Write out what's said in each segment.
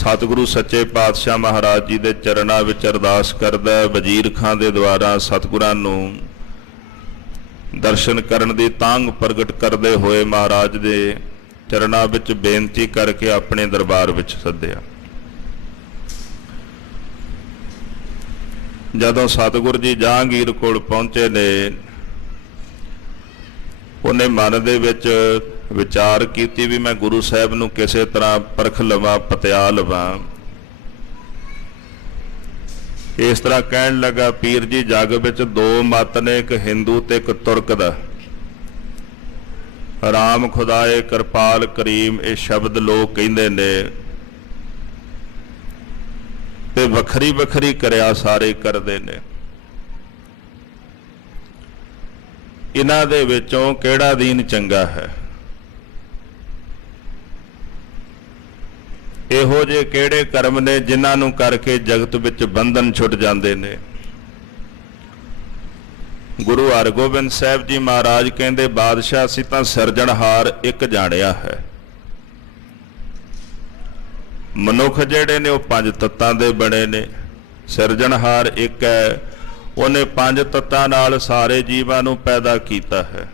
सतगुरु सच्चे पातशाह महाराज जी के चरणों विच अरदास करदा वजीर खां दे द्वारा सतगुरां नूं दर्शन करन दी तांग प्रगट करदे होए महाराज दे चरणों विच बेनती करके अपने दरबार विच सद्दिया। जदों सतगुरु जी जहांगीर कोल पहुंचे ने उन्हें मन दे विच विचार कीती भी मैं गुरु साहब नूं किसे तरह परख लवां पतिया लवां। इस तरह कहन लगा, पीर जी जग विच दो मत ने, एक हिंदू ते एक तुर्क दा। राम खुदाए कृपाल करीम ये शब्द लोग कहिंदे ने ते वखरी वखरी करया सारे करदे ने। इन्हां दे विचों किहड़ा दीन चंगा है? इहो जे किहड़े कर्म ने जिन्हां नूं करके जगत विच बंधन छुट जांदे ने? गुरु हरगोबिंद साहब जी महाराज कहंदे, बादशाह असीं तां सिरजणहार एक जाणिया है। मनुख जिहड़े ने वो पंज तत्तां दे बणे ने। सिरजणहार एक है, उन्हें पंज तत्तां नाल सारे जीवां नूं पैदा कीता है।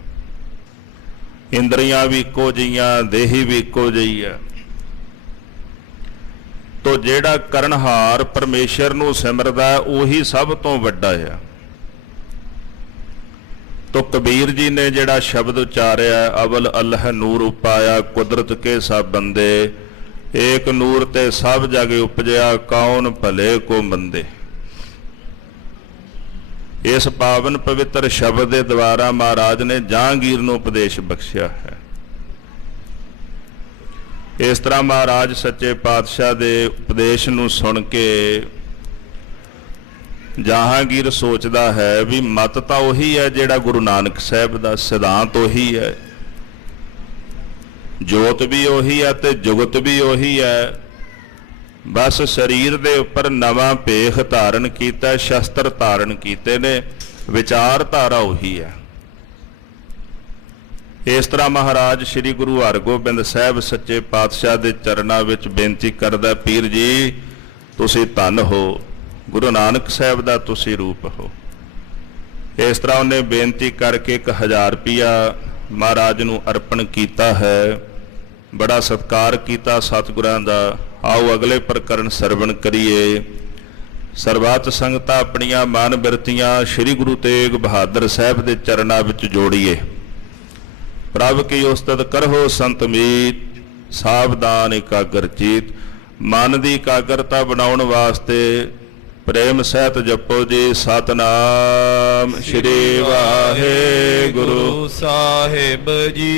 इंद्रियां भी इक्को जिहियां, देही भी इक्को जिही है। तो जिहड़ा करनहार परमेश्वर नूं सिमरदा है उही सब तो वड्डा है। तो कबीर जी ने जिहड़ा शब्द उचारिया, अवल अल्लाह नूर उपाया कुदरत के सब बंदे, एक नूर ते सब जग उपजया कौन भले को मंदे। इस पावन पवित्र शब्द के द्वारा महाराज ने जहांगीर नूं उपदेश बख्शिया है। इस तरह महाराज सच्चे पातशाह दे उपदेश नूं सुन के जहांगीर सोचदा है भी मत तां उही है जिहड़ा गुरु नानक साहब दा, सिद्धांत उही है, जोत भी उही है ते जुगत भी उही है। बस शरीर दे उपर नवां भेख धारण कीता, शस्त्र धारण कीते ने, विचारधारा उही है। इस तरह महाराज श्री गुरु हरगोबिंद साहब सच्चे पातशाह के चरणों विच बेनती करदा, पीर जी तुसी धन हो, गुरु नानक साहब का तुसी रूप हो। इस तरह उन्हें बेनती करके 1000 रुपया महाराज नूं अर्पण किया है। बड़ा सत्कार किया सतगुरां दा। आओ अगले प्रकरण सरवण करिए। सरबत संगतां अपनियां मन बिरतियां श्री गुरु तेग बहादुर साहब के चरणों विच जोड़िए। प्रभ की उस्तत करहो संत मीत, सावधान एकाग्र चीत। मन की एकाग्रता बनाउण वास्ते प्रेम सहित जपो जी सतनाम श्री वाहिगुरु साहिब जी।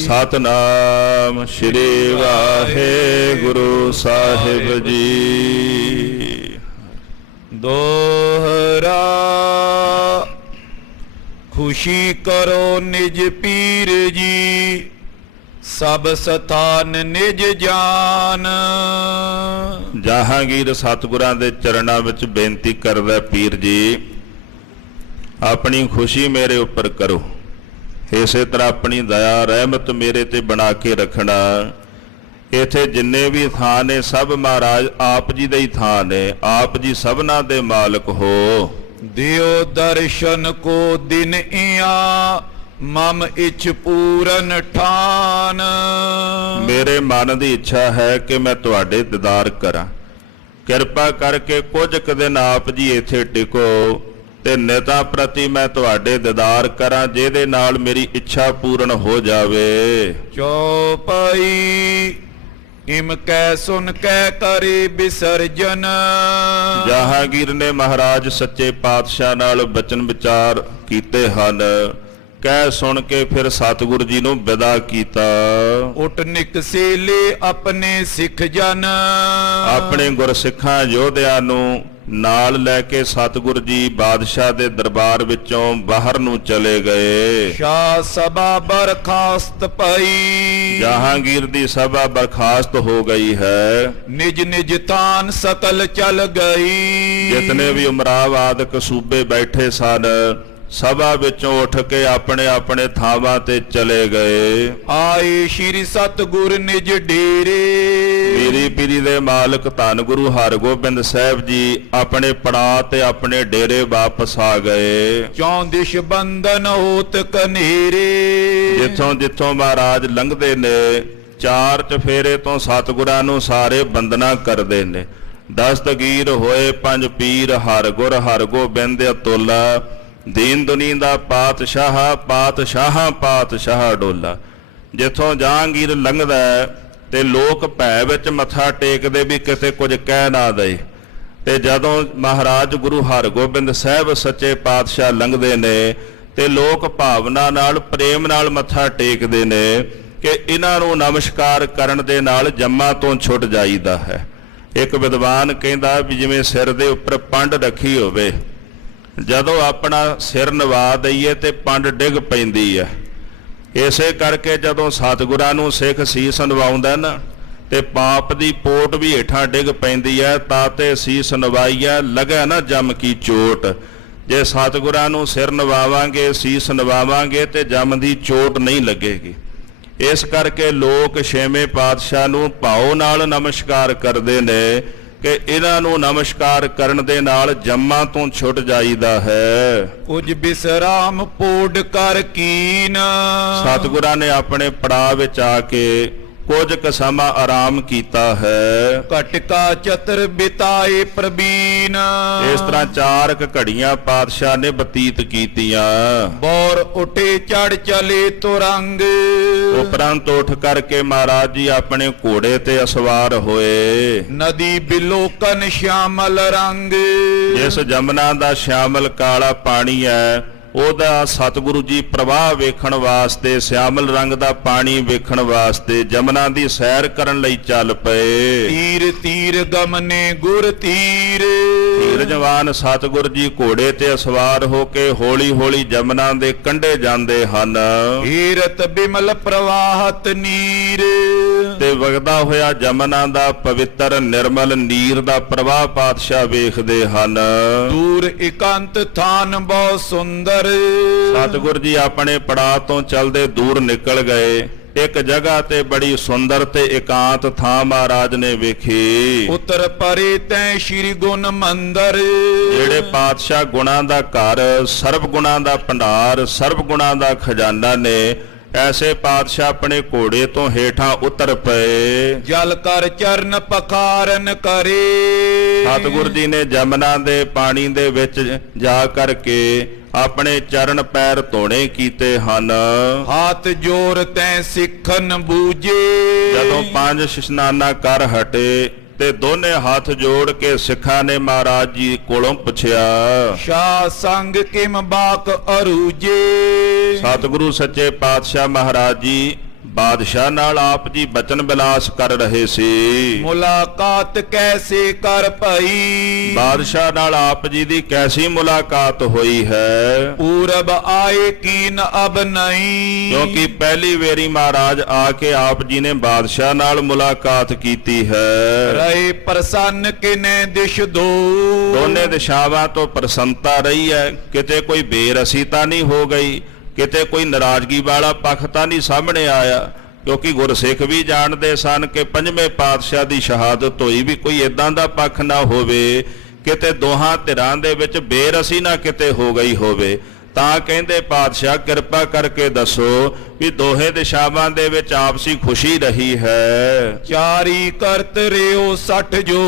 सतनाम श्री वाहिगुरु साहिब जी। दोहरा खुशी करो निज पीर जी, सब स्थान निज जान। जहांगीर सतगुरां दे चरणों विच बेनती करदा, पीर जी अपनी खुशी मेरे उपर करो, इसे तरह अपनी दया रहमत मेरे ते बना के रखना। इत्थे जिन्ने भी थां ने सब महाराज आप जी दे ही थां ने, आप जी सबना दे मालक हो। दियो दर्शन को दिन इया, मम इच पूरन ठान। मेरे मन की इच्छा है कि मैं तुहाडे दीदार करा। किरपा करके कुछ क दिन आप जी इत्थे टिको ते निता प्रति मैं तुहाडे दीदार करा, जिहदे नाल मेरी इच्छा पूर्ण हो जावे। चौपाई इम कै सुन कै करे विसर्जन। जहांगीर ने महाराज सच्चे पातशाह नाल बचन विचार कीते हन। कह सुन के फिर सतगुरु जी नूं विदा कीता। उठ निकसेले अपने सिख जन। अपने गुरसिखां योधियां नूं नाल लैके सतगुरु जी बादशाह दे दरबार विचों बाहर नूं चले गए। शाह सभा बरखास्त पई। जहांगीर दी सभा बरखास्त हो गई है। निज निज तान सकल चल गई। जितने भी उमराव आदक सूबे बैठे सन ਸਭਾ ਵਿੱਚੋਂ ਉੱਠ ਕੇ ਆਪਣੇ ਆਪਣੇ ਥਾਵਾਂ ਤੇ ਚਲੇ ਗਏ। ਆਏ ਸ਼੍ਰੀ ਸਤਿਗੁਰ ਨਿਜ ਡੇਰੇ। ਪੀਰੀ ਪੀਰੀ ਦੇ ਮਾਲਕ ਧੰਨ ਗੁਰੂ ਹਰਗੋਬਿੰਦ ਸਾਹਿਬ ਜੀ ਆਪਣੇ ਪੜਾਅ ਤੇ ਆਪਣੇ ਡੇਰੇ ਵਾਪਸ ਆ ਗਏ। ਚੌਂ ਦਿਸ਼ ਬੰਦਨ ਹੋਤ ਕਨੇਰੇ। ਜਿੱਥੋਂ ਜਿੱਥੋਂ ਮਹਾਰਾਜ ਲੰਘਦੇ ਨੇ ਚਾਰ ਚਫੇਰੇ ਤੋਂ ਸਤਿਗੁਰਾਂ ਨੂੰ ਸਾਰੇ ਬੰਦਨਾ ਕਰਦੇ ਨੇ। ਦਸਤਗੀਰ ਹੋਏ ਪੰਜ ਪੀਰ ਹਰਗੁਰ ਹਰਗੋਬਿੰਦ ਅਤੁੱਲਾ। ਦੀਨ ਦੁਨੀ ਦਾ ਪਾਤਸ਼ਾਹ ਪਾਤਸ਼ਾਹਾਂ ਪਾਤਸ਼ਾਹ ਡੋਲਾ। ਜਿੱਥੋਂ ਜਹਾਂਗੀਰ ਲੰਘਦਾ ਤੇ ਲੋਕ ਭੈ ਵਿੱਚ ਮੱਥਾ ਟੇਕਦੇ ਵੀ ਕਿਤੇ ਕੁਝ ਕਹਿ ਨਾ ਦੇ। ਤੇ ਜਦੋਂ ਮਹਾਰਾਜ ਗੁਰੂ ਹਰਗੋਬਿੰਦ ਸਾਹਿਬ ਸੱਚੇ ਪਾਤਸ਼ਾਹ ਲੰਘਦੇ ਨੇ ਤੇ ਲੋਕ ਭਾਵਨਾ ਨਾਲ ਪ੍ਰੇਮ ਨਾਲ ਮੱਥਾ ਟੇਕਦੇ ਨੇ ਕਿ ਇਹਨਾਂ ਨੂੰ ਨਮਸਕਾਰ ਕਰਨ ਦੇ ਨਾਲ ਜੰਮਾਂ ਤੋਂ ਛੁੱਟ ਜਾਈਦਾ ਹੈ। ਇੱਕ ਵਿਦਵਾਨ ਕਹਿੰਦਾ ਵੀ ਜਿਵੇਂ ਸਿਰ ਦੇ ਉੱਪਰ ਪੰਡ ਰੱਖੀ ਹੋਵੇ, ਜਦੋਂ ਆਪਣਾ ਸਿਰ ਨਵਾ ਦਈਏ ਤੇ ਪੰਡ ਡਿੱਗ ਪੈਂਦੀ ਹੈ। ਇਸੇ ਕਰਕੇ ਜਦੋਂ ਸਤਿਗੁਰਾਂ ਨੂੰ ਸਿੱਖ ਸੀਸ ਨਵਾਉਂਦਾ ਨਾ ਤੇ ਪਾਪ ਦੀ ਪੋਟ ਵੀ ਹੇਠਾਂ ਡਿੱਗ ਪੈਂਦੀ ਹੈ। ਤਾਂ ਤੇ ਸੀਸ ਨਵਾਈਆ ਲਗਾ ਨਾ ਜੰਮ ਕੀ ਚੋਟ। ਜੇ ਸਤਿਗੁਰਾਂ ਨੂੰ ਸਿਰ ਨਵਾਵਾਂਗੇ ਸੀਸ ਨਵਾਵਾਂਗੇ ਤੇ ਜੰਮ ਦੀ ਚੋਟ ਨਹੀਂ ਲੱਗੇਗੀ। ਇਸ ਕਰਕੇ ਲੋਕ ਛੇਵੇਂ ਪਾਤਸ਼ਾਹ ਨੂੰ ਭਾਉ ਨਾਲ ਨਮਸਕਾਰ ਕਰਦੇ ਨੇ ਕਿ ਇਹਨਾਂ ਨੂੰ ਨਮਸਕਾਰ ਕਰਨ ਦੇ ਨਾਲ ਜੰਮਾਂ ਤੋਂ ਛੁੱਟ ਜਾਈਦਾ ਹੈ। ਕੁਝ ਬਿਸਰਾਮ ਪੋਡ ਕਰ ਕੀਨ। ਸਤਿਗੁਰਾਂ ਨੇ ਆਪਣੇ ਪੜਾਅ ਵਿੱਚ ਆ ਕੇ ਕੁਝ ਕੁ ਸਮਾਂ ਆਰਾਮ ਕੀਤਾ ਹੈ। ਕਟਕਾ ਚਤਰ ਬਿਤਾਏ ਪ੍ਰਬੀਨ। ਇਸ ਤਰ੍ਹਾਂ ਚਾਰ ਕੁ ਘੜੀਆਂ ਪਾਤਸ਼ਾਹ ਨੇ ਬਤੀਤ ਕੀਤੀਆਂ। ਬੌਰ ਉਠੇ ਚੜ ਚਲੇ ਤੁਰੰਗ। ਉਪਰੰਤ ਉੱਠ ਕਰਕੇ ਮਹਾਰਾਜ ਜੀ ਆਪਣੇ ਘੋੜੇ ਤੇ ਅਸਵਾਰ ਹੋਏ। ਨਦੀ ਬਿਲੋਕਨ ਸ਼ਿਆਮਲ ਰੰਗ। ਜਿਸ ਜਮਨਾ ਦਾ ਸ਼ਿਆਮਲ ਕਾਲਾ ਪਾਣੀ ਹੈ ਉਹਦਾ ਸਤਿਗੁਰੂ ਜੀ ਪ੍ਰਵਾਹ ਵੇਖਣ ਵਾਸਤੇ, ਸਿਆਮਲ ਰੰਗ ਦਾ ਪਾਣੀ ਵੇਖਣ ਵਾਸਤੇ ਜਮਨਾ ਦੀ ਸੈਰ ਕਰਨ ਲਈ ਚੱਲ ਪਏ। ਤੀਰ ਤੀਰ ਗਮਨੇ ਗੁਰ ਤੀਰ। ਧੀਰ ਜਵਾਨ ਸਤਿਗੁਰ ਜੀ ਘੋੜੇ ਤੇ ਅਸਵਾਰ ਹੋ ਕੇ ਹੌਲੀ ਹੌਲੀ ਜਮਨਾ ਦੇ ਕੰਢੇ ਜਾਂਦੇ ਹਨ। ਹੀਰਤ ਬਿਮਲ ਪ੍ਰਵਾਹਤ ਨੀਰ। ਤੇ ਵਗਦਾ ਹੋਇਆ ਜਮਨਾ ਦਾ ਪਵਿੱਤਰ ਨਿਰਮਲ ਨੀਰ ਦਾ ਪ੍ਰਵਾਹ ਪਾਤਸ਼ਾਹ ਵੇਖਦੇ ਹਨ। ਦੂਰ ਇਕਾਂਤ ਥਾਨ ਬਹੁ ਸੁੰਦਰ। ਸਤਿਗੁਰ ਜੀ ਆਪਣੇ ਪੜਾਅ ਤੋਂ ਚੱਲਦੇ ਦੂਰ ਨਿਕਲ ਗਏ। ਇੱਕ ਜਗ੍ਹਾ ਤੇ ਬੜੀ ਸੁੰਦਰ ਤੇ ਇਕਾਂਤ ਥਾਂ ਮਹਾਰਾਜ ਨੇ ਵੇਖੀ। ਉਤਰ ਪਰੇ ਤੈ ਸ਼੍ਰੀ ਗੁਣ ਮੰਦਰ। ਜਿਹੜੇ ਪਾਤਸ਼ਾਹ ਗੁਣਾਂ ਦਾ ਘਰ, ਸਰਬ ਗੁਣਾਂ ਦਾ ਭੰਡਾਰ, ਸਰਬ ਗੁਣਾਂ ਦਾ ਖਜ਼ਾਨਾ ਨੇ, ਐਸੇ ਪਾਤਸ਼ਾਹ ਆਪਣੇ ਘੋੜੇ ਤੋਂ ਹੇਠਾਂ ਉਤਰ ਪਏ। ਜਲ ਕਰ ਚਰਨ ਪਖਾਰਨ ਕਰੇ। ਸਤਿਗੁਰ ਜੀ ਨੇ ਜਮਨਾ ਦੇ ਪਾਣੀ ਦੇ ਵਿੱਚ ਜਾ ਕਰਕੇ ਆਪਣੇ ਚਰਨ ਪੈਰ ਧੋਣੇ ਕੀਤੇ ਹਨ। ਹੱਥ ਜੋਰ ਤੈ ਸਿੱਖਨ ਬੂਝੇ। ਜਦੋਂ ਪੰਜ ਇਸ਼ਨਾਨਾਂ ਕਰ ਹਟੇ ਤੇ ਦੋਨੇ ਹੱਥ ਜੋੜ ਕੇ ਸਿੱਖਾਂ ਨੇ ਮਹਾਰਾਜ ਜੀ ਕੋਲੋਂ ਪੁੱਛਿਆ, ਸ਼ਾਹ ਸੰਗ ਕਿਮ ਬਾਕ ਅਰੂਜੇ। ਸਤਿਗੁਰੂ ਸੱਚੇ ਪਾਤਸ਼ਾਹ ਮਹਾਰਾਜ ਜੀ ਬਾਦਸ਼ਾਹ ਨਾਲ ਆਪ ਜੀ ਬਚਨ ਬਿਲਾਸ ਕਰ ਰਹੇ ਸੀ। ਮੁਲਾਕਾਤ ਕੈਸੇ ਕਰ ਭਈ। ਬਾਦਸ਼ਾਹ ਨਾਲ ਆਪ ਜੀ ਦੀ ਕੈਸੀ ਮੁਲਾਕਾਤ ਹੋਈ ਹੈ। ਪੂਰਬ ਆਏ ਕੀਨ ਅਬ ਨਹੀਂ। ਕਿਉਂਕਿ ਪਹਿਲੀ ਵੇਰੀ ਮਹਾਰਾਜ ਆ ਕੇ ਆਪ ਜੀ ਨੇ ਬਾਦਸ਼ਾਹ ਨਾਲ ਮੁਲਾਕਾਤ ਕੀਤੀ ਹੈ। ਰਹੇ ਪ੍ਰਸੰਨ ਕਿਨੇ ਦਿਸ਼ ਦੋ। ਦੋਨੇ ਦਿਸ਼ਾਵਾਂ ਤੋਂ ਪ੍ਰਸੰਨਤਾ ਰਹੀ ਹੈ। ਕਿਤੇ ਕੋਈ ਬੇਰਸੀ ਤਾਂ ਨਹੀਂ ਹੋ ਗਈ, ਕਿਤੇ ਕੋਈ ਨਾਰਾਜ਼ਗੀ ਵਾਲਾ ਪੱਖ ਤਾਂ ਨਹੀਂ ਸਾਹਮਣੇ ਆਇਆ। ਕਿਉਂਕਿ ਗੁਰਸਿੱਖ ਵੀ ਜਾਣਦੇ ਸਨ ਕਿ ਪੰਜਵੇਂ ਪਾਤਸ਼ਾਹ ਦੀ ਸ਼ਹਾਦਤ ਹੋਈ ਵੀ ਕੋਈ ਇਦਾਂ ਦਾ ਪੱਖ ਨਾ ਹੋਵੇ ਕਿਤੇ ਦੋਹਾਂ ਧਿਰਾਂ ਦੇ ਵਿੱਚ ਬੇਰਸੀ ਨਾ ਕਿਤੇ ਹੋ ਗਈ ਹੋਵੇ। ਤਾਂ ਕਹਿੰਦੇ ਪਾਤਸ਼ਾਹ ਕਿਰਪਾ ਕਰਕੇ ਦੱਸੋ ਵੀ ਦੋਹੇ ਦਿਸ਼ਾਵਾਂ ਦੇ ਵਿੱਚ ਆਪਸੀ ਖੁਸ਼ੀ ਰਹੀ ਹੈ। ਚਾਰੀ ਕਰਤ ਰਿਓ 60 ਜੋ।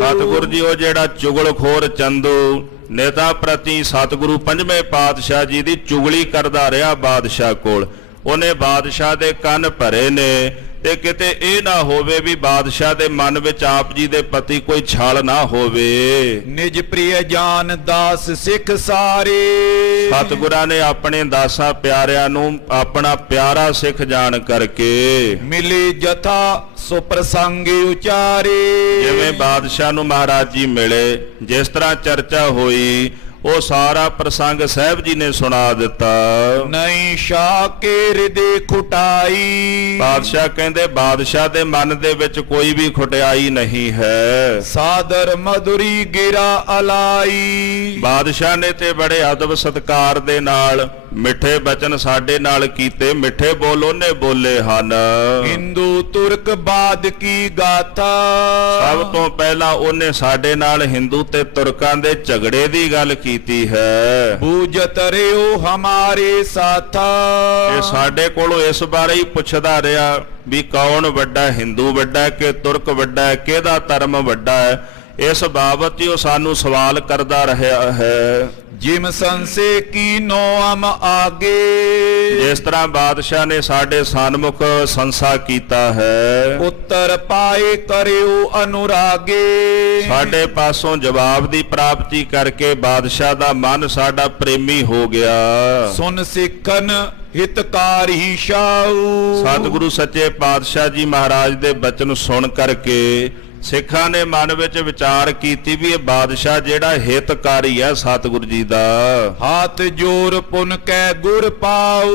ਸਤਿਗੁਰ ਜੀ ਉਹ ਜਿਹੜਾ ਚੁਗਲਖੋਰ ਚੰਦੂ ਨੇਤਾ ਪ੍ਰਤੀ ਸਤਿਗੁਰੂ ਪੰਜਵੇਂ ਪਾਤਸ਼ਾਹ ਜੀ ਦੀ ਚੁਗਲੀ ਕਰਦਾ ਰਿਹਾ ਬਾਦਸ਼ਾਹ ਕੋਲ, ਉਹਨੇ ਬਾਦਸ਼ਾਹ ਦੇ ਕੰਨ ਭਰੇ ਨੇ ਤੇ ਕਿਤੇ ਇਹ ਨਾ ਹੋਵੇ ਵੀ ਬਾਦਸ਼ਾਹ ਦੇ ਮਨ ਵਿੱਚ ਆਪ ਜੀ ਦੇ ਪ੍ਰਤੀ ਕੋਈ ਛਲ ਨਾ ਹੋਵੇ। ਨਿਜ ਪ੍ਰਿਯ ਜਾਨ ਦਾਸ ਸਿੱਖ ਸਾਰੇ। ਸਤਿਗੁਰਾਂ ਨੇ ਆਪਣੇ ਦਾਸਾਂ ਪਿਆਰਿਆਂ ਨੂੰ ਆਪਣਾ ਪਿਆਰਾ ਸਿੱਖ ਜਾਣ ਕਰਕੇ ਮਿਲੇ ਜਥਾ ਸੋ ਪ੍ਰਸੰਗੇ ਉਚਾਰੇ। ਜਿਵੇਂ ਬਾਦਸ਼ਾਹ ਨੂੰ ਮਹਾਰਾਜ ਜੀ ਮਿਲੇ, ਜਿਸ ਤਰ੍ਹਾਂ ਚਰਚਾ ਹੋਈ ਉਹ ਸਾਰਾ ਪ੍ਰਸੰਗ ਸਾਹਿਬ ਜੀ ਨੇ ਸੁਣਾ ਦਿੱਤਾ। ਨਹੀਂ ਸ਼ਾਹ ਕੇ ਹਿਰਦੇ ਖੁਟਾਈ, ਬਾਦਸ਼ਾਹ ਕਹਿੰਦੇ ਬਾਦਸ਼ਾਹ ਦੇ ਮਨ ਦੇ ਵਿੱਚ ਕੋਈ ਵੀ ਖੁਟਿਆਈ ਨਹੀਂ ਹੈ। ਸਾਦਰ ਮਧੁਰੀ ਗਿਰਾ ਅਲਾਈ, ਬਾਦਸ਼ਾਹ ਨੇ ਤੇ ਬੜੇ ਅਦਬ ਸਤਕਾਰ ਦੇ ਨਾਲ ਮਿੱਠੇ ਬਚਨ ਸਾਡੇ ਨਾਲ ਕੀਤੇ, ਮਿੱਠੇ ਬੋਲ ਉਹਨੇ ਬੋਲੇ ਹਨ। ਹਿੰਦੂ ਤੁਰਕ ਬਾਦ ਕੀ ਗਾਥਾ, ਸਭ ਤੋਂ ਪਹਿਲਾਂ ਉਹਨੇ ਸਾਡੇ ਨਾਲ ਹਿੰਦੂ ਤੇ ਤੁਰਕਾਂ ਦੇ ਝਗੜੇ ਦੀ ਗੱਲ ਕੀਤੀ ਹੈ। ਬੂਝਤ ਰਿਓ ਹਮਾਰੇ ਸਾਥਾ, ਇਹ ਸਾਡੇ ਕੋਲੋਂ ਇਸ ਬਾਰੇ ਹੀ ਪੁੱਛਦਾ ਰਿਹਾ ਵੀ ਕੌਣ ਵੱਡਾ, ਹਿੰਦੂ ਵੱਡਾ ਕਿ ਤੁਰਕ ਵੱਡਾ, ਕਿਹਦਾ ਧਰਮ ਵੱਡਾ ਹੈ। ਇਸ ਬਾਬਤ ਹੀ ਉਹ ਸਾਨੂੰ ਸਵਾਲ ਕਰਦਾ ਰਿਹਾ ਹੈ। ਜਿਮ ਸੰਸੇ ਕੀ ਨੋਅਮ ਆਗੇ, ਜਿਸ ਤਰ੍ਹਾਂ ਬਾਦਸ਼ਾਹ ਨੇ ਸਾਡੇ ਸਨਮੁਖ ਸੰਸਾ ਕੀਤਾ ਹੈ, ਉੱਤਰ ਪਾਏ ਕਰਿਓ ਅਨੁਰਾਗੇ, ਸਾਡੇ ਪਾਸੋਂ ਜਵਾਬ ਦੀ ਪ੍ਰਾਪਤੀ ਕਰਕੇ ਬਾਦਸ਼ਾਹ ਦਾ ਮਨ ਸਾਡਾ ਪ੍ਰੇਮੀ ਹੋ ਗਿਆ। ਸੁਨ ਸਿੱਖਨ ਹਿਤਕਾਰੀ ਸ਼ਾਹੂ, ਸਤਿਗੁਰੂ ਸੱਚੇ ਪਾਤਸ਼ਾਹ ਜੀ ਮਹਾਰਾਜ ਦੇ ਬਚਨ ਸੁਣ ਕਰਕੇ ਸਿੱਖਾਂ ਨੇ ਮਨ ਵਿੱਚ ਵਿਚਾਰ ਕੀਤੀ ਵੀ ਇਹ ਬਾਦਸ਼ਾਹ ਜਿਹੜਾ ਹਿਤਕਾਰੀ ਹੈ ਸਤਿਗੁਰੂ ਜੀ ਦਾ। ਹੱਥ ਜੋਰ ਪੁਨ ਕੈ ਗੁਰ ਪਾਉ,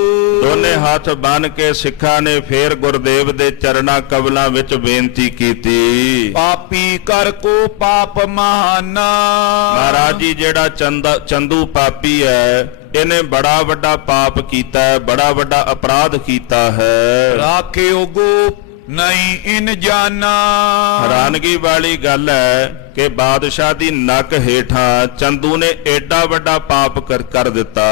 ਦੋਨੇ ਹੱਥ ਬੰਨ ਕੇ ਸਿੱਖਾਂ ਨੇ ਫੇਰ ਗੁਰਦੇਵ ਦੇ ਚਰਨਾਂ ਕਬਲਾਂ ਵਿੱਚ ਬੇਨਤੀ ਕੀਤੀ। ਪਾਪੀ ਕਰ ਕੋ ਪਾਪ ਮਹਾਨਾ, ਮਹਾਰਾਜ ਜੀ ਜਿਹੜਾ ਚੰਦੂ ਪਾਪੀ ਹੈ ਇਹਨੇ ਬੜਾ ਵੱਡਾ ਪਾਪ ਕੀਤਾ ਹੈ, ਬੜਾ ਵੱਡਾ ਅਪਰਾਧ ਕੀਤਾ ਹੈ। ਰਾਖਿਓ ਗੋਪ ਨਹੀਂ ਇਨ ਜਾਨਾ, ਹੈਰਾਨਗੀ ਵਾਲੀ ਗੱਲ ਹੈ ਕਿ ਬਾਦਸ਼ਾਹ ਦੀ ਨੱਕ ਹੇਠਾਂ ਚੰਦੂ ਨੇ ਏਡਾ ਵੱਡਾ ਪਾਪ ਕਰ ਦਿੱਤਾ,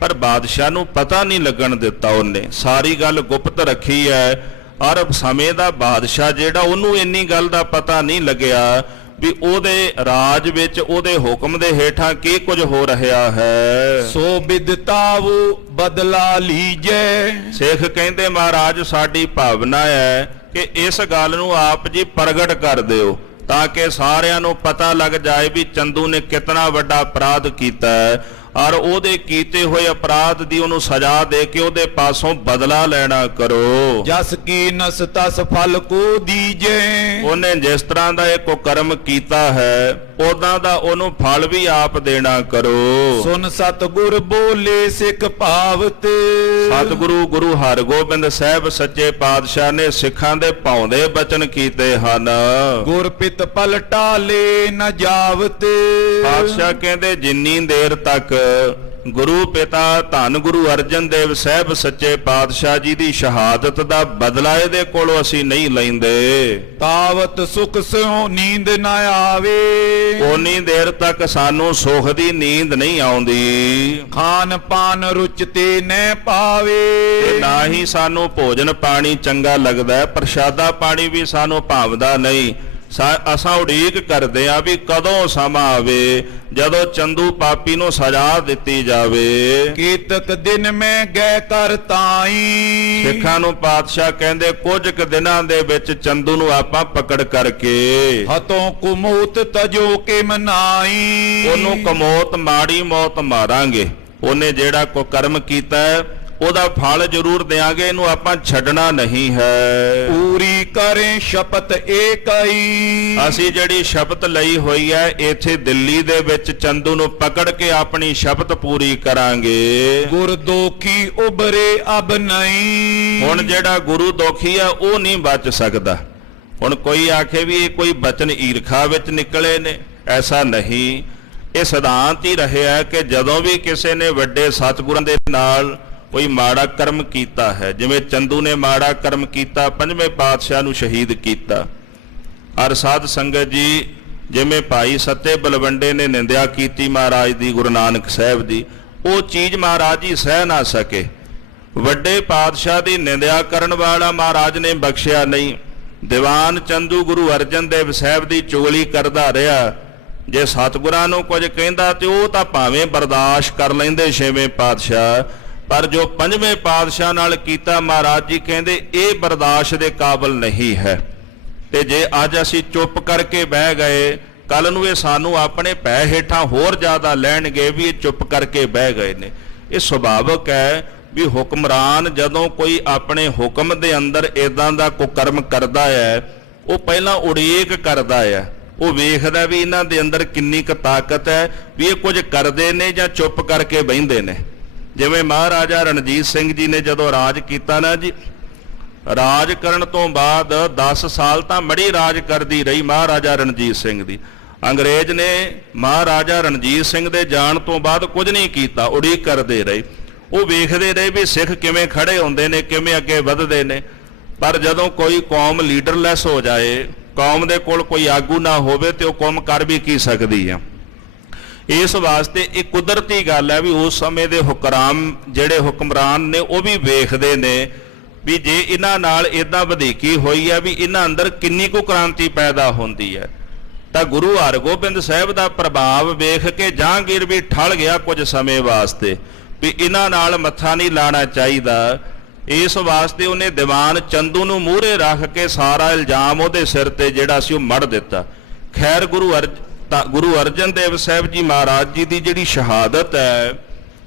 ਪਰ ਬਾਦਸ਼ਾਹ ਨੂੰ ਪਤਾ ਨਹੀਂ ਲੱਗਣ ਦਿੱਤਾ। ਉਹਨੇ ਸਾਰੀ ਗੱਲ ਗੁਪਤ ਰੱਖੀ ਹੈ। ਔਰ ਸਮੇਂ ਦਾ ਬਾਦਸ਼ਾਹ ਜਿਹੜਾ ਉਹਨੂੰ ਇੰਨੀ ਗੱਲ ਦਾ ਪਤਾ ਨਹੀਂ ਲੱਗਿਆ ਵੀ ਉਹਦੇ ਰਾਜ ਵਿੱਚ ਉਹਦੇ ਹੁਕਮ ਦੇ ਹੇਠਾਂ ਕੀ ਕੁਝ ਹੋ ਰਿਹਾ ਹੈ। ਸੋ ਬਿਦਤਾਵ ਬਦਲਾ ਲੀਜੈ, ਸਿੱਖ ਕਹਿੰਦੇ ਮਹਾਰਾਜ ਸਾਡੀ ਭਾਵਨਾ ਹੈ ਕਿ ਇਸ ਗੱਲ ਨੂੰ ਆਪ ਜੀ ਪ੍ਰਗਟ ਕਰ ਦਿਓ ਤਾਂ ਕਿ ਸਾਰਿਆਂ ਨੂੰ ਪਤਾ ਲੱਗ ਜਾਏ ਵੀ ਚੰਦੂ ਨੇ ਕਿਤਨਾ ਵੱਡਾ ਅਪਰਾਧ ਕੀਤਾ ਹੈ, ਔਰ ਉਹਦੇ ਕੀਤੇ ਹੋਏ ਅਪਰਾਧ ਦੀ ਉਹਨੂੰ ਸਜ਼ਾ ਦੇ ਕੇ ਉਹਦੇ ਪਾਸੋਂ ਬਦਲਾ ਲੈਣਾ ਕਰੋ। ਜਸ ਕੀ ਨਸ ਤਸ ਫਲ ਕੋ ਦੀਜੈ, ਉਹਨੇ ਜਿਸ ਤਰ੍ਹਾਂ ਦਾ ਇਹ ਕੁਕਰਮ ਕੀਤਾ ਹੈ ਉਦਾਂ ਦਾ ਉਹਨੂੰ ਫਲ ਵੀ ਆਪ ਦੇਣਾ ਕਰੋ। ਸੁਨ ਸਤਿਗੁਰ ਬੋਲੇ ਸਿੱਖ ਭਾਵਤ, ਸਤਿਗੁਰੂ ਗੁਰੂ ਹਰਗੋਬਿੰਦ ਸਾਹਿਬ ਸੱਚੇ ਪਾਤਸ਼ਾਹ ਨੇ ਸਿੱਖਾਂ ਦੇ ਭਾਉਂਦੇ ਬਚਨ ਕੀਤੇ ਹਨ। ਗੁਰ ਪਿਤ ਪਲਟਾ ਲੈ ਨ ਜਾਵਤ, ਪਾਤਸ਼ਾਹ ਕਹਿੰਦੇ ਜਿੰਨੀ ਦੇਰ ਤੱਕ ਗੁਰੂ ਪਿਤਾ ਧੰਨ ਗੁਰੂ ਅਰਜਨ ਦੇਵ ਸਾਹਿਬ ਸੱਚੇ ਪਾਤਸ਼ਾਹ ਜੀ ਦੀ ਸ਼ਹਾਦਤ ਦਾ ਬਦਲਾ ਇਹਦੇ ਕੋਲੋਂ ਅਸੀਂ ਨਹੀਂ ਲੈਂਦੇ, ਤਾਵਤ ਸੁਖ ਸਿਓ ਨੀਂਦ ਨ ਆਵੇ, ਉਨੀ ਦੇਰ ਤੱਕ ਸਾਨੂੰ ਸੁਖ ਦੀ ਨੀਂਦ ਨਹੀਂ ਆਉਂਦੀ। ਖਾਨ ਪਾਨ ਰੁਚਤੇ ਨ ਪਾਵੇ, ਤੇ ਨਾ ਹੀ ਸਾਨੂੰ ਭੋਜਨ ਪਾਣੀ ਚੰਗਾ ਲੱਗਦਾ, ਪ੍ਰਸ਼ਾਦਾ ਪਾਣੀ ਵੀ ਸਾਨੂੰ ਭਾਵਦਾ ਨਹੀਂ। ਅਸਾਂ ਉਡੀਕ ਕਰਦੇ ਆ ਵੀ ਕਦੋਂ ਸਮਾਂ ਆਵੇ ਜਦੋਂ ਚੰਦੂ ਪਾਪੀ ਨੂੰ ਸਜ਼ਾ ਦਿੱਤੀ ਜਾਵੇ। ਕੀਤਕ ਦਿਨ ਮੈਂ ਗੈ ਕਰ ਤਾਈ, ਸਿੱਖਾਂ ਨੂੰ ਪਾਤਸ਼ਾਹ ਕਹਿੰਦੇ ਕੁਝ ਕੁ ਦਿਨਾਂ ਦੇ ਵਿੱਚ ਚੰਦੂ ਨੂੰ ਆਪਾਂ ਪਕੜ ਕਰਕੇ ਹਤੋਂ ਕੁਮੋਤ ਤਜੋ ਕੇ ਮਨਾਈ, ਉਹਨੂੰ ਕਮੌਤ ਮਾੜੀ ਮੌਤ ਮਾਰਾਂਗੇ। ਉਹਨੇ ਜਿਹੜਾ ਕੁਕਰਮ ਕੀਤਾ ਹੈ ਉਹਦਾ ਫਲ ਜ਼ਰੂਰ ਦੇਾਂਗੇ, ਇਹਨੂੰ ਆਪਾਂ ਛੱਡਣਾ ਨਹੀਂ ਹੈ। ਪੂਰੀ ਕਰੇ ਸ਼ਪਤ ਏਕਈ, ਅਸੀਂ ਜਿਹੜੀ ਸ਼ਪਤ ਲਈ ਹੋਈ ਹੈ ਇੱਥੇ ਦਿੱਲੀ ਦੇ ਵਿੱਚ ਚੰਦੂ ਨੂੰ ਪਕੜ ਕੇ ਆਪਣੀ ਸ਼ਪਤ ਪੂਰੀ ਕਰਾਂਗੇ। ਗੁਰ ਦੋਖੀ ਉਬਰੇ ਅਬ ਨਹੀਂ, ਹੁਣ ਜਿਹੜਾ ਗੁਰੂ ਦੋਖੀ ਹੈ ਉਹ ਨਹੀਂ ਬਚ ਸਕਦਾ। ਹੁਣ ਕੋਈ ਆਖੇ ਵੀ ਇਹ ਕੋਈ ਬਚਨ ਈਰਖਾ ਵਿੱਚ ਨਿਕਲੇ ਨੇ, ਐਸਾ ਨਹੀਂ। ਇਹ ਸਿਧਾਂਤ ਹੀ ਰਿਹਾ ਕਿ ਜਦੋਂ ਵੀ ਕਿਸੇ ਨੇ ਵੱਡੇ ਸਤਿਗੁਰਾਂ ਦੇ ਨਾਲ ਕੋਈ ਮਾੜਾ ਕਰਮ ਕੀਤਾ ਹੈ, ਜਿਵੇਂ ਚੰਦੂ ਨੇ ਮਾੜਾ ਕਰਮ ਕੀਤਾ, ਪੰਜਵੇਂ ਪਾਤਸ਼ਾਹ ਨੂੰ ਸ਼ਹੀਦ ਕੀਤਾ। ਅਰ ਸਾਧ ਸੰਗਤ ਜੀ ਜਿਵੇਂ ਭਾਈ ਸੱਤੇ ਬਲਵੰਡੇ ਨੇ ਨਿੰਦਿਆ ਕੀਤੀ ਮਹਾਰਾਜ ਦੀ, ਗੁਰੂ ਨਾਨਕ ਸਾਹਿਬ ਦੀ, ਉਹ ਚੀਜ਼ ਮਹਾਰਾਜ ਜੀ ਸਹਿ ਨਾ ਸਕੇ। ਵੱਡੇ ਪਾਤਸ਼ਾਹ ਦੀ ਨਿੰਦਿਆ ਕਰਨ ਵਾਲਾ ਮਹਾਰਾਜ ਨੇ ਬਖਸ਼ਿਆ ਨਹੀਂ। ਦੀਵਾਨ ਚੰਦੂ ਗੁਰੂ ਅਰਜਨ ਦੇਵ ਸਾਹਿਬ ਦੀ ਚੁਗਲੀ ਕਰਦਾ ਰਿਹਾ। ਜੇ ਸਤਿਗੁਰਾਂ ਨੂੰ ਕੁਝ ਕਹਿੰਦਾ ਤੇ ਉਹ ਤਾਂ ਭਾਵੇਂ ਬਰਦਾਸ਼ਤ ਕਰ ਲੈਂਦੇ ਛੇਵੇਂ ਪਾਤਸ਼ਾਹ, ਪਰ ਜੋ ਪੰਜਵੇਂ ਪਾਤਸ਼ਾਹ ਨਾਲ ਕੀਤਾ ਮਹਾਰਾਜ ਜੀ ਕਹਿੰਦੇ ਇਹ ਬਰਦਾਸ਼ਤ ਦੇ ਕਾਬਿਲ ਨਹੀਂ ਹੈ। ਤੇ ਜੇ ਅੱਜ ਅਸੀਂ ਚੁੱਪ ਕਰਕੇ ਬਹਿ ਗਏ, ਕੱਲ ਨੂੰ ਇਹ ਸਾਨੂੰ ਆਪਣੇ ਪੈ ਹੇਠਾਂ ਹੋਰ ਜ਼ਿਆਦਾ ਲੈਣਗੇ ਵੀ ਇਹ ਚੁੱਪ ਕਰਕੇ ਬਹਿ ਗਏ ਨੇ। ਇਹ ਸੁਭਾਵਿਕ ਹੈ ਵੀ ਹੁਕਮਰਾਨ ਜਦੋਂ ਕੋਈ ਆਪਣੇ ਹੁਕਮ ਦੇ ਅੰਦਰ ਇਦਾਂ ਦਾ ਕੁਕਰਮ ਕਰਦਾ ਹੈ, ਉਹ ਪਹਿਲਾਂ ਉਡੀਕ ਕਰਦਾ ਹੈ ਉਹ ਵੇਖਦਾ ਵੀ ਇਹਨਾਂ ਦੇ ਅੰਦਰ ਕਿੰਨੀ ਕੁ ਤਾਕਤ ਹੈ, ਵੀ ਇਹ ਕੁਝ ਕਰਦੇ ਨੇ ਜਾਂ ਚੁੱਪ ਕਰਕੇ ਬਹਿੰਦੇ ਨੇ। ਜਿਵੇਂ ਮਹਾਰਾਜਾ ਰਣਜੀਤ ਸਿੰਘ ਜੀ ਨੇ ਜਦੋਂ ਰਾਜ ਕੀਤਾ ਨਾ ਜੀ, ਰਾਜ ਕਰਨ ਤੋਂ ਬਾਅਦ 10 ਸਾਲ ਤਾਂ ਮੜੀ ਰਾਜ ਕਰਦੀ ਰਹੀ ਮਹਾਰਾਜਾ ਰਣਜੀਤ ਸਿੰਘ ਦੀ। ਅੰਗਰੇਜ਼ ਨੇ ਮਹਾਰਾਜਾ ਰਣਜੀਤ ਸਿੰਘ ਦੇ ਜਾਣ ਤੋਂ ਬਾਅਦ ਕੁਝ ਨਹੀਂ ਕੀਤਾ, ਉਡੀਕ ਕਰਦੇ ਰਹੇ। ਉਹ ਵੇਖਦੇ ਰਹੇ ਵੀ ਸਿੱਖ ਕਿਵੇਂ ਖੜੇ ਹੁੰਦੇ ਨੇ, ਕਿਵੇਂ ਅੱਗੇ ਵਧਦੇ ਨੇ। ਪਰ ਜਦੋਂ ਕੋਈ ਕੌਮ ਲੀਡਰਲੈਸ ਹੋ ਜਾਏ, ਕੌਮ ਦੇ ਕੋਲ ਕੋਈ ਆਗੂ ਨਾ ਹੋਵੇ, ਤੇ ਉਹ ਕੌਮ ਕਰ ਵੀ ਕੀ ਸਕਦੀ ਆ। ਇਸ ਵਾਸਤੇ ਇਹ ਕੁਦਰਤੀ ਗੱਲ ਹੈ ਵੀ ਉਸ ਸਮੇਂ ਦੇ ਜਿਹੜੇ ਹੁਕਮਰਾਨ ਨੇ ਉਹ ਵੀ ਵੇਖਦੇ ਨੇ ਵੀ ਜੇ ਇਹਨਾਂ ਨਾਲ ਇਦਾਂ ਵਧੀਕੀ ਹੋਈ ਹੈ ਵੀ ਇਹਨਾਂ ਅੰਦਰ ਕਿੰਨੀ ਕੁ ਕ੍ਰਾਂਤੀ ਪੈਦਾ ਹੁੰਦੀ ਹੈ। ਤਾਂ ਗੁਰੂ ਹਰਗੋਬਿੰਦ ਸਾਹਿਬ ਦਾ ਪ੍ਰਭਾਵ ਵੇਖ ਕੇ ਜਹਾਂਗੀਰ ਵੀ ਠੱਲ ਗਿਆ ਕੁਝ ਸਮੇਂ ਵਾਸਤੇ ਵੀ ਇਹਨਾਂ ਨਾਲ ਮੱਥਾ ਨਹੀਂ ਲਾਣਾ ਚਾਹੀਦਾ। ਇਸ ਵਾਸਤੇ ਉਹਨੇ ਦੀਵਾਨ ਚੰਦੂ ਨੂੰ ਮੂਹਰੇ ਰੱਖ ਕੇ ਸਾਰਾ ਇਲਜ਼ਾਮ ਉਹਦੇ ਸਿਰ ਤੇ ਜਿਹੜਾ ਸੀ ਉਹ ਮੜ ਦਿੱਤਾ। ਖੈਰ ਗੁਰੂ ਅਰਜਨ ਦੇਵ ਸਾਹਿਬ ਜੀ ਮਹਾਰਾਜ ਜੀ ਦੀ ਜਿਹੜੀ ਸ਼ਹਾਦਤ ਹੈ,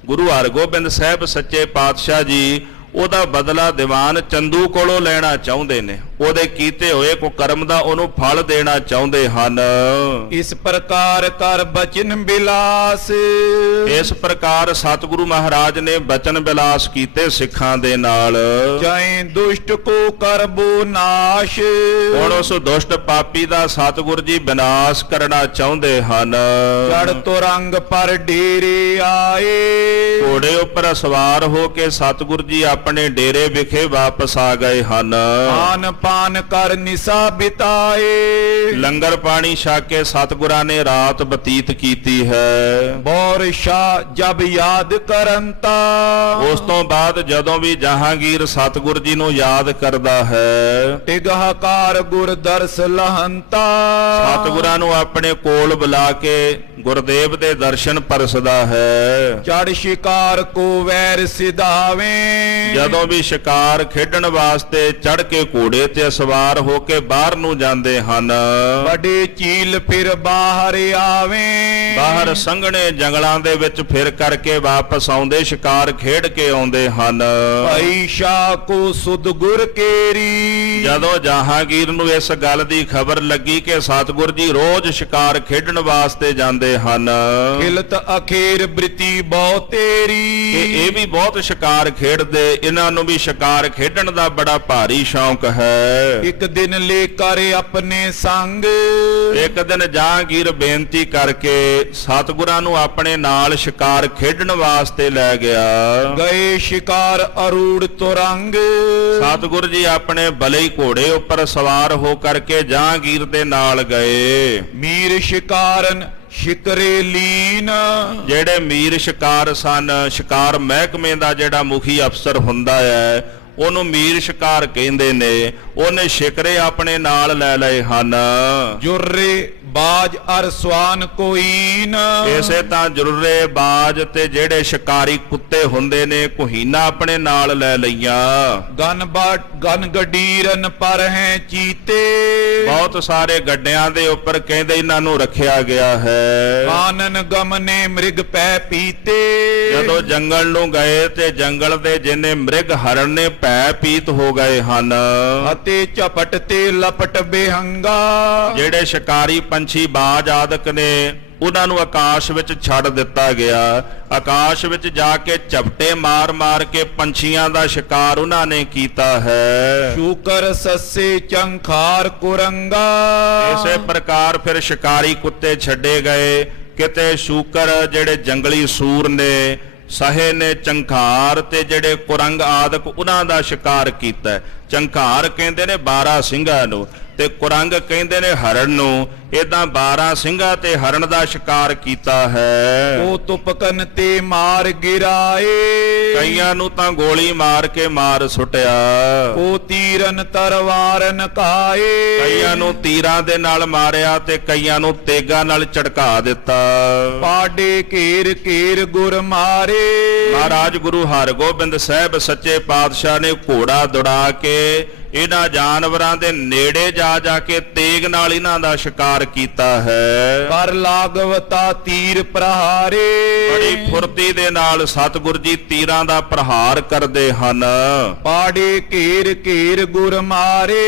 ਗੁਰੂ ਹਰਗੋਬਿੰਦ ਸਾਹਿਬ ਸੱਚੇ ਪਾਤਸ਼ਾਹ ਜੀ ਉਹਦਾ ਬਦਲਾ ਦੀਵਾਨ ਚੰਦੂ ਕੋਲੋਂ ਲੈਣਾ ਚਾਹੁੰਦੇ ਨੇ। ਉਹਦੇ ਕੀਤੇ ਹੋਏ ਕੁਕਰਮ ਦਾ ਉਹਨੂੰ ਫਲ ਦੇਣਾ ਚਾਹੁੰਦੇ ਹਨ। ਇਸ ਪ੍ਰਕਾਰ ਕਰ ਬਚਨ ਬਿਲਾਸ, ਇਸ ਪ੍ਰਕਾਰ ਸਤਿਗੁਰੂ ਮਹਾਰਾਜ ਨੇ ਬਚਨ ਬਿਲਾਸ ਕੀਤੇ ਸਿੱਖਾਂ ਦੇ ਨਾਲ। ਚਾਹੇ ਦੁਸ਼ਟ ਕੋ ਕਰਬੋ ਨਾਸ਼, ਹੁਣ ਉਸ ਦੁਸ਼ਟ ਪਾਪੀ ਦਾ ਸਤਿਗੁਰ ਜੀ ਵਿਨਾਸ਼ ਕਰਨਾ ਚਾਹੁੰਦੇ ਹਨ। ਚੜ ਤੁਰੰਗ ਪਰ ਡੇਰੇ ਆਏ, ਘੋੜੇ ਉੱਪਰ ਸਵਾਰ ਹੋ ਕੇ ਸਤਿਗੁਰ ਜੀ ਆਪਣੇ ਡੇਰੇ ਵਿਖੇ ਵਾਪਸ ਆ ਗਏ ਹਨ। ਆਨ ਪਾਨ ਕਰ ਨਿਸਾ ਬਿਤਾਏ, ਲੰਗਰ ਪਾਣੀ ਛਕ ਕੇ ਸਤਿਗੁਰਾਂ ਨੇ ਰਾਤ ਬਤੀਤ ਕੀਤੀ ਹੈ। ਬੌਰ ਸ਼ਾਹ ਜਬ ਯਾਦ ਕਰੰਤਾ, ਉਸ ਤੋਂ ਬਾਅਦ ਜਦੋਂ ਵੀ ਜਹਾਂਗੀਰ ਸਤਿਗੁਰ ਜੀ ਨੂੰ ਯਾਦ ਕਰਦਾ ਹੈ, ਟਿਗਹਕਾਰ ਗੁਰ ਦਰਸ ਲਹੰਤਾ, ਸਤਿਗੁਰਾਂ ਨੂੰ ਆਪਣੇ ਕੋਲ ਬੁਲਾ ਕੇ ਗੁਰਦੇਵ ਦੇ ਦਰਸ਼ਨ ਪਰਸਦਾ ਹੈ। ਚੜ ਸ਼ਿਕਾਰ ਕੋ ਵੈਰ ਸਿਧਾਵੇਂ, ਜਦੋਂ ਵੀ ਸ਼ਿਕਾਰ ਖੇਡਣ ਵਾਸਤੇ ਚੜ ਕੇ ਘੋੜੇ ਤੇ ਸਵਾਰ ਹੋ ਕੇ ਬਾਹਰ ਨੂੰ ਜਾਂਦੇ ਹਨ। ਵੱਡੇ ਝੀਲ ਫਿਰ ਬਾਹਰ ਆਵੇਂ, ਬਾਹਰ ਸੰਘਣੇ ਜੰਗਲਾਂ ਦੇ ਵਿੱਚ ਫਿਰ ਕਰਕੇ ਵਾਪਸ ਆਉਂਦੇ, ਸ਼ਿਕਾਰ ਖੇਡ ਕੇ ਆਉਂਦੇ ਹਨ। ਭਾਈ ਸ਼ਾਹ ਕੋ ਸੁਧ ਗੁਰ ਕੇਰੀ, ਜਦੋਂ ਜਹਾਂਗੀਰ ਨੂੰ ਇਸ ਗੱਲ ਦੀ ਖਬਰ ਲੱਗੀ ਕਿ ਸਤਿਗੁਰ ਜੀ ਰੋਜ਼ ਸ਼ਿਕਾਰ ਖੇਡਣ ਵਾਸਤੇ ਜਾਂਦੇ ਹਨ, ਖਿਲਤ ਅਖੇਰ ਬ੍ਰਿਤੀ ਬਹੁ ਤੇਰੀ, ਇਹ ਵੀ ਬਹੁਤ ਸ਼ਿਕਾਰ ਖੇਡਦੇ, ਇਹਨਾਂ ਨੂੰ ਵੀ ਸ਼ਿਕਾਰ ਖੇਡਣ ਦਾ ਬੜਾ ਭਾਰੀ ਸ਼ੌਂਕ ਹੈ। ਇੱਕ ਦਿਨ ਲੈ ਕਰ ਆਪਣੇ ਸੰਗ, ਇੱਕ ਦਿਨ ਜਹਾਂਗੀਰ ਬੇਨਤੀ ਕਰਕੇ ਸਤਿਗੁਰਾਂ ਨੂੰ ਆਪਣੇ ਨਾਲ ਸ਼ਿਕਾਰ ਖੇਡਣ ਵਾਸਤੇ ਲੈ ਗਿਆ। ਗਏ ਸ਼ਿਕਾਰ ਅਰੂੜ ਤੁਰੰਗ, ਸਤਿਗੁਰ ਜੀ ਆਪਣੇ ਬਲੇ ਘੋੜੇ ਉੱਪਰ ਸਵਾਰ ਹੋ ਕਰਕੇ ਜਹਾਂਗੀਰ ਦੇ ਨਾਲ ਗਏ। ਮੀਰ ਸ਼ਿਕਾਰਨ ਸ਼ਿਕਰੇ ਲੀਨ, ਜਿਹੜੇ ਮੀਰ ਸ਼ਿਕਾਰ ਸਨ, ਸ਼ਿਕਾਰ ਮਹਿਕਮੇ ਦਾ ਜਿਹੜਾ ਮੁਖੀ ਅਫਸਰ ਹੁੰਦਾ ਹੈ ਉਹਨੂੰ ਮੀਰ ਸ਼ਿਕਾਰ ਕਹਿੰਦੇ ਨੇ, ਉਹਨੇ ਸ਼ਿਕਰੇ ਆਪਣੇ ਨਾਲ ਲੈ ਲਏ ਹਨ। ਜੁਰਰੇ ਬਾਜ ਅਰ ਸਵਾਨ ਕੋਈਨ, ਇਸੇ ਤਾਂ ਜੁਰਰੇ ਬਾਜ ਤੇ ਜਿਹੜੇ ਸ਼ਿਕਾਰੀ ਕੁੱਤੇ ਹੁੰਦੇ ਨੇ ਕੋਹੀਨਾ ਆਪਣੇ ਨਾਲ ਲੈ ਲਈਆਂ। ਗਨ ਗਡੀਰਨ ਪਰ ਹੈ ਚੀਤੇ, ਬਹੁਤ ਸਾਰੇ ਗੱਡਿਆਂ ਦੇ ਉੱਪਰ ਕਹਿੰਦੇ ਇਹਨਾਂ ਨੂੰ ਰੱਖਿਆ ਗਿਆ ਹੈ। ਕਾਨਨ ਗਮਨੇ ਮ੍ਰਿਗ ਪੈ ਪੀਤੇ, ਜਦੋਂ ਜੰਗਲ ਨੂੰ ਗਏ ਤੇ ਜੰਗਲ ਦੇ ਜਿੰਨੇ ਮ੍ਰਿਗ ਹਰਨ ਨੇ ਭੈ ਪੀਤ ਹੋ ਗਏ ਹਨ। ਅਤੇ ਝਪਟ ਤੇ ਲਪਟ ਬੇਹੰਗਾ, ਜਿਹੜੇ ਸ਼ਿਕਾਰੀ ਪੰਛੀ ਬਾਜ ਆਦਿਕ ਨੇ ਉਹਨਾਂ ਨੂੰ ਆਕਾਸ਼ ਵਿੱਚ ਛੱਡ ਦਿੱਤਾ ਗਿਆ। ਆਕਾਸ਼ ਵਿੱਚ ਜਾ ਕੇ ਝਪਟੇ ਮਾਰ-ਮਾਰ ਕੇ ਪੰਛੀਆਂ ਦਾ ਸ਼ਿਕਾਰ ਉਹਨਾਂ ਨੇ ਕੀਤਾ ਹੈ। ਸ਼ੂਕਰ ਸੱਸੇ ਚੰਖਾਰ ਕੁਰੰਗਾ, ਇਸੇ ਪ੍ਰਕਾਰ ਫਿਰ ਸ਼ਿਕਾਰੀ ਕੁੱਤੇ ਛੱਡੇ ਗਏ। ਕਿਤੇ ਸ਼ੂਕਰ ਜਿਹੜੇ ਜੰਗਲੀ ਸੂਰ ਨੇ, ਸਹੇ ਨੇ ਚੰਖਾਰ ਤੇ ਜਿਹੜੇ ਕੁਰੰਗ ਆਦਿਕ ਉਹਨਾਂ ਦਾ ਸ਼ਿਕਾਰ ਕੀਤਾ। ਚੰਖਾਰ ਕਹਿੰਦੇ ਨੇ 12 ਸਿੰਘਾਂ ਨੂੰ ਤੇ ਕੁਰੰਗ ਕਹਿੰਦੇ ਨੇ ਹਰਨ ਨੂੰ। ਇਦਾਂ 12 ਸਿੰਘਾਂ ਤੇ ਹਰਨ ਦਾ ਸ਼ਿਕਾਰ ਕੀਤਾ ਹੈ। ਉਹ ਤੁਪਕਨ ਤੇ ਮਾਰ ਗਿਰਾਏ, ਕਈਆਂ ਨੂੰ ਤਾਂ ਗੋਲੀ ਮਾਰ ਕੇ ਮਾਰ ਸੁੱਟਿਆ। ਉਹ ਤੀਰਨ ਤਰਵਾਰਨ ਕਾਏ, ਕਈਆਂ ਨੂੰ ਤੀਰਾਂ ਦੇ ਨਾਲ ਮਾਰਿਆ ਤੇ ਕਈਆਂ ਨੂੰ ਤੇਗਾਂ ਨਾਲ ਝਟਕਾ ਦਿੱਤਾ। ਪਾਡੇ ਘੇਰ ਘੇਰ ਗੁਰ ਮਾਰੇ, ਮਹਾਰਾਜ ਗੁਰੂ ਹਰਗੋਬਿੰਦ ਸਾਹਿਬ ਸੱਚੇ ਪਾਤਸ਼ਾਹ ਨੇ ਘੋੜਾ ਦੌੜਾ ਕੇ ਇਹਨਾਂ ਜਾਨਵਰਾਂ ਦੇ ਨੇੜੇ ਜਾ ਜਾ ਕੇ ਤੇਗ ਨਾਲ ਇਹਨਾਂ ਦਾ ਸ਼ਿਕਾਰ ਕੀਤਾ ਹੈ। ਕਰ ਲਾਗਵਤਾ ਤੀਰ ਪ੍ਰਹਾਰੇ, ਬੜੀ ਫੁਰਤੀ ਦੇ ਨਾਲ ਸਤਿਗੁਰ ਜੀ ਤੀਰਾਂ ਦਾ ਪ੍ਰਹਾਰ ਕਰਦੇ ਹਨ। ਪਾੜੇ ਘੇਰ ਘੇਰ ਗੁਰ ਮਾਰੇ,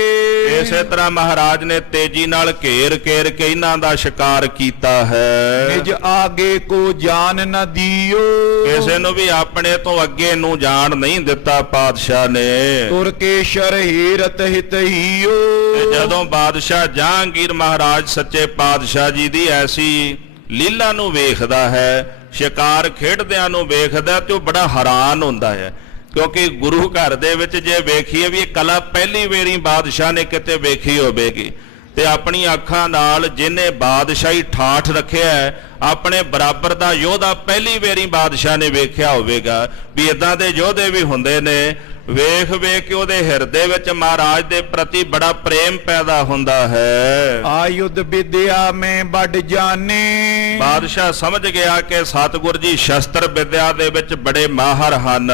ਇਸੇ ਤਰ੍ਹਾਂ ਮਹਾਰਾਜ ਨੇ ਤੇਜ਼ੀ ਨਾਲ ਘੇਰ ਘੇਰ ਕੇ ਇਹਨਾਂ ਦਾ ਸ਼ਿਕਾਰ ਕੀਤਾ ਹੈ। ਨਿਜ ਆਗੇ ਕੋ ਜਾਨ ਨ ਦਿਓ, ਕਿਸੇ ਨੂੰ ਵੀ ਆਪਣੇ ਤੋਂ ਅੱਗੇ ਨੂੰ ਜਾਣ ਨਹੀਂ ਦਿੱਤਾ ਪਾਤਸ਼ਾਹ ਨੇ। ਤੁਰ ਕੇ ਸ਼ਰ ਹੀਰਤ ਹਿਤ ਹੀਓ, ਤੇ ਜਦੋਂ ਬਾਦਸ਼ਾਹ ਜਹਾਂਗੀਰ ਮਹਾਰਾਜ ਸੱਚੇ ਪਾਤਸ਼ਾਹ ਜੀ ਦੀ ਐਸੀ ਲੀਲਾ ਨੂੰ ਵੇਖਦਾ ਹੈ, ਸ਼ਿਕਾਰ ਖੇਡਦਿਆਂ ਨੂੰ ਵੇਖਦਾ, ਤੇ ਉਹ ਬੜਾ ਹੈਰਾਨ ਹੁੰਦਾ ਹੈ। ਕਿਉਂਕਿ ਗੁਰੂ ਘਰ ਦੇ ਵਿੱਚ ਜੇ ਵੇਖੀਏ ਵੀ ਇਹ ਕਲਾ ਪਹਿਲੀ ਵਾਰੀ ਬਾਦਸ਼ਾਹ ਨੇ ਕਿਤੇ ਵੇਖੀ ਹੋਵੇਗੀ, ਤੇ ਆਪਣੀ ਅੱਖਾਂ ਨਾਲ ਜਿਹਨੇ ਬਾਦਸ਼ਾਹੀ ਠਾਠ ਰੱਖਿਆ ਹੈ, ਆਪਣੇ ਬਰਾਬਰ ਦਾ ਯੋਧਾ ਪਹਿਲੀ ਵਾਰੀ ਬਾਦਸ਼ਾਹ ਨੇ ਵੇਖਿਆ ਹੋਵੇਗਾ ਵੀ ਇਦਾਂ ਦੇ ਯੋਧੇ ਵੀ ਹੁੰਦੇ ਨੇ। ਵੇਖ ਵੇਖ ਕੇ ਉਹਦੇ ਹਿਰਦੇ ਵਿੱਚ ਮਹਾਰਾਜ ਦੇ ਪ੍ਰਤੀ ਬੜਾ ਪ੍ਰੇਮ ਪੈਦਾ ਹੁੰਦਾ ਹੈ। ਆਯੁਧ ਵਿਦਿਆ ਮੈਂ ਵੱਡ ਜਾਣੇ, ਬਾਦਸ਼ਾਹ ਸਮਝ ਗਿਆ ਕਿ ਸਤਿਗੁਰ ਜੀ ਸ਼ਸਤਰ ਵਿਦਿਆ ਦੇ ਵਿੱਚ ਬੜੇ ਮਾਹਰ ਹਨ।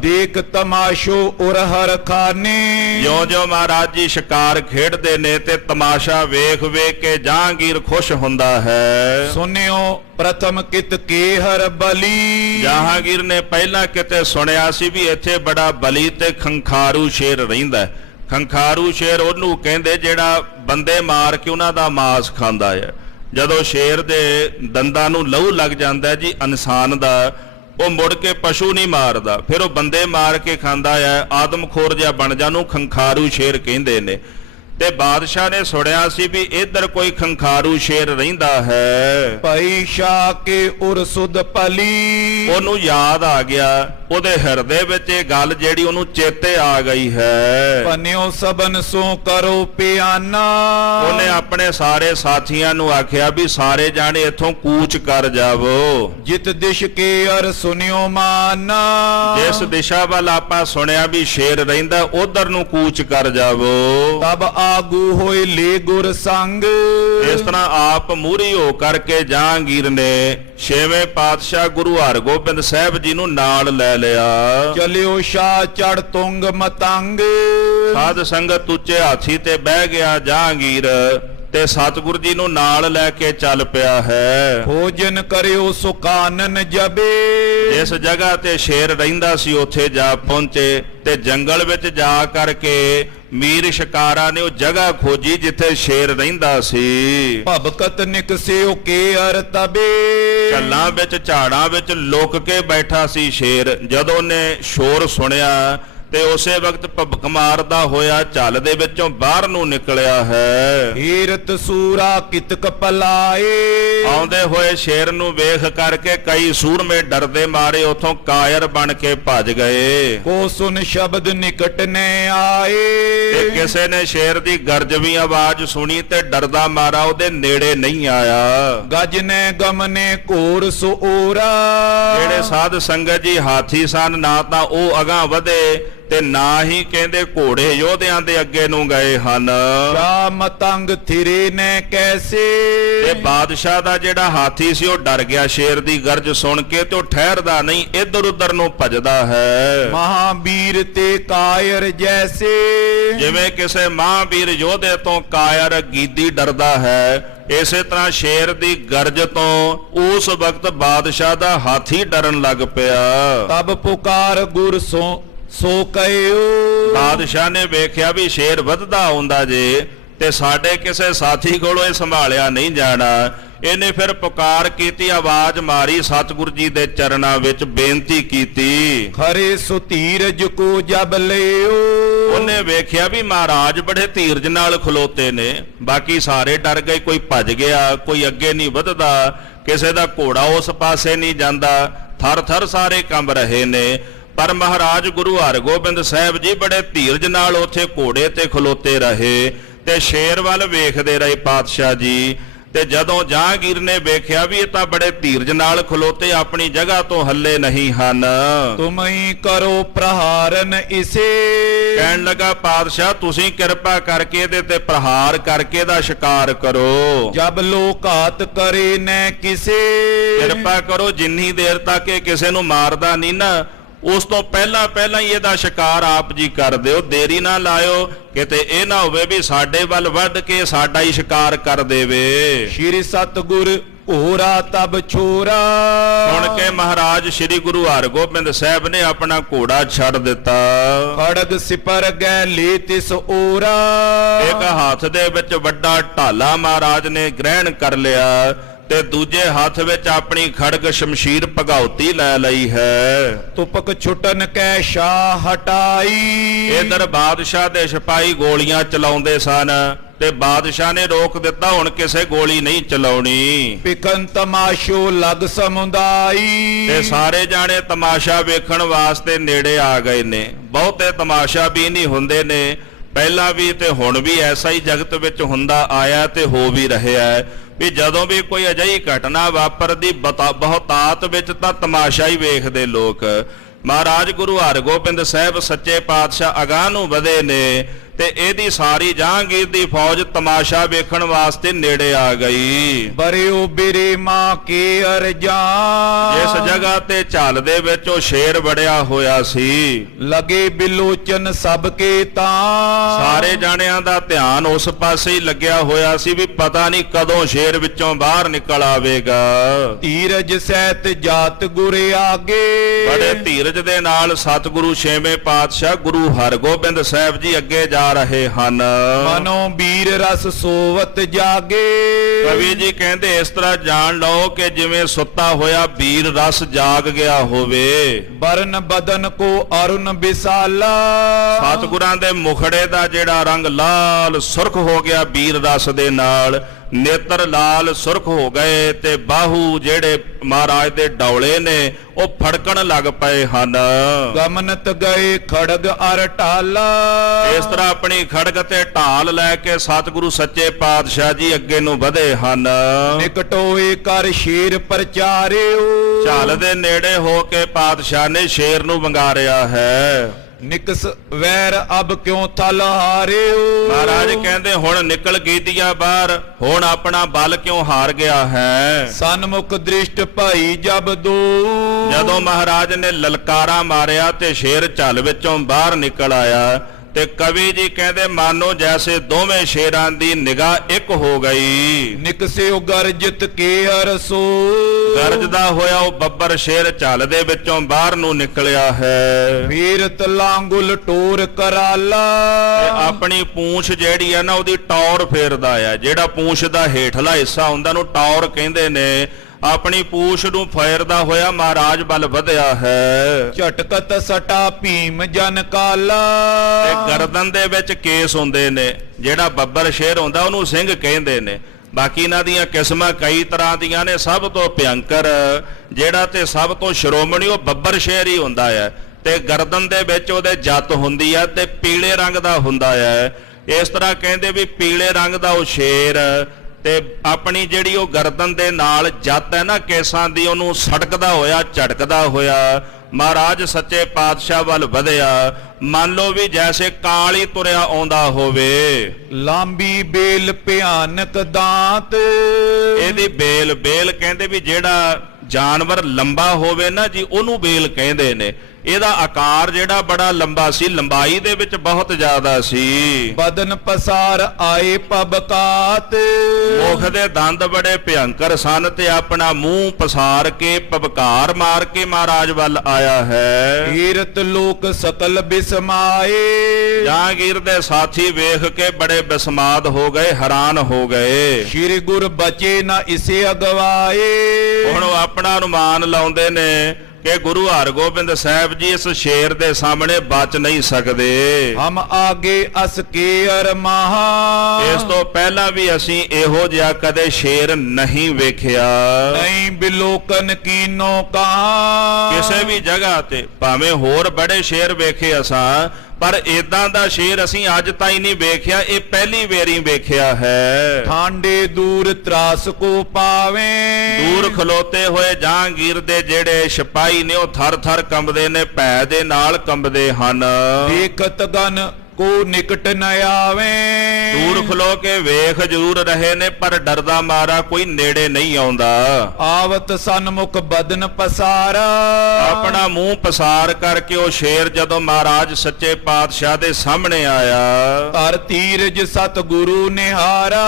ਦੇਖ ਤਮਾਸ਼ੋ ਉਰ ਹਰ ਖਾਨੇ, ਜਿਉਂ-ਜਿਉਂ ਮਹਾਰਾਜ ਜੀ ਸ਼ਿਕਾਰ ਖੇਡਦੇ ਨੇ ਤੇ ਤਮਾਸ਼ਾ ਵੇਖ ਵੇਖ ਕੇ ਜਹਾਂਗੀਰ ਖੁਸ਼ ਹੁੰਦਾ ਹੈ। ਸੁਨਿਓ ਪ੍ਰਥਮ ਕਿਤ ਕੇ ਹਰ ਬਲੀ, ਜਹਾਂਗੀਰ ਨੇ ਪਹਿਲਾਂ ਕਿਤੇ ਸੁਣਿਆ ਸੀ ਵੀ ਇੱਥੇ ਬੜਾ ਬਲੀ ਤੇ ਖੰਖਾਰੂ ਸ਼ੇਰ ਰਹਿੰਦਾ ਹੈ। ਖੰਖਾਰੂ ਸ਼ੇਰ ਉਹਨੂੰ ਕਹਿੰਦੇ ਜਿਹੜਾ ਬੰਦੇ ਮਾਰ ਕੇ ਉਹਨਾਂ ਦਾ ਮਾਸ ਖਾਂਦਾ ਹੈ। ਜਦੋਂ ਸ਼ੇਰ ਦੇ ਦੰਦਾਂ ਨੂੰ ਲਹੂ ਲੱਗ ਜਾਂਦਾ ਜੀ ਇਨਸਾਨ ਦਾ, ਉਹ ਮੁੜ ਕੇ ਪਸ਼ੂ ਨਹੀਂ ਮਾਰਦਾ, ਫਿਰ ਉਹ ਬੰਦੇ ਮਾਰ ਕੇ ਖਾਂਦਾ ਹੈ। ਆਦਮਖੋਰ ਜਿਹਾ ਬਣ ਜਾ, ਨੂੰ ਖੰਖਾਰੂ ਸ਼ੇਰ ਕਹਿੰਦੇ ਨੇ। ਤੇ ਬਾਦਸ਼ਾਹ ਨੇ ਸੁਣਿਆ ਸੀ ਵੀ ਇੱਧਰ ਕੋਈ ਖੰਖਾਰੂ ਸ਼ੇਰ ਰਹਿੰਦਾ ਹੈ। ਭਾਈ ਸ਼ਾਹ ਕੇ ਉਰ ਸੁਧ ਪਲੀ, ਉਹਨੂੰ ਯਾਦ ਆ ਗਿਆ, ਉਹਦੇ ਹਿਰਦੇ ਵਿੱਚ ਇਹ ਗੱਲ ਜਿਹੜੀ ਉਹਨੂੰ ਚੇਤੇ ਆ ਗਈ ਹੈ। ਪਨਿਓ ਸਬਨ ਸੋ ਕਰੋ ਪਿਆਨਾ, ਉਹਨੇ ਆਪਣੇ ਸਾਰੇ ਸਾਥੀਆਂ ਨੂੰ ਆਖਿਆ ਵੀ ਸਾਰੇ ਜਾਣੇ ਇੱਥੋਂ ਕੂਚ ਕਰ ਜਾਵੋ। ਜਿਤ ਦਿਸ਼ ਕੇ ਅਰ ਸੁਨਿਓ ਮਾਨਾ, ਜਿਸ ਦਿਸ਼ਾ ਵੱਲ ਆਪਾਂ ਸੁਣਿਆ ਵੀ ਸ਼ੇਰ ਰਹਿੰਦਾ ਉਧਰ ਨੂੰ ਕੂਚ ਕਰ ਜਾਵੋ। ਤਬ ਆਗੂ ਹੋਏ ਲੇ ਗੁਰ ਸੰਗ, ਇਸ ਤਰ੍ਹਾਂ ਆਪ ਮੂਹਰੀ ਹੋ ਕਰਕੇ ਜਹਾਂਗੀਰ ਨੇ ਛੇਵੇਂ ਪਾਤਸ਼ਾਹ ਗੁਰੂ ਹਰਗੋਬਿੰਦ ਸਾਹਿਬ ਜੀ ਨੂੰ ਨਾਲ ਲੈ ਲਿਆ। ਚਲਿਓ ਸ਼ਾਹ ਚੜ ਤੁੰਗ ਮਤੰਗ, ਸਾਧ ਸੰਗਤ ਉੱਚੇ ਹਾਥੀ ਤੇ ਬਹਿ ਗਿਆ ਜਹਾਂਗੀਰ, ਤੇ ਸਤਿਗੁਰ ਜੀ ਨੂੰ ਨਾਲ ਲੈ ਕੇ ਚੱਲ ਪਿਆ ਹੈ। ਭੋਜਨ ਕਰਿਓ ਸੁਕਾਨਨ ਜਬੇ, ਜਿਸ ਜਗ੍ਹਾ ਤੇ ਸ਼ੇਰ ਰਹਿੰਦਾ ਸੀ ਉੱਥੇ ਜਾ ਪਹੁੰਚੇ, ਤੇ ਜੰਗਲ ਵਿੱਚ ਜਾ ਕਰਕੇ ਮੀਰ ਸ਼ਿਕਾਰਾ ਨੇ ਉਹ ਜਗ੍ਹਾ ਖੋਜੀ ਜਿੱਥੇ ਸ਼ੇਰ ਰਹਿੰਦਾ ਸੀ। ਭਬਕਤ ਨਿਕਸਿਓ ਕੇ ਅਰ ਤਬੇ, ਕੱਲਾਂ ਵਿੱਚ ਝਾੜਾਂ ਵਿੱਚ ਲੁਕ ਕੇ ਬੈਠਾ ਸੀ ਸ਼ੇਰ। ਜਦੋਂ ਉਹਨੇ ਸ਼ੋਰ ਸੁਣਿਆ ਤੇ ਉਸੇ ਵਕਤ ਭਬਕ ਮਾਰਦਾ ਹੋਇਆ ਝੱਲ ਦੇ ਵਿੱਚੋਂ ਬਾਹਰ ਨੂੰ ਨਿਕਲਿਆ ਹੈ। ਹੀਰਤ ਸੂਰਾ ਕਿਤਕ ਪਲਾਏ, ਆਉਂਦੇ ਹੋਏ ਸ਼ੇਰ ਨੂੰ ਵੇਖ ਕਰਕੇ ਕਈ ਸੂਰਮੇ ਡਰਦੇ ਮਾਰੇ ਉਥੋਂ ਕਾਇਰ ਬਣ ਕੇ ਭੱਜ ਗਏ। ਕੋ ਸੁਨ ਸ਼ਬਦ ਨਿਕਟ ਨੇ ਆਏ, ਤੇ ਕਿਸੇ ਨੇ ਸ਼ੇਰ ਦੀ ਗਰਜਵੀਂ ਆਵਾਜ਼ ਸੁਣੀ ਤੇ ਡਰਦਾ ਮਾਰਾ ਉਹਦੇ ਨੇੜੇ ਨਹੀਂ ਆਇਆ। ਗਜ ਨੇ ਗਮਨੇ ਘੋਰ ਸੋਰਾ, ਜਿਹੜੇ ਸਾਧ ਸੰਗਤ ਜੀ ਹਾਥੀ ਸਨ, ਨਾ ਤਾਂ ਉਹ ਅਗਾਂਹ ਵਧੇ ਤੇ ਨਾ ਹੀ ਕਹਿੰਦੇ ਘੋੜੇ ਯੋਧਿਆਂ ਦੇ ਅੱਗੇ ਨੂੰ ਗਏ ਹਨ। ਸ਼ਾਹ ਮਤੰਗ ਥਿਰੇ ਨੇ ਕੈਸੇ, ਤੇ ਬਾਦਸ਼ਾਹ ਦਾ ਜਿਹੜਾ ਹਾਥੀ ਸੀ ਉਹ ਡਰ ਗਿਆ ਸ਼ੇਰ ਦੀ ਗਰਜ ਸੁਣ ਕੇ, ਤੇ ਉਹ ਠਹਿਰਦਾ ਨਹੀਂ, ਇੱਧਰ ਉੱਧਰ ਨੂੰ ਭੱਜਦਾ ਹੈ। ਮਹਾਬੀਰ ਤੇ ਕਾਇਰ ਜੈਸੇ, ਜਿਵੇਂ ਕਿਸੇ ਮਹਾਂਵੀਰ ਯੋਧੇ ਤੋਂ ਕਾਇਰ ਗੀਦੀ ਡਰਦਾ ਹੈ, ਇਸੇ ਤਰ੍ਹਾਂ ਸ਼ੇਰ ਦੀ ਗਰਜ ਤੋਂ ਉਸ ਵਕਤ ਬਾਦਸ਼ਾਹ ਦਾ ਹਾਥੀ ਡਰਨ ਲੱਗ ਪਿਆ। ਤਬ ਪੁਕਾਰ ਗੁਰ ਸੋ ਕਹਿਓ, ਬਾਦਸ਼ਾਹ ਨੇ ਵੇਖਿਆ ਵੀ ਸ਼ੇਰ ਵੱਧਦਾ ਆਉਂਦਾ ਜੇ, ਤੇ ਸਾਡੇ ਕਿਸੇ ਸਾਥੀ ਕੋਲੋਂ ਇਹ ਸੰਭਾਲਿਆ ਨਹੀਂ ਜਾਣਾ। ਇਹਨੇ ਫਿਰ ਪੁਕਾਰ ਕੀਤੀ, ਆਵਾਜ਼ ਮਾਰੀ, ਸਤਿਗੁਰ ਜੀ ਦੇ ਚਰਨਾਂ ਵਿੱਚ ਬੇਨਤੀ ਕੀਤੀ। ਖਰੇ ਸੋ ਧੀਰਜ ਕੋ ਜਬ ਲਿਓ, ਉਹਨੇ ਵੇਖਿਆ ਵੀ ਮਹਾਰਾਜ ਬੜੇ ਧੀਰਜ ਨਾਲ ਖਲੋਤੇ ਨੇ, ਬਾਕੀ ਸਾਰੇ ਡਰ ਗਏ, ਕੋਈ ਭੱਜ ਗਿਆ, ਕੋਈ ਅੱਗੇ ਨਹੀਂ ਵੱਧਦਾ, ਕਿਸੇ ਦਾ ਘੋੜਾ ਉਸ ਪਾਸੇ ਨਹੀਂ ਜਾਂਦਾ, ਥਰ ਥਰ ਸਾਰੇ ਕੰਬ ਰਹੇ ਨੇ। ਪਰ ਮਹਾਰਾਜ ਗੁਰੂ ਹਰਗੋਬਿੰਦ ਸਾਹਿਬ ਜੀ ਬੜੇ ਧੀਰਜ ਨਾਲ ਉੱਥੇ ਘੋੜੇ ਤੇ ਖਲੋਤੇ ਰਹੇ ਤੇ ਸ਼ੇਰ ਵੱਲ ਵੇਖਦੇ ਰਹੇ ਪਾਤਸ਼ਾਹ ਜੀ। ਤੇ ਜਦੋਂ ਜਹਾਂਗੀਰ ਨੇ ਵੇਖਿਆ ਵੀ ਇਹ ਤਾਂ ਬੜੇ ਧੀਰਜ ਨਾਲ ਖਲੋਤੇ, ਆਪਣੀ ਜਗ੍ਹਾ ਤੋਂ ਹੱਲੇ ਨਹੀਂ ਹਨ, ਤੁਮ ਹੀ ਕਰੋ ਪ੍ਰਹਾਰਨ ਇਸੇ, ਕਹਿਣ ਲੱਗਾ ਪਾਤਸ਼ਾਹ ਤੁਸੀਂ ਕਿਰਪਾ ਕਰਕੇ ਇਹਦੇ ਤੇ ਪ੍ਰਹਾਰ ਕਰਕੇ ਦਾ ਸ਼ਿਕਾਰ ਕਰੋ। ਜਬ ਲੋਕ ਘਾਤ ਕਰੇ ਨੈ ਕਿਸੇ, ਕਿਰਪਾ ਕਰੋ ਜਿੰਨੀ ਦੇਰ ਤੱਕ ਇਹ ਕਿਸੇ ਨੂੰ ਮਾਰਦਾ ਨਹੀਂ ਨਾ, ਉਸ ਤੋਂ ਪਹਿਲਾਂ ਹੀ ਇਹਦਾ ਸ਼ਿਕਾਰ ਆਪ ਜੀ ਕਰ ਦਿਓ, ਦੇਰੀ ਨਾ ਲਾਇਓ, ਕਿਤੇ ਇਹ ਨਾ ਹੋਵੇ ਵੀ ਸਾਡੇ ਵੱਲ ਵੱਢ ਕੇ ਸਾਡਾ ਹੀ ਸ਼ਿਕਾਰ ਕਰ ਦੇਵੇ। ਸ਼੍ਰੀ ਸਤਿਗੁਰ ਘੋਰਾ ਤਬ ਛੋਰਾ। ਸੁਣ ਕੇ ਮਹਾਰਾਜ ਸ੍ਰੀ ਗੁਰੂ ਹਰਗੋਬਿੰਦ ਸਾਹਿਬ ਨੇ ਆਪਣਾ ਘੋੜਾ ਛੱਡ ਦਿੱਤਾ। ਖੜਗ ਸਿਪਰ ਗੈ ਲੇ ਤਿਸ ਓਰਾ। ਇੱਕ ਹੱਥ ਦੇ ਵਿੱਚ ਵੱਡਾ ਢਾਲਾ ਮਹਾਰਾਜ ਨੇ ਗ੍ਰਹਿਣ ਕਰ ਲਿਆ ਤੇ ਦੂਜੇ ਹੱਥ ਵਿੱਚ ਆਪਣੀ ਖੜਗ ਸ਼ਮਸ਼ੀਰ ਭਗਉਤੀ ਲੈ ਲਈ ਹੈ। ਤੁਪਕ ਛੁਟਨ ਕੈ ਸ਼ਾਹ ਹਟਾਈ। ਇਧਰ ਬਾਦਸ਼ਾਹ ਦੇ ਸਿਪਾਹੀ ਗੋਲੀਆਂ ਚਲਾਉਂਦੇ ਸਨ ਤੇ ਬਾਦਸ਼ਾਹ ਨੇ ਰੋਕ ਦਿੱਤਾ, ਹੁਣ ਕਿਸੇ ਗੋਲੀ ਨਹੀਂ ਚਲਾਉਣੀ। ਪਿਕਨ ਤਮਾਸ਼ੋ ਲਗ ਸਮੁਦਾਈ। ਤੇ ਸਾਰੇ ਜਾਣੇ ਤਮਾਸ਼ਾ ਵੇਖਣ ਵਾਸਤੇ ਨੇੜੇ ਆ ਗਏ ਨੇ। ਬਹੁਤੇ ਤਮਾਸ਼ਾ ਵੀ ਨਹੀਂ ਹੁੰਦੇ ਨੇ, ਪਹਿਲਾਂ ਵੀ ਤੇ ਹੁਣ ਵੀ ਐਸਾ ਹੀ ਜਗਤ ਵਿੱਚ ਹੁੰਦਾ ਆਇਆ ਤੇ ਹੋ ਵੀ ਰਿਹਾ ਹੈ ਵੀ ਜਦੋਂ ਵੀ ਕੋਈ ਅਜਿਹੀ ਘਟਨਾ ਵਾਪਰਦੀ ਬਹੁਤਾਤ ਵਿੱਚ ਤਾਂ ਤਮਾਸ਼ਾ ਹੀ ਵੇਖਦੇ ਲੋਕ। ਮਹਾਰਾਜ ਗੁਰੂ ਹਰਗੋਬਿੰਦ ਸਾਹਿਬ ਸੱਚੇ ਪਾਤਸ਼ਾਹ ਅਗਾਂਹ ਨੂੰ ਵਧੇ ਨੇ ਤੇ ਇਹਦੀ ਸਾਰੀ ਜਹਾਂਗੀਰ ਦੀ ਫੌਜ ਤਮਾਸ਼ਾ ਵੇਖਣ ਵਾਸਤੇ ਨੇੜੇ ਆ ਗਈ। ਬਰਿਓ ਬਿਰੇ ਮਾਂ ਕੇ ਅਰਜਾਂ। ਜਿਸ ਜਗ੍ਹਾ ਤੇ ਝੱਲ ਦੇ ਵਿੱਚ ਉਹ ਸ਼ੇਰ ਵੜਿਆ ਹੋਇਆ ਸੀ, ਲਗੇ ਬਿਲੋਚਨ ਸਭ ਕੇ ਤਾਂ। ਸਾਰੇ ਜਾਣਿਆਂ ਦਾ ਧਿਆਨ ਉਸ ਪਾਸੇ ਹੀ ਲੱਗਿਆ ਹੋਇਆ ਸੀ ਵੀ ਪਤਾ ਨਹੀਂ ਕਦੋਂ ਸ਼ੇਰ ਵਿੱਚੋਂ ਬਾਹਰ ਨਿਕਲ ਆਵੇਗਾ। ਧੀਰਜ ਸਹਿਤ ਜਾਤ ਗੁਰ ਆਗੇ। ਬੜੇ ਧੀਰਜ ਦੇ ਨਾਲ ਸਤਿਗੁਰੂ ਛੇਵੇਂ ਪਾਤਸ਼ਾਹ ਗੁਰੂ ਹਰਗੋਬਿੰਦ ਸਾਹਿਬ ਜੀ ਅੱਗੇ ਜਾ ਰਹੇ ਹਨ। ਮਨੋ ਵੀਰ ਰਸ ਸੋਵਤ ਜਾਗੇ। ਕਵੀ ਜੀ ਕਹਿੰਦੇ ਇਸ ਤਰ੍ਹਾਂ ਜਾਣ ਲਓ ਕਿ ਜਿਵੇਂ ਸੁੱਤਾ ਹੋਇਆ ਵੀਰ ਰਸ ਜਾਗ ਗਿਆ ਹੋਵੇ। ਬਰਨ ਬਦਨ ਕੋ ਅਰੁਣ ਵਿਸਾਲਾ। ਸਤਿਗੁਰਾਂ ਦੇ ਮੁਖੜੇ ਦਾ ਜਿਹੜਾ ਰੰਗ ਲਾਲ ਸੁਰਖ ਹੋ ਗਿਆ ਵੀਰ ਰਸ ਦੇ ਨਾਲ, ਨੇਤਰ ਲਾਲ ਸੁਰਖ ਹੋ ਗਏ ਤੇ ਬਾਹੂ ਜਿਹੜੇ ਮਹਾਰਾਜ ਦੇ ਡੌਲੇ ਨੇ ਉਹ ਫੜਕਣ ਲੱਗ ਪਏ ਹਨ। ਗਮਨਤ ਗਏ ਖੜਗ ਅਰ ਢਾਲਾ। ਇਸ ਤਰ੍ਹਾਂ ਆਪਣੀ ਖੜਗ ਤੇ ਢਾਲ ਲੈ ਕੇ ਸਤਿਗੁਰੂ ਸੱਚੇ ਪਾਤਸ਼ਾਹ ਜੀ ਅੱਗੇ ਨੂੰ ਵਧੇ ਹਨ। ਨਿਕਟੋਏ ਕਰ ਸ਼ੇਰ ਪ੍ਰਚਾਰਿਓ। ਝੱਲ ਦੇ ਨੇੜੇ ਹੋ ਕੇ ਪਾਤਸ਼ਾਹ ਨੇ ਸ਼ੇਰ ਨੂੰ ਵੰਗਾਰਿਆ ਹੈ। ਨਿਕਸ ਵੈਰ ਅਬ ਕਿਉਂ ਥਲ ਹਾਰਿਓ। ਮਹਾਰਾਜ ਕਹਿੰਦੇ ਹੁਣ ਨਿਕਲ ਗਈਦੀਆਂ ਬਾਹਰ, ਹੁਣ ਆਪਣਾ ਬਲ ਕਿਉਂ ਹਾਰ ਗਿਆ ਹੈ। ਸਨਮੁਖ ਦ੍ਰਿਸ਼ਟ ਭਾਈ ਜਬ ਦੋ। ਜਦੋਂ ਮਹਾਰਾਜ ਨੇ ਲਲਕਾਰਾ ਮਾਰਿਆ ਤੇ ਸ਼ੇਰ ਝੱਲ ਵਿੱਚੋਂ ਬਾਹਰ ਨਿਕਲ ਆਇਆ ਤੇ ਕਵੀ ਜੀ ਕਹਿੰਦੇ ਮਾਨੋ ਜੈਸੇ ਦੋਵੇਂ ਸ਼ੇਰਾਂ ਦੀ ਨਿਗਾਹ ਇੱਕ ਹੋ ਗਈ। ਨਿਕਸਿਓ ਗਰਜਤ ਕੇ ਅਰਸੋ। ਗਰਜਦਾ ਹੋਇਆ ਉਹ ਬੱਬਰ ਸ਼ੇਰ ਝੱਲ ਦੇ ਵਿੱਚੋਂ ਬਾਹਰ ਨੂੰ ਨਿਕਲਿਆ ਹੈ। ਵੀਰਤ ਲਾਂਗੁਲ ਟੋਰ ਕਰਾਲਾ। ਤੇ ਆਪਣੀ ਪੂੰਛ ਜਿਹੜੀ ਆ ਨਾ ਉਹਦੀ ਟੌਰ ਫੇਰਦਾ ਆ। ਜਿਹੜਾ ਪੂੰਛ ਦਾ ਹੇਠਲਾ ਹਿੱਸਾ ਹੁੰਦਾ ਨੂੰ ਟੌਰ ਕਹਿੰਦੇ ਨੇ। ਆਪਣੀ ਪੂਛ ਨੂੰ ਫੇਰਦਾ ਹੋਇਆ ਮਹਾਰਾਜ ਵੱਲ ਵਧਿਆ ਹੈ। ਝਟਕਤ ਸਟਾ ਭੀਮ ਜਨ ਕਾਲਾ। ਤੇ ਗਰਦਨ ਦੇ ਵਿੱਚ ਕੇਸ ਹੁੰਦੇ ਨੇ। ਜਿਹੜਾ ਬੱਬਰ ਸ਼ੇਰ ਹੁੰਦਾ ਉਹਨੂੰ ਸਿੰਘ ਕਹਿੰਦੇ ਨੇ। ਬਾਕੀ ਇਹਨਾਂ ਦੀਆਂ ਕਿਸਮਾਂ ਕਈ ਤਰ੍ਹਾਂ ਦੀਆਂ ਨੇ। ਸਭ ਤੋਂ ਭਿਅੰਕਰ ਜਿਹੜਾ ਤੇ ਸਭ ਤੋਂ ਸ਼੍ਰੋਮਣੀ ਉਹ ਬੱਬਰ ਸ਼ੇਰ ਹੀ ਹੁੰਦਾ ਹੈ। ਤੇ ਗਰਦਨ ਦੇ ਵਿੱਚ ਉਹਦੇ ਜੱਤ ਹੁੰਦੀ ਹੈ ਤੇ ਪੀਲੇ ਰੰਗ ਦਾ ਹੁੰਦਾ ਹੈ। ਇਸ ਤਰ੍ਹਾਂ ਕਹਿੰਦੇ ਵੀ ਪੀਲੇ ਰੰਗ ਦਾ ਉਹ ਸ਼ੇਰ ਤੇ ਆਪਣੀ ਜਿਹੜੀ ਉਹ ਗਰਦਨ ਦੇ ਨਾਲ ਜੱਤ ਹੈ ਨਾ ਕੇਸਾਂ ਦੀ, ਉਹਨੂੰ ਸੜਕਦਾ ਹੋਇਆ ਝਟਕਦਾ ਹੋਇਆ ਮਹਾਰਾਜ ਸੱਚੇ ਪਾਤਸ਼ਾਹ ਵੱਲ ਵਧਿਆ। ਮੰਨ ਲਓ ਵੀ ਜੈਸੇ ਕਾਲ ਹੀ ਤੁਰਿਆ ਆਉਂਦਾ ਹੋਵੇ। ਲਾਂਬੀ ਬੇਲ ਭਿਆਨਕ ਦਾਂਤ। ਇਹਦੀ ਬੇਲ ਕਹਿੰਦੇ ਵੀ ਜਿਹੜਾ ਜਾਨਵਰ ਲੰਬਾ ਹੋਵੇ ਨਾ ਜੀ ਉਹਨੂੰ ਬੇਲ ਕਹਿੰਦੇ ਨੇ। ਇਹਦਾ ਆਕਾਰ ਜਿਹੜਾ ਬੜਾ ਲੰਬਾ ਸੀ, ਲੰਬਾਈ ਦੇ ਵਿੱਚ ਬਹੁਤ ਜ਼ਿਆਦਾ ਸੀ। ਬਦਨ ਪਸਾਰ ਆਏ ਪਬਕਾਤ। ਮੁਖ ਦੇ ਦੰਦ ਬੜੇ ਭਿਅੰਕਰ ਸਨ ਤੇ ਆਪਣਾ ਮੂੰਹ ਪਸਾਰ ਕੇ ਪਬਕਾਰ ਮਾਰ ਕੇ ਮਹਾਰਾਜ ਵੱਲ ਆਇਆ ਹੈ। ਹੀਰਤ ਲੋਕ ਸਕਲ ਬਿਸਮਾਏ। ਜਹਾਂਗੀਰ ਦੇ ਸਾਥੀ ਵੇਖ ਕੇ ਬੜੇ ਬਿਸਮਾਦ ਹੋ ਗਏ, ਹੈਰਾਨ ਹੋ ਗਏ। ਸ਼੍ਰੀ ਗੁਰ ਬਚੇ ਨਾ ਇਸੇ ਅਗਵਾਏ। ਹੁਣ ਉਹ ਆਪਣਾ ਅਨੁਮਾਨ ਲਾਉਂਦੇ ਨੇ ਕਿ ਗੁਰੂ ਹਰਗੋਬਿੰਦ ਸਾਹਿਬ ਜੀ ਇਸ ਸ਼ੇਰ ਦੇ ਸਾਹਮਣੇ ਬਚ ਨਹੀਂ ਸਕਦੇ। ਹਮ ਆਗੇ ਅਸ ਕੇ ਅਰਮਾਹਾ। ਇਸ ਤੋਂ ਪਹਿਲਾਂ ਵੀ ਅਸੀਂ ਇਹੋ ਜਿਹਾ ਕਦੇ ਸ਼ੇਰ ਨਹੀਂ ਵੇਖਿਆ। ਨਹੀਂ ਬਿਲੋਕਨ ਕੀਨੋ ਕਹਾ। ਕਿਸੇ ਵੀ ਜਗ੍ਹਾ ਤੇ ਭਾਵੇਂ ਹੋਰ ਬੜੇ ਸ਼ੇਰ ਵੇਖੇ ਅਸਾਂ, ਪਰ ਇਦਾਂ ਦਾ ਸ਼ੇਰ ਅਸੀਂ ਅੱਜ ਤਾਈਂ ਨਹੀਂ ਵੇਖਿਆ। ਇਹ ਪਹਿਲੀ ਵੇਰੀ ਵੇਖਿਆ ਹੈ। ਠਾਂਡੇ ਦੂਰ ਤਰਾਸ ਕੋ ਪਾਵੇ। ਦੂਰ ਖਲੋਤੇ ਹੋਏ ਜਹਾਂਗੀਰ ਦੇ ਜਿਹੜੇ ਸਿਪਾਹੀ ਨੇ ਉਹ ਥਰ ਥਰ ਕੰਬਦੇ ਨੇ, ਭੈ ਦੇ ਨਾਲ ਕੰਬਦੇ ਹਨ। ਦੇਖਤ ਗਨ ਕੋ ਨਿਕਟ ਨ ਆਵੇ। ਦੂਰ ਖਲੋ ਕੇ ਵੇਖ ਜ਼ਰੂਰ ਰਹੇ ਨੇ ਪਰ ਡਰਦਾ ਮਾਰਾ ਕੋਈ ਨੇੜੇ ਨਹੀਂ ਆਉਂਦਾ। ਆਵਤ ਸਨਮੁਖ ਬਦਨ ਪਸਾਰਾ। ਆਪਣਾ ਮੂੰਹ ਪਸਾਰ ਕਰਕੇ ਉਹ ਸ਼ੇਰ ਜਦੋਂ ਮਹਾਰਾਜ ਸੱਚੇ ਪਾਤਸ਼ਾਹ ਦੇ ਸਾਹਮਣੇ ਆਇਆ, ਧਰ ਧੀਰਜ ਸਤਿਗੁਰੂ ਨਿਹਾਰਾ।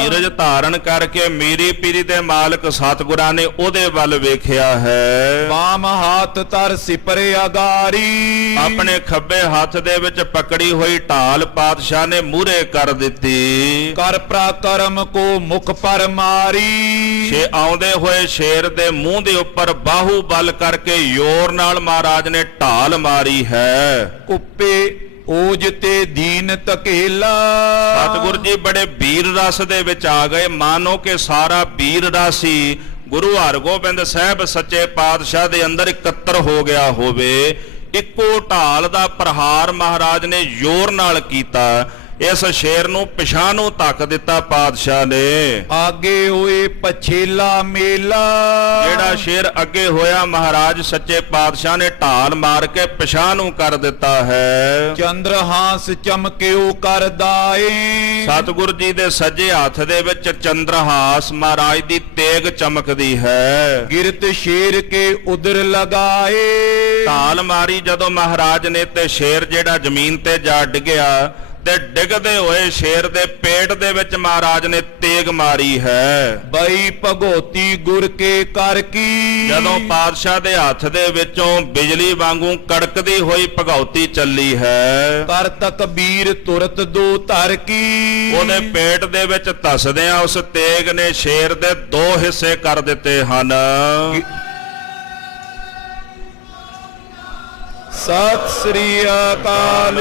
ਧੀਰਜ ਧਾਰਨ ਕਰਕੇ ਮੀਰੀ ਪੀਰੀ ਦੇ ਮਾਲਕ ਸਤਿਗੁਰਾਂ ਨੇ ਉਹਦੇ ਵੱਲ ਵੇਖਿਆ ਹੈ। ਬਾਮ ਹੱਥ ਧਰ ਸਿਪਰ ਅਗਾਰੀ। ਆਪਣੇ ਖੱਬੇ ਹੱਥ ਦੇ ਵਿੱਚ ਪਕੜੀ ਹੋਈ ਢਾਲ ਪਾਤਸ਼ਾਹ ਨੇ ਮੂਹਰੇ ਕਰ ਦਿੱਤੀ। ਕਰ ਪ੍ਰਾਕਰਮ ਕੋ ਮੁਖ ਪਰ ਮਾਰੀ। ਛੇ ਆਉਂਦੇ ਹੋਏ ਸ਼ੇਰ ਦੇ ਮੂੰਹ ਦੇ ਉੱਪਰ ਬਾਹੂ ਬਲ ਕਰਕੇ ਜ਼ੋਰ ਨਾਲ ਮਹਾਰਾਜ ਨੇ ਢਾਲ ਮਾਰੀ ਹੈ। ਕੁੱਪੇ ਓਜ ਤੇ ਦੀਨ ਤਕੇਲਾ। ਸਤਿਗੁਰ ਜੀ ਬੜੇ ਵੀਰ ਰਸ ਦੇ ਵਿੱਚ ਆ ਗਏ, ਮਾਨੋ ਕਿ ਸਾਰਾ ਵੀਰ ਰਸ ਹੀ ਗੁਰੂ ਹਰਗੋਬਿੰਦ ਸਾਹਿਬ ਸੱਚੇ ਪਾਤਸ਼ਾਹ ਦੇ ਅੰਦਰ ਇਕੱਤਰ ਹੋ ਗਿਆ ਹੋਵੇ। ਇੱਕੋ ਢਾਲ ਦਾ ਪ੍ਰਹਾਰ ਮਹਾਰਾਜ ਨੇ ਜ਼ੋਰ ਨਾਲ ਕੀਤਾ। ਇਸ ਸ਼ੇਰ ਨੂੰ ਪਿਛਾਂਹ ਨੂੰ ਧੱਕ ਦਿੱਤਾ ਪਾਤਸ਼ਾਹ ਨੇ। ਆਗੇ ਹੋਏ ਪਛੇਲਾ ਮੇਲਾ। ਜਿਹੜਾ ਸ਼ੇਰ ਅੱਗੇ ਹੋਇਆ ਮਹਾਰਾਜ ਸੱਚੇ ਪਾਤਸ਼ਾਹ ਨੇ ਢਾਲ ਮਾਰ ਕੇ ਪਿਛਾਂਹ ਨੂੰ ਕਰ ਦਿੱਤਾ ਹੈ। ਚੰਦਰਹਾਸ ਚਮਕਿਓ ਕਰਦਾਏ। ਸਤਿਗੁਰ ਜੀ ਦੇ ਸੱਜੇ ਹੱਥ ਦੇ ਵਿੱਚ ਚੰਦਰਹਾਸ ਮਹਾਰਾਜ ਦੀ ਤੇਗ ਚਮਕਦੀ ਹੈ। ਗਿਰਤ ਸ਼ੇਰ ਕੇ ਉਦਰ ਲਗਾਏ। ਢਾਲ ਮਾਰੀ ਜਦੋਂ ਮਹਾਰਾਜ ਨੇ ਤੇ ਸ਼ੇਰ ਜਿਹੜਾ ਜ਼ਮੀਨ ਤੇ ਜਾ ਡਿੱਗਿਆ ਤੇ ਡਿੱਗਦੇ ਹੋਏ ਸ਼ੇਰ ਦੇ ਪੇਟ ਦੇ ਵਿੱਚ ਮਹਾਰਾਜ ਨੇ ਤੇਗ ਮਾਰੀ ਹੈ। ਬਈ ਭਗੋਤੀ ਗੁਰ ਕੇ ਕਰ ਕੀ। ਜਦੋਂ ਪਾਤਸ਼ਾਹ ਦੇ ਹੱਥ ਦੇ ਵਿੱਚੋਂ ਬਿਜਲੀ ਵਾਂਗੂ ਕੜਕਦੀ ਹੋਈ ਭਗੌਤੀ ਚੱਲੀ ਹੈ। ਕਰ ਤਕਬੀਰ ਤੁਰਤ ਦੋ ਧਰ ਕੀ। ਉਹਦੇ ਪੇਟ ਦੇ ਵਿੱਚ ਧਸਦਿਆਂ ਉਸ ਤੇਗ ਨੇ ਸ਼ੇਰ ਦੇ ਦੋ ਹਿੱਸੇ ਕਰ ਦਿੱਤੇ ਹਨ। ਸਤਿ ਸ੍ਰੀ ਅਕਾਲ।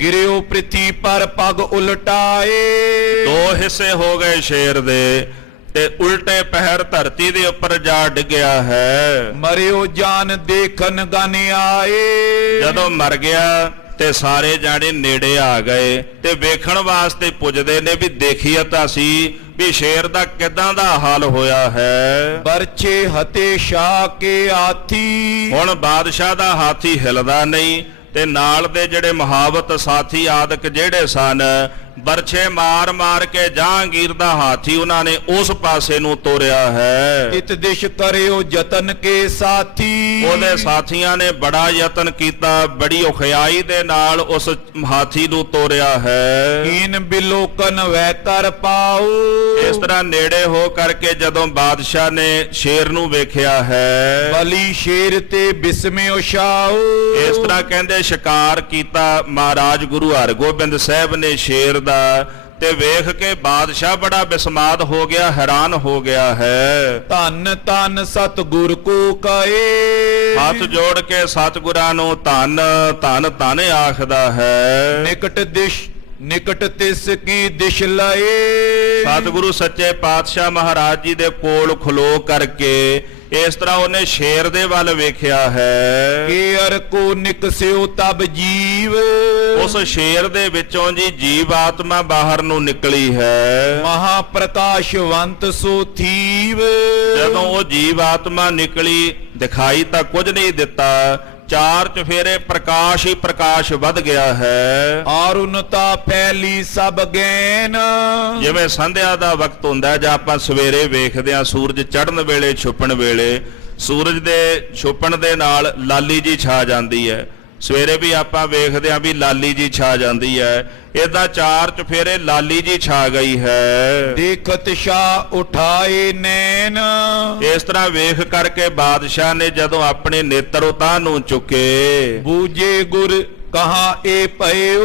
ਗਿਰਿਓ ਪ੍ਰਿਥੀ ਪਰ ਪਗ ਉਲਟਾਏ। ਦੋ ਹਿੱਸੇ ਹੋ ਗਏ ਸ਼ੇਰ ਦੇ ਤੇ ਉਲਟੇ ਪਹਿਰ ਧਰਤੀ ਦੇ ਉੱਪਰ ਜਾ ਡਿੱਗਿਆ ਹੈ। ਮਰਿਓ ਜਾਨ ਦੇਖਣ ਗਨ ਆਏ। ਜਦੋਂ ਮਰ ਗਿਆ ਤੇ ਸਾਰੇ ਜਾਣੇ ਨੇੜੇ ਆ ਗਏ ਤੇ ਵੇਖਣ ਵਾਸਤੇ ਪੁੱਜਦੇ ਨੇ ਵੀ ਦੇਖੀਏ ਤਾਂ ਸੀ ਵੀ ਸ਼ੇਰ ਦਾ ਕਿਦਾਂ ਦਾ ਹਾਲ ਹੋਇਆ ਹੈ। ਬਰਛੇ ਹਤੇ ਸ਼ਾਹ ਕੇ ਹਾਥੀ। ਹੁਣ ਬਾਦਸ਼ਾਹ ਦਾ ਹਾਥੀ ਹਿਲਦਾ ਨਹੀਂ ਤੇ ਨਾਲ ਦੇ ਜਿਹੜੇ ਮੁਹਾਵਤ ਸਾਥੀ ਆਦਿਕ ਜਿਹੜੇ ਸਨ ਬਰਛੇ ਮਾਰ ਮਾਰ ਕੇ ਜਹਾਂਗੀਰ ਦਾ ਹਾਥੀ ਉਹਨਾਂ ਨੇ ਉਸ ਪਾਸੇ ਨੂੰ ਤੋਰਿਆ ਹੈ। ਇਤ ਦਿਸ਼ ਕਰਿਓ ਯਤਨ ਕੇ ਸਾਥੀ। ਉਹਦੇ ਸਾਥੀਆਂ ਨੇ ਬੜਾ ਯਤਨ ਕੀਤਾ, ਬੜੀ ਔਖਿਆਈ ਦੇ ਨਾਲ ਉਸ ਹਾਥੀ ਨੂੰ ਤੋਰਿਆ ਹੈ। ਕੀਨ ਬਿਲੋਕਨ ਵੈ ਕਰ ਪਾਉ। ਇਸ ਤਰ੍ਹਾਂ ਨੇੜੇ ਹੋ ਕਰਕੇ ਜਦੋਂ ਬਾਦਸ਼ਾਹ ਨੇ ਸ਼ੇਰ ਨੂੰ ਵੇਖਿਆ ਹੈ, ਬਲੀ ਸ਼ੇਰ ਤੇ ਬਿਸਮਿਓ ਸ਼ਾਉ। ਇਸ ਤਰ੍ਹਾਂ ਕਹਿੰਦੇ ਸ਼ਿਕਾਰ ਕੀਤਾ ਮਹਾਰਾਜ ਗੁਰੂ ਹਰਗੋਬਿੰਦ ਸਾਹਿਬ ਨੇ ਸ਼ੇਰ ਦਾ ਤੇ ਵੇਖ ਕੇ ਬਾਦਸ਼ਾਹ ਬੜਾ ਬਿਸਮਾਦ ਹੋ ਗਿਆ, ਹੈਰਾਨ ਹੋ ਗਿਆ ਹੈ। ਧੰਨ ਧੰਨ ਸਤਿਗੁਰ ਕੋ ਕਹੇ। ਹੱਥ ਜੋੜ ਕੇ ਸਤਿਗੁਰਾਂ ਨੂੰ ਧੰਨ ਧੰਨ ਧੰਨ ਆਖਦਾ ਹੈ। ਨਿਕਟ ਤਿਸ ਕੀ ਦਿਸ਼ ਲਏ। ਸਤਿਗੁਰੂ ਸੱਚੇ ਪਾਤਸ਼ਾਹ ਮਹਾਰਾਜ ਜੀ ਦੇ ਕੋਲ ਖਲੋ ਕਰਕੇ ਇਸ ਤਰ੍ਹਾਂ ਉਹਨੇ ਸ਼ੇਰ ਦੇ ਵੱਲ ਵੇਖਿਆ ਹੈ। ਕੇਅਰ ਕੋ ਨਿਕਸਿਓ ਤਬ ਜੀਵ। ਉਸ ਸ਼ੇਰ ਦੇ ਵਿੱਚੋਂ ਜੀ ਜੀਵ ਆਤਮਾ ਬਾਹਰ ਨੂੰ ਨਿਕਲੀ ਹੈ। ਮਹਾ ਪ੍ਰਕਾਸ਼ਵੰਤ ਸੋ ਥੀਵ। ਜਦੋਂ ਉਹ ਜੀਵ ਆਤਮਾ ਨਿਕਲੀ ਦਿਖਾਈ ਤਾਂ ਕੁਝ ਨਹੀਂ ਦਿੱਤਾ, ਚਾਰ ਚਫੇਰੇ ਪ੍ਰਕਾਸ਼ ਹੀ ਪ੍ਰਕਾਸ਼ ਵੱਧ ਗਿਆ ਹੈ। ਆਰੁਨਤਾ ਫੈਲੀ ਸਭ ਗੈਨ। ਜਿਵੇਂ ਸੰਧਿਆ ਦਾ ਵਕਤ ਹੁੰਦਾ ਜਾਂ ਆਪਾਂ ਸਵੇਰੇ ਵੇਖਦੇ ਆ ਸੂਰਜ ਚੜ੍ਹਨ ਵੇਲੇ ਛੁਪਣ ਵੇਲੇ ਸੂਰਜ ਦੇ ਛੁਪਣ ਦੇ ਨਾਲ ਲਾਲੀ ਜੀ ਛਾ ਜਾਂਦੀ ਹੈ। ਸਵੇਰੇ ਵੀ ਆਪਾਂ ਵੇਖਦੇ ਆ ਵੀ ਲਾਲੀ ਜੀ ਛਾ ਜਾਂਦੀ ਹੈ। ਏਦਾਂ ਚਾਰ ਚਫੇਰੇ ਲਾਲੀ ਜੀ ਛਾ ਗਈ ਹੈ। ਦੇਖਤ ਸ਼ਾਹ ਉਠਾਏ ਨੈਣ। ਇਸ ਤਰ੍ਹਾਂ ਵੇਖ ਕਰਕੇ ਬਾਦਸ਼ਾਹ ਨੇ ਜਦੋਂ ਆਪਣੇ ਨੇਤਰ ਉਤਾਂਹ ਨੂੰ ਚੁੱਕੇ, ਬੂਝੇ ਗੁਰ ਕਹਾ ਇਹ ਪਇਓ।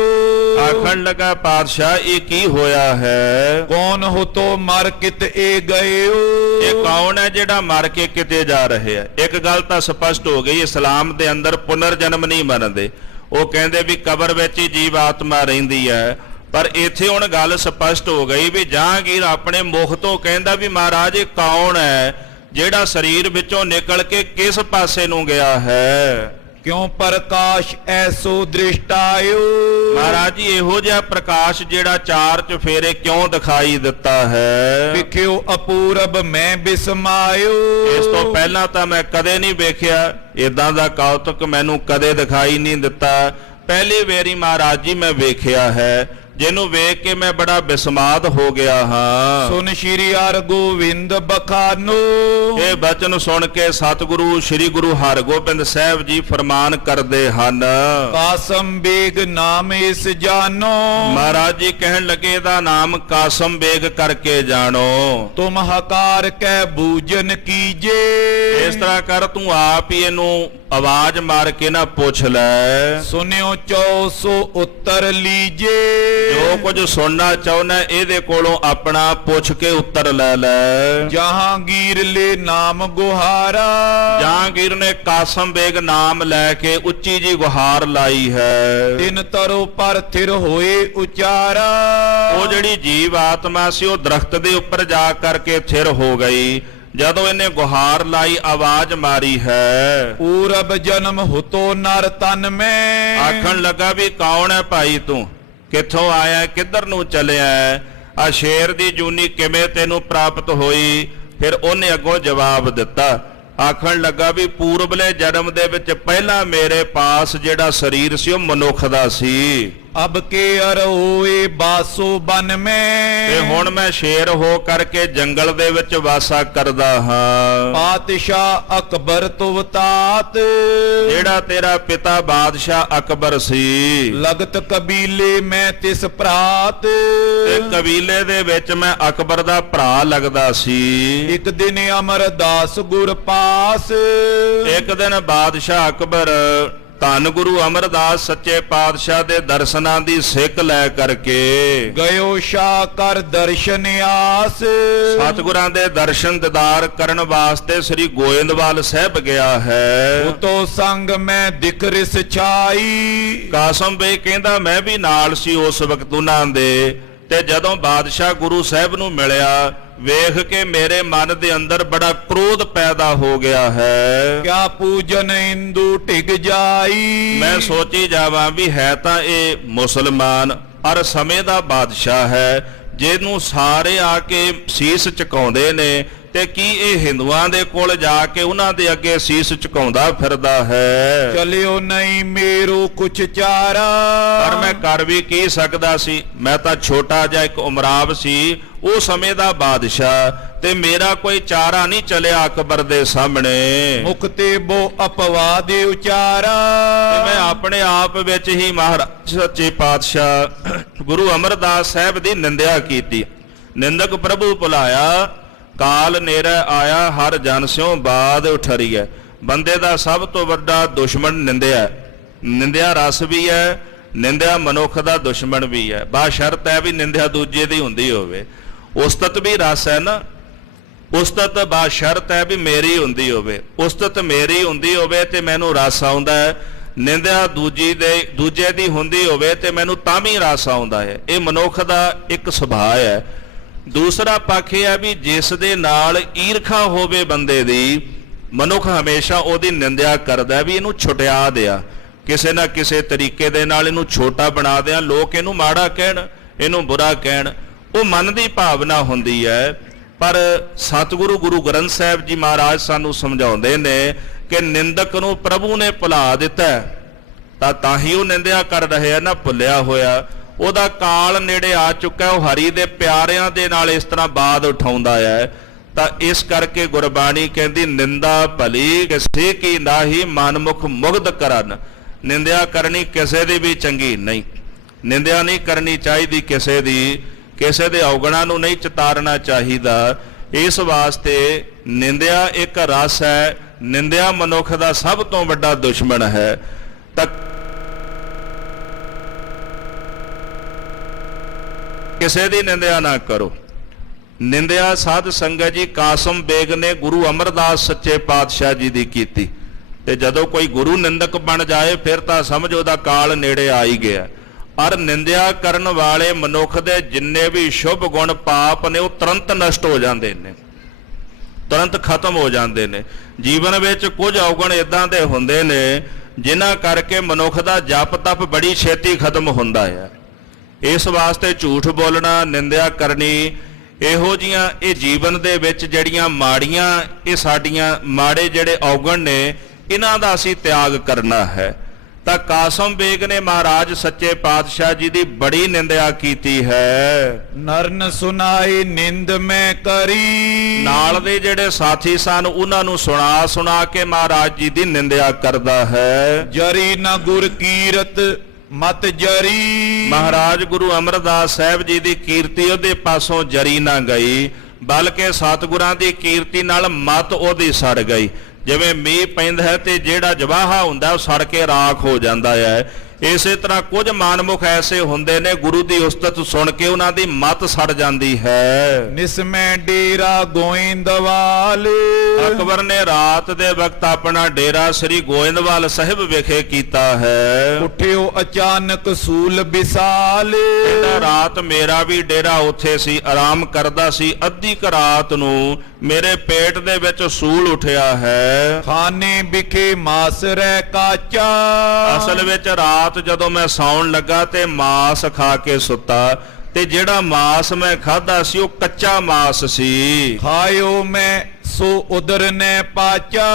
ਆਖਣ ਲੱਗਾ ਪਾਤਸ਼ਾਹ ਇਹ ਕੀ ਹੋਇਆ ਹੈ। ਕੌਣ ਹੋ ਤੋ ਮਰ ਕਿਤ ਇਹ ਗਇਓ। ਇਹ ਕੌਣ ਹੈ ਜਿਹੜਾ ਮਰ ਕੇ ਕਿਤੇ ਜਾ ਰਿਹਾ ਹੈ। ਇੱਕ ਗੱਲ ਤਾਂ ਸਪਸ਼ਟ ਹੋ ਗਈ, ਇਸਲਾਮ ਦੇ ਅੰਦਰ ਪੁਨਰ ਜਨਮ ਨਹੀਂ ਮੰਨਦੇ। ਉਹ ਕਹਿੰਦੇ ਵੀ ਕਬਰ ਵਿੱਚ ਹੀ ਜੀਵ ਆਤਮਾ ਰਹਿੰਦੀ ਹੈ। ਪਰ ਇੱਥੇ ਹੁਣ ਗੱਲ ਸਪਸ਼ਟ ਹੋ ਗਈ ਵੀ ਜਹਾਂਗੀਰ ਆਪਣੇ ਮੁਖ ਤੋਂ ਕਹਿੰਦਾ ਵੀ ਮਹਾਰਾਜ ਇਹ ਕੌਣ ਹੈ ਜਿਹੜਾ ਸਰੀਰ ਵਿੱਚੋਂ ਨਿਕਲ ਕੇ ਕਿਸ ਪਾਸੇ ਨੂੰ ਗਿਆ ਹੈ। ਕਿਉਂ ਪ੍ਰਕਾਸ਼ ਐਸੋ ਦ੍ਰਿਸ਼ਟਾਇਓ। ਮਹਾਰਾਜ ਜੀ ਇਹੋ ਜਿਹਾ ਪ੍ਰਕਾਸ਼ ਜਿਹੜਾ ਚਾਰ ਚਫੇਰੇ ਕਿਉਂ ਦਿਖਾਈ ਦਿੱਤਾ ਹੈ। ਵਿਖਿਓ ਅਪੂਰਬ ਮੈਂ ਬਿਸਮਾਇਓ। ਇਸ ਤੋਂ ਪਹਿਲਾਂ ਤਾਂ ਮੈਂ ਕਦੇ ਨਹੀਂ ਵੇਖਿਆ, ਇਦਾਂ ਦਾ ਕੌਤਕ ਮੈਨੂੰ ਕਦੇ ਦਿਖਾਈ ਨਹੀਂ ਦਿੱਤਾ। ਪਹਿਲੀ ਵੇਰੀ ਮਹਾਰਾਜ ਜੀ ਮੈਂ ਵੇਖਿਆ ਹੈ, ਜਿਹਨੂੰ ਵੇਖ ਕੇ ਮੈਂ ਬੜਾ ਬਿਸਮਾਦ ਹੋ ਗਿਆ ਹਾਂ। ਸੁਨ ਸ਼੍ਰੀ ਹਰਗੋਬਿੰਦ ਬਖਾਨੋ, ਇਹ ਬਚਨ ਸੁਣ ਕੇ ਸਤਿਗੁਰੂ ਸ੍ਰੀ ਗੁਰੂ ਹਰਗੋਬਿੰਦ ਸਾਹਿਬ ਜੀ ਫਰਮਾਨ ਕਰਦੇ ਹਨ। ਕਾਸਮ ਬੇਗ ਨਾਮ ਇਸ ਜਾਨੋ, ਮਹਾਰਾਜ ਜੀ ਕਹਿਣ ਲੱਗੇ ਇਹਦਾ ਨਾਮ ਕਾਸਮ ਬੇਗ ਕਰਕੇ ਜਾਣੋ। ਤੁਮ ਹਕਾਰ ਕੈ ਬੂਜਨ ਕੀਜੇ, ਇਸ ਤਰ੍ਹਾਂ ਕਰ ਤੂੰ ਆਪ ਹੀ ਇਹਨੂੰ ਆਵਾਜ਼ ਮਾਰ ਕੇ ਨਾ ਪੁੱਛ ਲੈ। ਸੁਨਿਓ 400 ਉੱਤਰ ਲੀਜੇ, ਜੋ ਕੁਝ ਸੁਣਨਾ ਚਾਹੁੰਦਾ ਇਹਦੇ ਕੋਲੋਂ ਆਪਣਾ ਪੁੱਛ ਕੇ ਉੱਤਰ ਲੈ ਲੈ। ਜਹਾਂਗੀਰ ਲੈ ਨਾਮ ਗੁਹਾਰਾ, ਜਹਾਂਗੀਰ ਨੇ ਕਾਸਮ ਬੇਗ ਨਾਮ ਲੈ ਕੇ ਉੱਚੀ ਜੀ ਗੁਹਾਰ ਲਾਈ ਹੈ। ਤਿਨ ਤਰੋ ਪਰ ਥਿਰ ਹੋਏ ਉਚਾਰਾ, ਉਹ ਜਿਹੜੀ ਜੀਵ ਆਤਮਾ ਸੀ ਉਹ ਦਰਖਤ ਦੇ ਉੱਪਰ ਜਾ ਕਰਕੇ ਥਿਰ ਹੋ ਗਈ। ਜਦੋਂ ਇਹਨੇ ਗੁਹਾਰ ਲਾਈ, ਆਵਾਜ਼ ਮਾਰੀ ਹੈ, ਪੂਰਬ ਜਨਮ ਹੁਤੋ ਨਰ ਤਨ ਮੈਂ, ਆਖਣ ਲੱਗਾ ਵੀ ਕੌਣ ਹੈ ਭਾਈ ਤੂੰ, ਕਿੱਥੋਂ ਆਇਆ, ਕਿੱਧਰ ਨੂੰ ਚੱਲਿਆ, ਆ ਸ਼ੇਰ ਦੀ ਜੂਨੀ ਕਿਵੇਂ ਤੈਨੂੰ ਪ੍ਰਾਪਤ ਹੋਈ। ਫਿਰ ਉਹਨੇ ਅੱਗੋਂ ਜਵਾਬ ਦਿੱਤਾ, ਆਖਣ ਲੱਗਾ ਵੀ ਪੂਰਬਲੇ ਜਨਮ ਦੇ ਵਿੱਚ ਪਹਿਲਾਂ ਮੇਰੇ ਪਾਸ ਜਿਹੜਾ ਸਰੀਰ ਸੀ ਉਹ ਮਨੁੱਖ ਦਾ ਸੀ। ਅਬ ਕੇ ਅਰ ਹੋਏ ਬਾਸੋ ਬਨ ਮੈਂ, ਤੇ ਹੁਣ ਮੈਂ ਸ਼ੇਰ ਹੋ ਕਰਕੇ ਜੰਗਲ ਦੇ ਵਿੱਚ ਵਾਸਾ ਕਰਦਾ ਹਾਂ। ਪਾਤਸ਼ਾਹ ਅਕਬਰ ਤੁਵਤਾਤ, ਜਿਹੜਾ ਤੇਰਾ ਪਿਤਾ ਬਾਦਸ਼ਾਹ ਅਕਬਰ ਸੀ, ਲਗਤ ਕਬੀਲੇ ਮੈਂ ਤਿਸ ਭਰਾਤ, ਤੇ ਕਬੀਲੇ ਦੇ ਵਿੱਚ ਮੈਂ ਅਕਬਰ ਦਾ ਭਰਾ ਲੱਗਦਾ ਸੀ। ਇੱਕ ਦਿਨ ਅਮਰਦਾਸ ਗੁਰ ਪਾਸ, ਇੱਕ ਦਿਨ ਬਾਦਸ਼ਾਹ ਅਕਬਰ ਧੰਨ ਗੁਰੂ ਅਮਰਦਾਸ ਸੱਚੇ ਪਾਤਸ਼ਾਹ ਦੇ ਦਰਸ਼ਨਾਂ ਦੀ ਸਿੱਖ ਲੈ ਕਰਕੇ ਗਇਓ ਸ਼ਾਹ ਕਰ ਦਰਸ਼ਨ ਆਸ, ਸਤਿਗੁਰਾਂ ਦੇ ਦਰਸ਼ਨ ਦੀਦਾਰ ਕਰਨ ਵਾਸਤੇ ਸ੍ਰੀ ਗੋਇੰਦਵਾਲ ਸਾਹਿਬ ਗਿਆ ਹੈ। ਉਤੋਂ ਸੰਗ ਮੈਂ ਦਿਖ ਰਿਸ ਛਾਈ, ਕਾਸਮ ਬੇ ਕਹਿੰਦਾ ਮੈਂ ਵੀ ਨਾਲ ਸੀ ਉਸ ਵਕਤ ਉਹਨਾਂ ਦੇ। ਤੇ ਜਦੋਂ ਬਾਦਸ਼ਾਹ ਗੁਰੂ ਸਾਹਿਬ ਨੂੰ ਮਿਲਿਆ, ਵੇਖ ਕੇ ਮੇਰੇ ਮਨ ਦੇ ਅੰਦਰ ਬੜਾ ਕ੍ਰੋਧ ਪੈਦਾ ਹੋ ਗਿਆ ਹੈ। ਕਿਆ ਪੂਜਨ ਇੰਦੂ ਟਿਕ ਜਾਈ, ਮੈਂ ਸੋਚੀ ਜਾਵਾਂ ਵੀ ਹੈ ਤਾਂ ਇਹ ਮੁਸਲਮਾਨ ਔਰ ਸਮੇਂ ਦਾ ਬਾਦਸ਼ਾਹ ਹੈ, ਜਿਹਨੂੰ ਸਾਰੇ ਆ ਕੇ ਸੀਸ ਝੁਕਾਉਂਦੇ ਨੇ, ਤੇ ਕੀ ਇਹ ਹਿੰਦੂਆਂ ਦੇ ਕੋਲ ਜਾ ਕੇ ਉਹਨਾਂ ਦੇ ਅੱਗੇ ਸੀਸ ਝੁਕਾਉਂਦਾ ਫਿਰਦਾ ਹੈ। ਚਲਿਓ ਨਹੀਂ ਮੇਰੋ ਕੁਛ ਚਾਰਾ, ਪਰ ਮੈਂ ਕਰ ਵੀ ਕੀ ਸਕਦਾ ਸੀ, ਮੈਂ ਤਾਂ ਛੋਟਾ ਜਿਹਾ ਇੱਕ ਉਮਰਾਵ ਸੀ, ਉਹ ਸਮੇਂ ਦਾ ਬਾਦਸ਼ਾਹ, ਤੇ ਮੇਰਾ ਕੋਈ ਚਾਰਾ ਨਹੀਂ ਚੱਲਿਆ ਅਕਬਰ ਦੇ ਸਾਹਮਣੇ। ਮੁਖ ਤੇ ਬੋ ਅਪਵਾਦ ਉਚਾਰਾ, ਤੇ ਮੈਂ ਆਪਣੇ ਆਪ ਵਿੱਚ ਹੀ ਮਹਾਰਾਜ ਸੱਚੇ ਪਾਤਸ਼ਾਹ ਗੁਰੂ ਅਮਰਦਾਸ ਸਾਹਿਬ ਦੀ ਨਿੰਦਿਆ ਕੀਤੀ। ਨਿੰਦਕ ਪ੍ਰਭੂ ਭੁਲਾਇਆ, ਕਾਲ ਨੇੜੇ ਆਇਆ, ਹਰ ਜਨ ਸਿਉ ਬਾਦ ਉਠਰੀਐ। ਬੰਦੇ ਦਾ ਸਭ ਤੋਂ ਵੱਡਾ ਦੁਸ਼ਮਣ ਨਿੰਦਿਆ। ਨਿੰਦਿਆ ਰਸ ਵੀ ਹੈ, ਨਿੰਦਿਆ ਮਨੁੱਖ ਦਾ ਦੁਸ਼ਮਣ ਵੀ ਹੈ। ਬਾਸ਼ਰਤ ਹੈ ਵੀ ਨਿੰਦਿਆ ਦੂਜੇ ਦੀ ਹੁੰਦੀ ਹੋਵੇ। ਉਸਤਤ ਵੀ ਰਸ ਹੈ ਨਾ, ਉਸਤਤ ਬਾਸ਼ਰਤ ਹੈ ਵੀ ਮੇਰੀ ਹੁੰਦੀ ਹੋਵੇ। ਉਸਤਤ ਮੇਰੀ ਹੁੰਦੀ ਹੋਵੇ ਤੇ ਮੈਨੂੰ ਰਸ ਆਉਂਦਾ ਹੈ, ਨਿੰਦਿਆ ਦੂਜੇ ਦੀ ਹੁੰਦੀ ਹੋਵੇ ਤੇ ਮੈਨੂੰ ਤਾਂ ਵੀ ਰਸ ਆਉਂਦਾ ਹੈ। ਇਹ ਮਨੁੱਖ ਦਾ ਇੱਕ ਸੁਭਾਅ ਹੈ। ਦੂਸਰਾ ਪੱਖ ਇਹ ਹੈ ਵੀ ਜਿਸ ਦੇ ਨਾਲ ਈਰਖਾ ਹੋਵੇ ਬੰਦੇ ਦੀ, ਮਨੁੱਖ ਹਮੇਸ਼ਾ ਉਹਦੀ ਨਿੰਦਿਆ ਕਰਦਾ ਵੀ ਇਹਨੂੰ ਛੁਟਿਆ ਦਿਆ, ਕਿਸੇ ਨਾ ਕਿਸੇ ਤਰੀਕੇ ਦੇ ਨਾਲ ਇਹਨੂੰ ਛੋਟਾ ਬਣਾ ਦਿਆਂ, ਲੋਕ ਇਹਨੂੰ ਮਾੜਾ ਕਹਿਣ, ਇਹਨੂੰ ਬੁਰਾ ਕਹਿਣ। ਉਹ ਮਨ ਦੀ ਭਾਵਨਾ ਹੁੰਦੀ ਹੈ। ਪਰ ਸਤਿਗੁਰੂ ਗੁਰੂ ਗ੍ਰੰਥ ਸਾਹਿਬ ਜੀ ਮਹਾਰਾਜ ਸਾਨੂੰ ਸਮਝਾਉਂਦੇ ਨੇ ਕਿ ਨਿੰਦਕ ਨੂੰ ਪ੍ਰਭੂ ਨੇ ਭੁਲਾ ਦਿੱਤਾ, ਤਾਂ ਹੀ ਉਹ ਨਿੰਦਿਆ ਕਰ ਰਹੇ ਆ ਨਾ, ਭੁੱਲਿਆ ਹੋਇਆ। ਉਹਦਾ ਕਾਲ ਨੇੜੇ ਆ ਚੁੱਕਾ, ਉਹ ਹਰੀ ਦੇ ਪਿਆਰਿਆਂ ਦੇ ਨਾਲ ਇਸ ਤਰ੍ਹਾਂ ਬਾਦ ਉਠਾਉਂਦਾ ਹੈ। ਤਾਂ ਇਸ ਕਰਕੇ ਗੁਰਬਾਣੀ ਕਹਿੰਦੀ ਨਿੰਦਾ ਭਲੀ ਕਿਸੇ ਕੀ ਨਾਹੀ ਮਨਮੁਖ ਮੁਗਧ ਕਰਨ। ਨਿੰਦਿਆ ਕਰਨੀ ਕਿਸੇ ਦੀ ਵੀ ਚੰਗੀ ਨਹੀਂ, ਨਿੰਦਿਆ ਨਹੀਂ ਕਰਨੀ ਚਾਹੀਦੀ ਕਿਸੇ ਦੀ, ਕਿਸੇ ਦੇ ਔਗਣਾਂ ਨੂੰ ਨਹੀਂ ਚਿਤਾਰਨਾ ਚਾਹੀਦਾ। ਇਸ ਵਾਸਤੇ ਨਿੰਦਿਆ ਇੱਕ ਰਸ ਹੈ, ਨਿੰਦਿਆ ਮਨੁੱਖ ਦਾ ਸਭ ਤੋਂ ਵੱਡਾ ਦੁਸ਼ਮਣ ਹੈ। ਤਾਂ ਕਿਸੇ ਦੀ ਨਿੰਦਿਆ ਨਾ ਕਰੋ। ਨਿੰਦਿਆ ਸਾਧ ਸੰਗਤ ਜੀ ਕਾਸਮ ਬੇਗ ਨੇ ਗੁਰੂ ਅਮਰਦਾਸ ਸੱਚੇ ਪਾਤਸ਼ਾਹ ਜੀ ਦੀ ਕੀਤੀ। ਤੇ ਜਦੋਂ ਕੋਈ ਗੁਰੂ ਨਿੰਦਕ ਬਣ ਜਾਏ ਫਿਰ ਤਾਂ ਸਮਝ ਉਹਦਾ ਕਾਲ ਨੇੜੇ ਆ ਹੀ ਗਿਆ। ਔਰ ਨਿੰਦਿਆ ਕਰਨ ਵਾਲੇ ਮਨੁੱਖ ਦੇ ਜਿੰਨੇ ਵੀ ਸ਼ੁਭ ਗੁਣ ਪਾਪ ਨੇ ਉਹ ਤੁਰੰਤ ਨਸ਼ਟ ਹੋ ਜਾਂਦੇ ਨੇ, ਤੁਰੰਤ ਖਤਮ ਹੋ ਜਾਂਦੇ ਨੇ। ਜੀਵਨ ਵਿੱਚ ਕੁਝ ਔਗਣ ਇਦਾਂ ਦੇ ਹੁੰਦੇ ਨੇ ਜਿਨ੍ਹਾਂ ਕਰਕੇ ਮਨੁੱਖ ਦਾ ਜਪ ਤਪ ਬੜੀ ਛੇਤੀ ਖਤਮ ਹੁੰਦਾ ਹੈ। ਇਸ ਵਾਸਤੇ ਝੂਠ ਬੋਲਣਾ, ਨਿੰਦਿਆ ਕਰਨੀ, ਇਹੋ ਜੀਆਂ ਇਹ ਜੀਵਨ ਦੇ ਵਿੱਚ ਜਿਹੜੀਆਂ ਮਾੜੀਆਂ, ਇਹ ਸਾਡੀਆਂ ਮਾੜੇ ਜਿਹੜੇ ਔਗਣ ਨੇ, ਇਹਨਾਂ ਦਾ ਅਸੀਂ ਤਿਆਗ ਕਰਨਾ ਹੈ। ਤਾਂ ਕਾਸਮ ਬੇਗ ਨੇ ਮਹਾਰਾਜ ਸੱਚੇ ਪਾਤਸ਼ਾਹ ਜੀ ਦੀ ਬੜੀ ਨਿੰਦਿਆ ਕੀਤੀ ਹੈ। ਨਰਨ ਸੁਨਾਈ ਨਿੰਦ ਮੈਂ ਕਰੀ। ਨਾਲ ਦੇ ਜਿਹੜੇ ਸਾਥੀ ਸਨ ਉਹਨਾਂ ਨੂੰ ਸੁਣਾ ਕੇ ਮਹਾਰਾਜ ਜੀ ਦੀ ਨਿੰਦਿਆ ਕਰਦਾ ਹੈ। ਜਰੀ ਨਾ ਗੁਰ ਕੀਰਤ ਮਤ ਜਰੀ। ਮਹਾਰਾਜ ਗੁਰੂ ਅਮਰਦਾਸ ਸਾਹਿਬ ਜੀ ਦੀ ਕੀਰਤੀ ਉਹਦੇ ਪਾਸੋਂ ਜਰੀ ਨਾ ਗਈ, ਬਲਕਿ ਸਤਿਗੁਰਾਂ ਦੀ ਕੀਰਤੀ ਨਾਲ ਮਤ ਉਹਦੀ ਸੜ ਗਈ। ਜਿਵੇਂ ਮੀਂਹ ਪੈਂਦਾ ਹੈ ਤੇ ਜਿਹੜਾ ਜਵਾਹਾ ਹੁੰਦਾ ਉਹ ਸੜ ਕੇ ਰਾਖ ਹੋ ਜਾਂਦਾ ਹੈ, ਇਸੇ ਤਰ੍ਹਾਂ ਕੁਝ ਮਾਨਮੁਖ ਐਸੇ ਹੁੰਦੇ ਨੇ ਗੁਰੂ ਦੀ ਉਸਤਤ ਸੁਣ ਕੇ ਉਹਨਾਂ ਦੀ ਮਤ ਸੜ ਜਾਂਦੀ ਹੈ। ਨਿਸਮੈ ਡੇਰਾ ਗੋਇੰਦਵਾਲ। ਅਕਬਰ ਨੇ ਰਾਤ ਦੇ ਵਕਤ ਆਪਣਾ ਡੇਰਾ ਸ੍ਰੀ ਗੋਇੰਦਵਾਲ ਸਾਹਿਬ ਵਿਖੇ ਕੀਤਾ ਹੈ। ਉੱਠਿਓ ਅਚਾਨਕ ਸੂਲ ਵਿਸਾਲ। ਕਹਿੰਦਾ ਰਾਤ ਮੇਰਾ ਵੀ ਡੇਰਾ ਉੱਥੇ ਸੀ, ਆਰਾਮ ਕਰਦਾ ਸੀ। ਅੱਧੀ ਕੁ ਰਾਤ ਨੂੰ ਮੇਰੇ ਪੇਟ ਦੇ ਵਿੱਚ ਸੂਲ ਉੱਠਿਆ ਹੈ। ਖਾਨੇ ਵਿਖੇ ਮਾਸ ਰਹਿ ਕਾਚਾ। ਅਸਲ ਵਿੱਚ ਰਾਤ ਜਦੋਂ ਮੈਂ ਸੌਣ ਲੱਗਾ ਤੇ ਮਾਸ ਖਾ ਕੇ ਸੁੱਤਾ, ਤੇ ਜਿਹੜਾ ਮਾਸ ਮੈਂ ਖਾਦਾ ਸੀ ਉਹ ਕੱਚਾ ਮਾਸ ਸੀ। ਖਾਇਓ ਮੈਂ ਸੋ ਉਦਰ ਨੇ ਪਾਚਾ।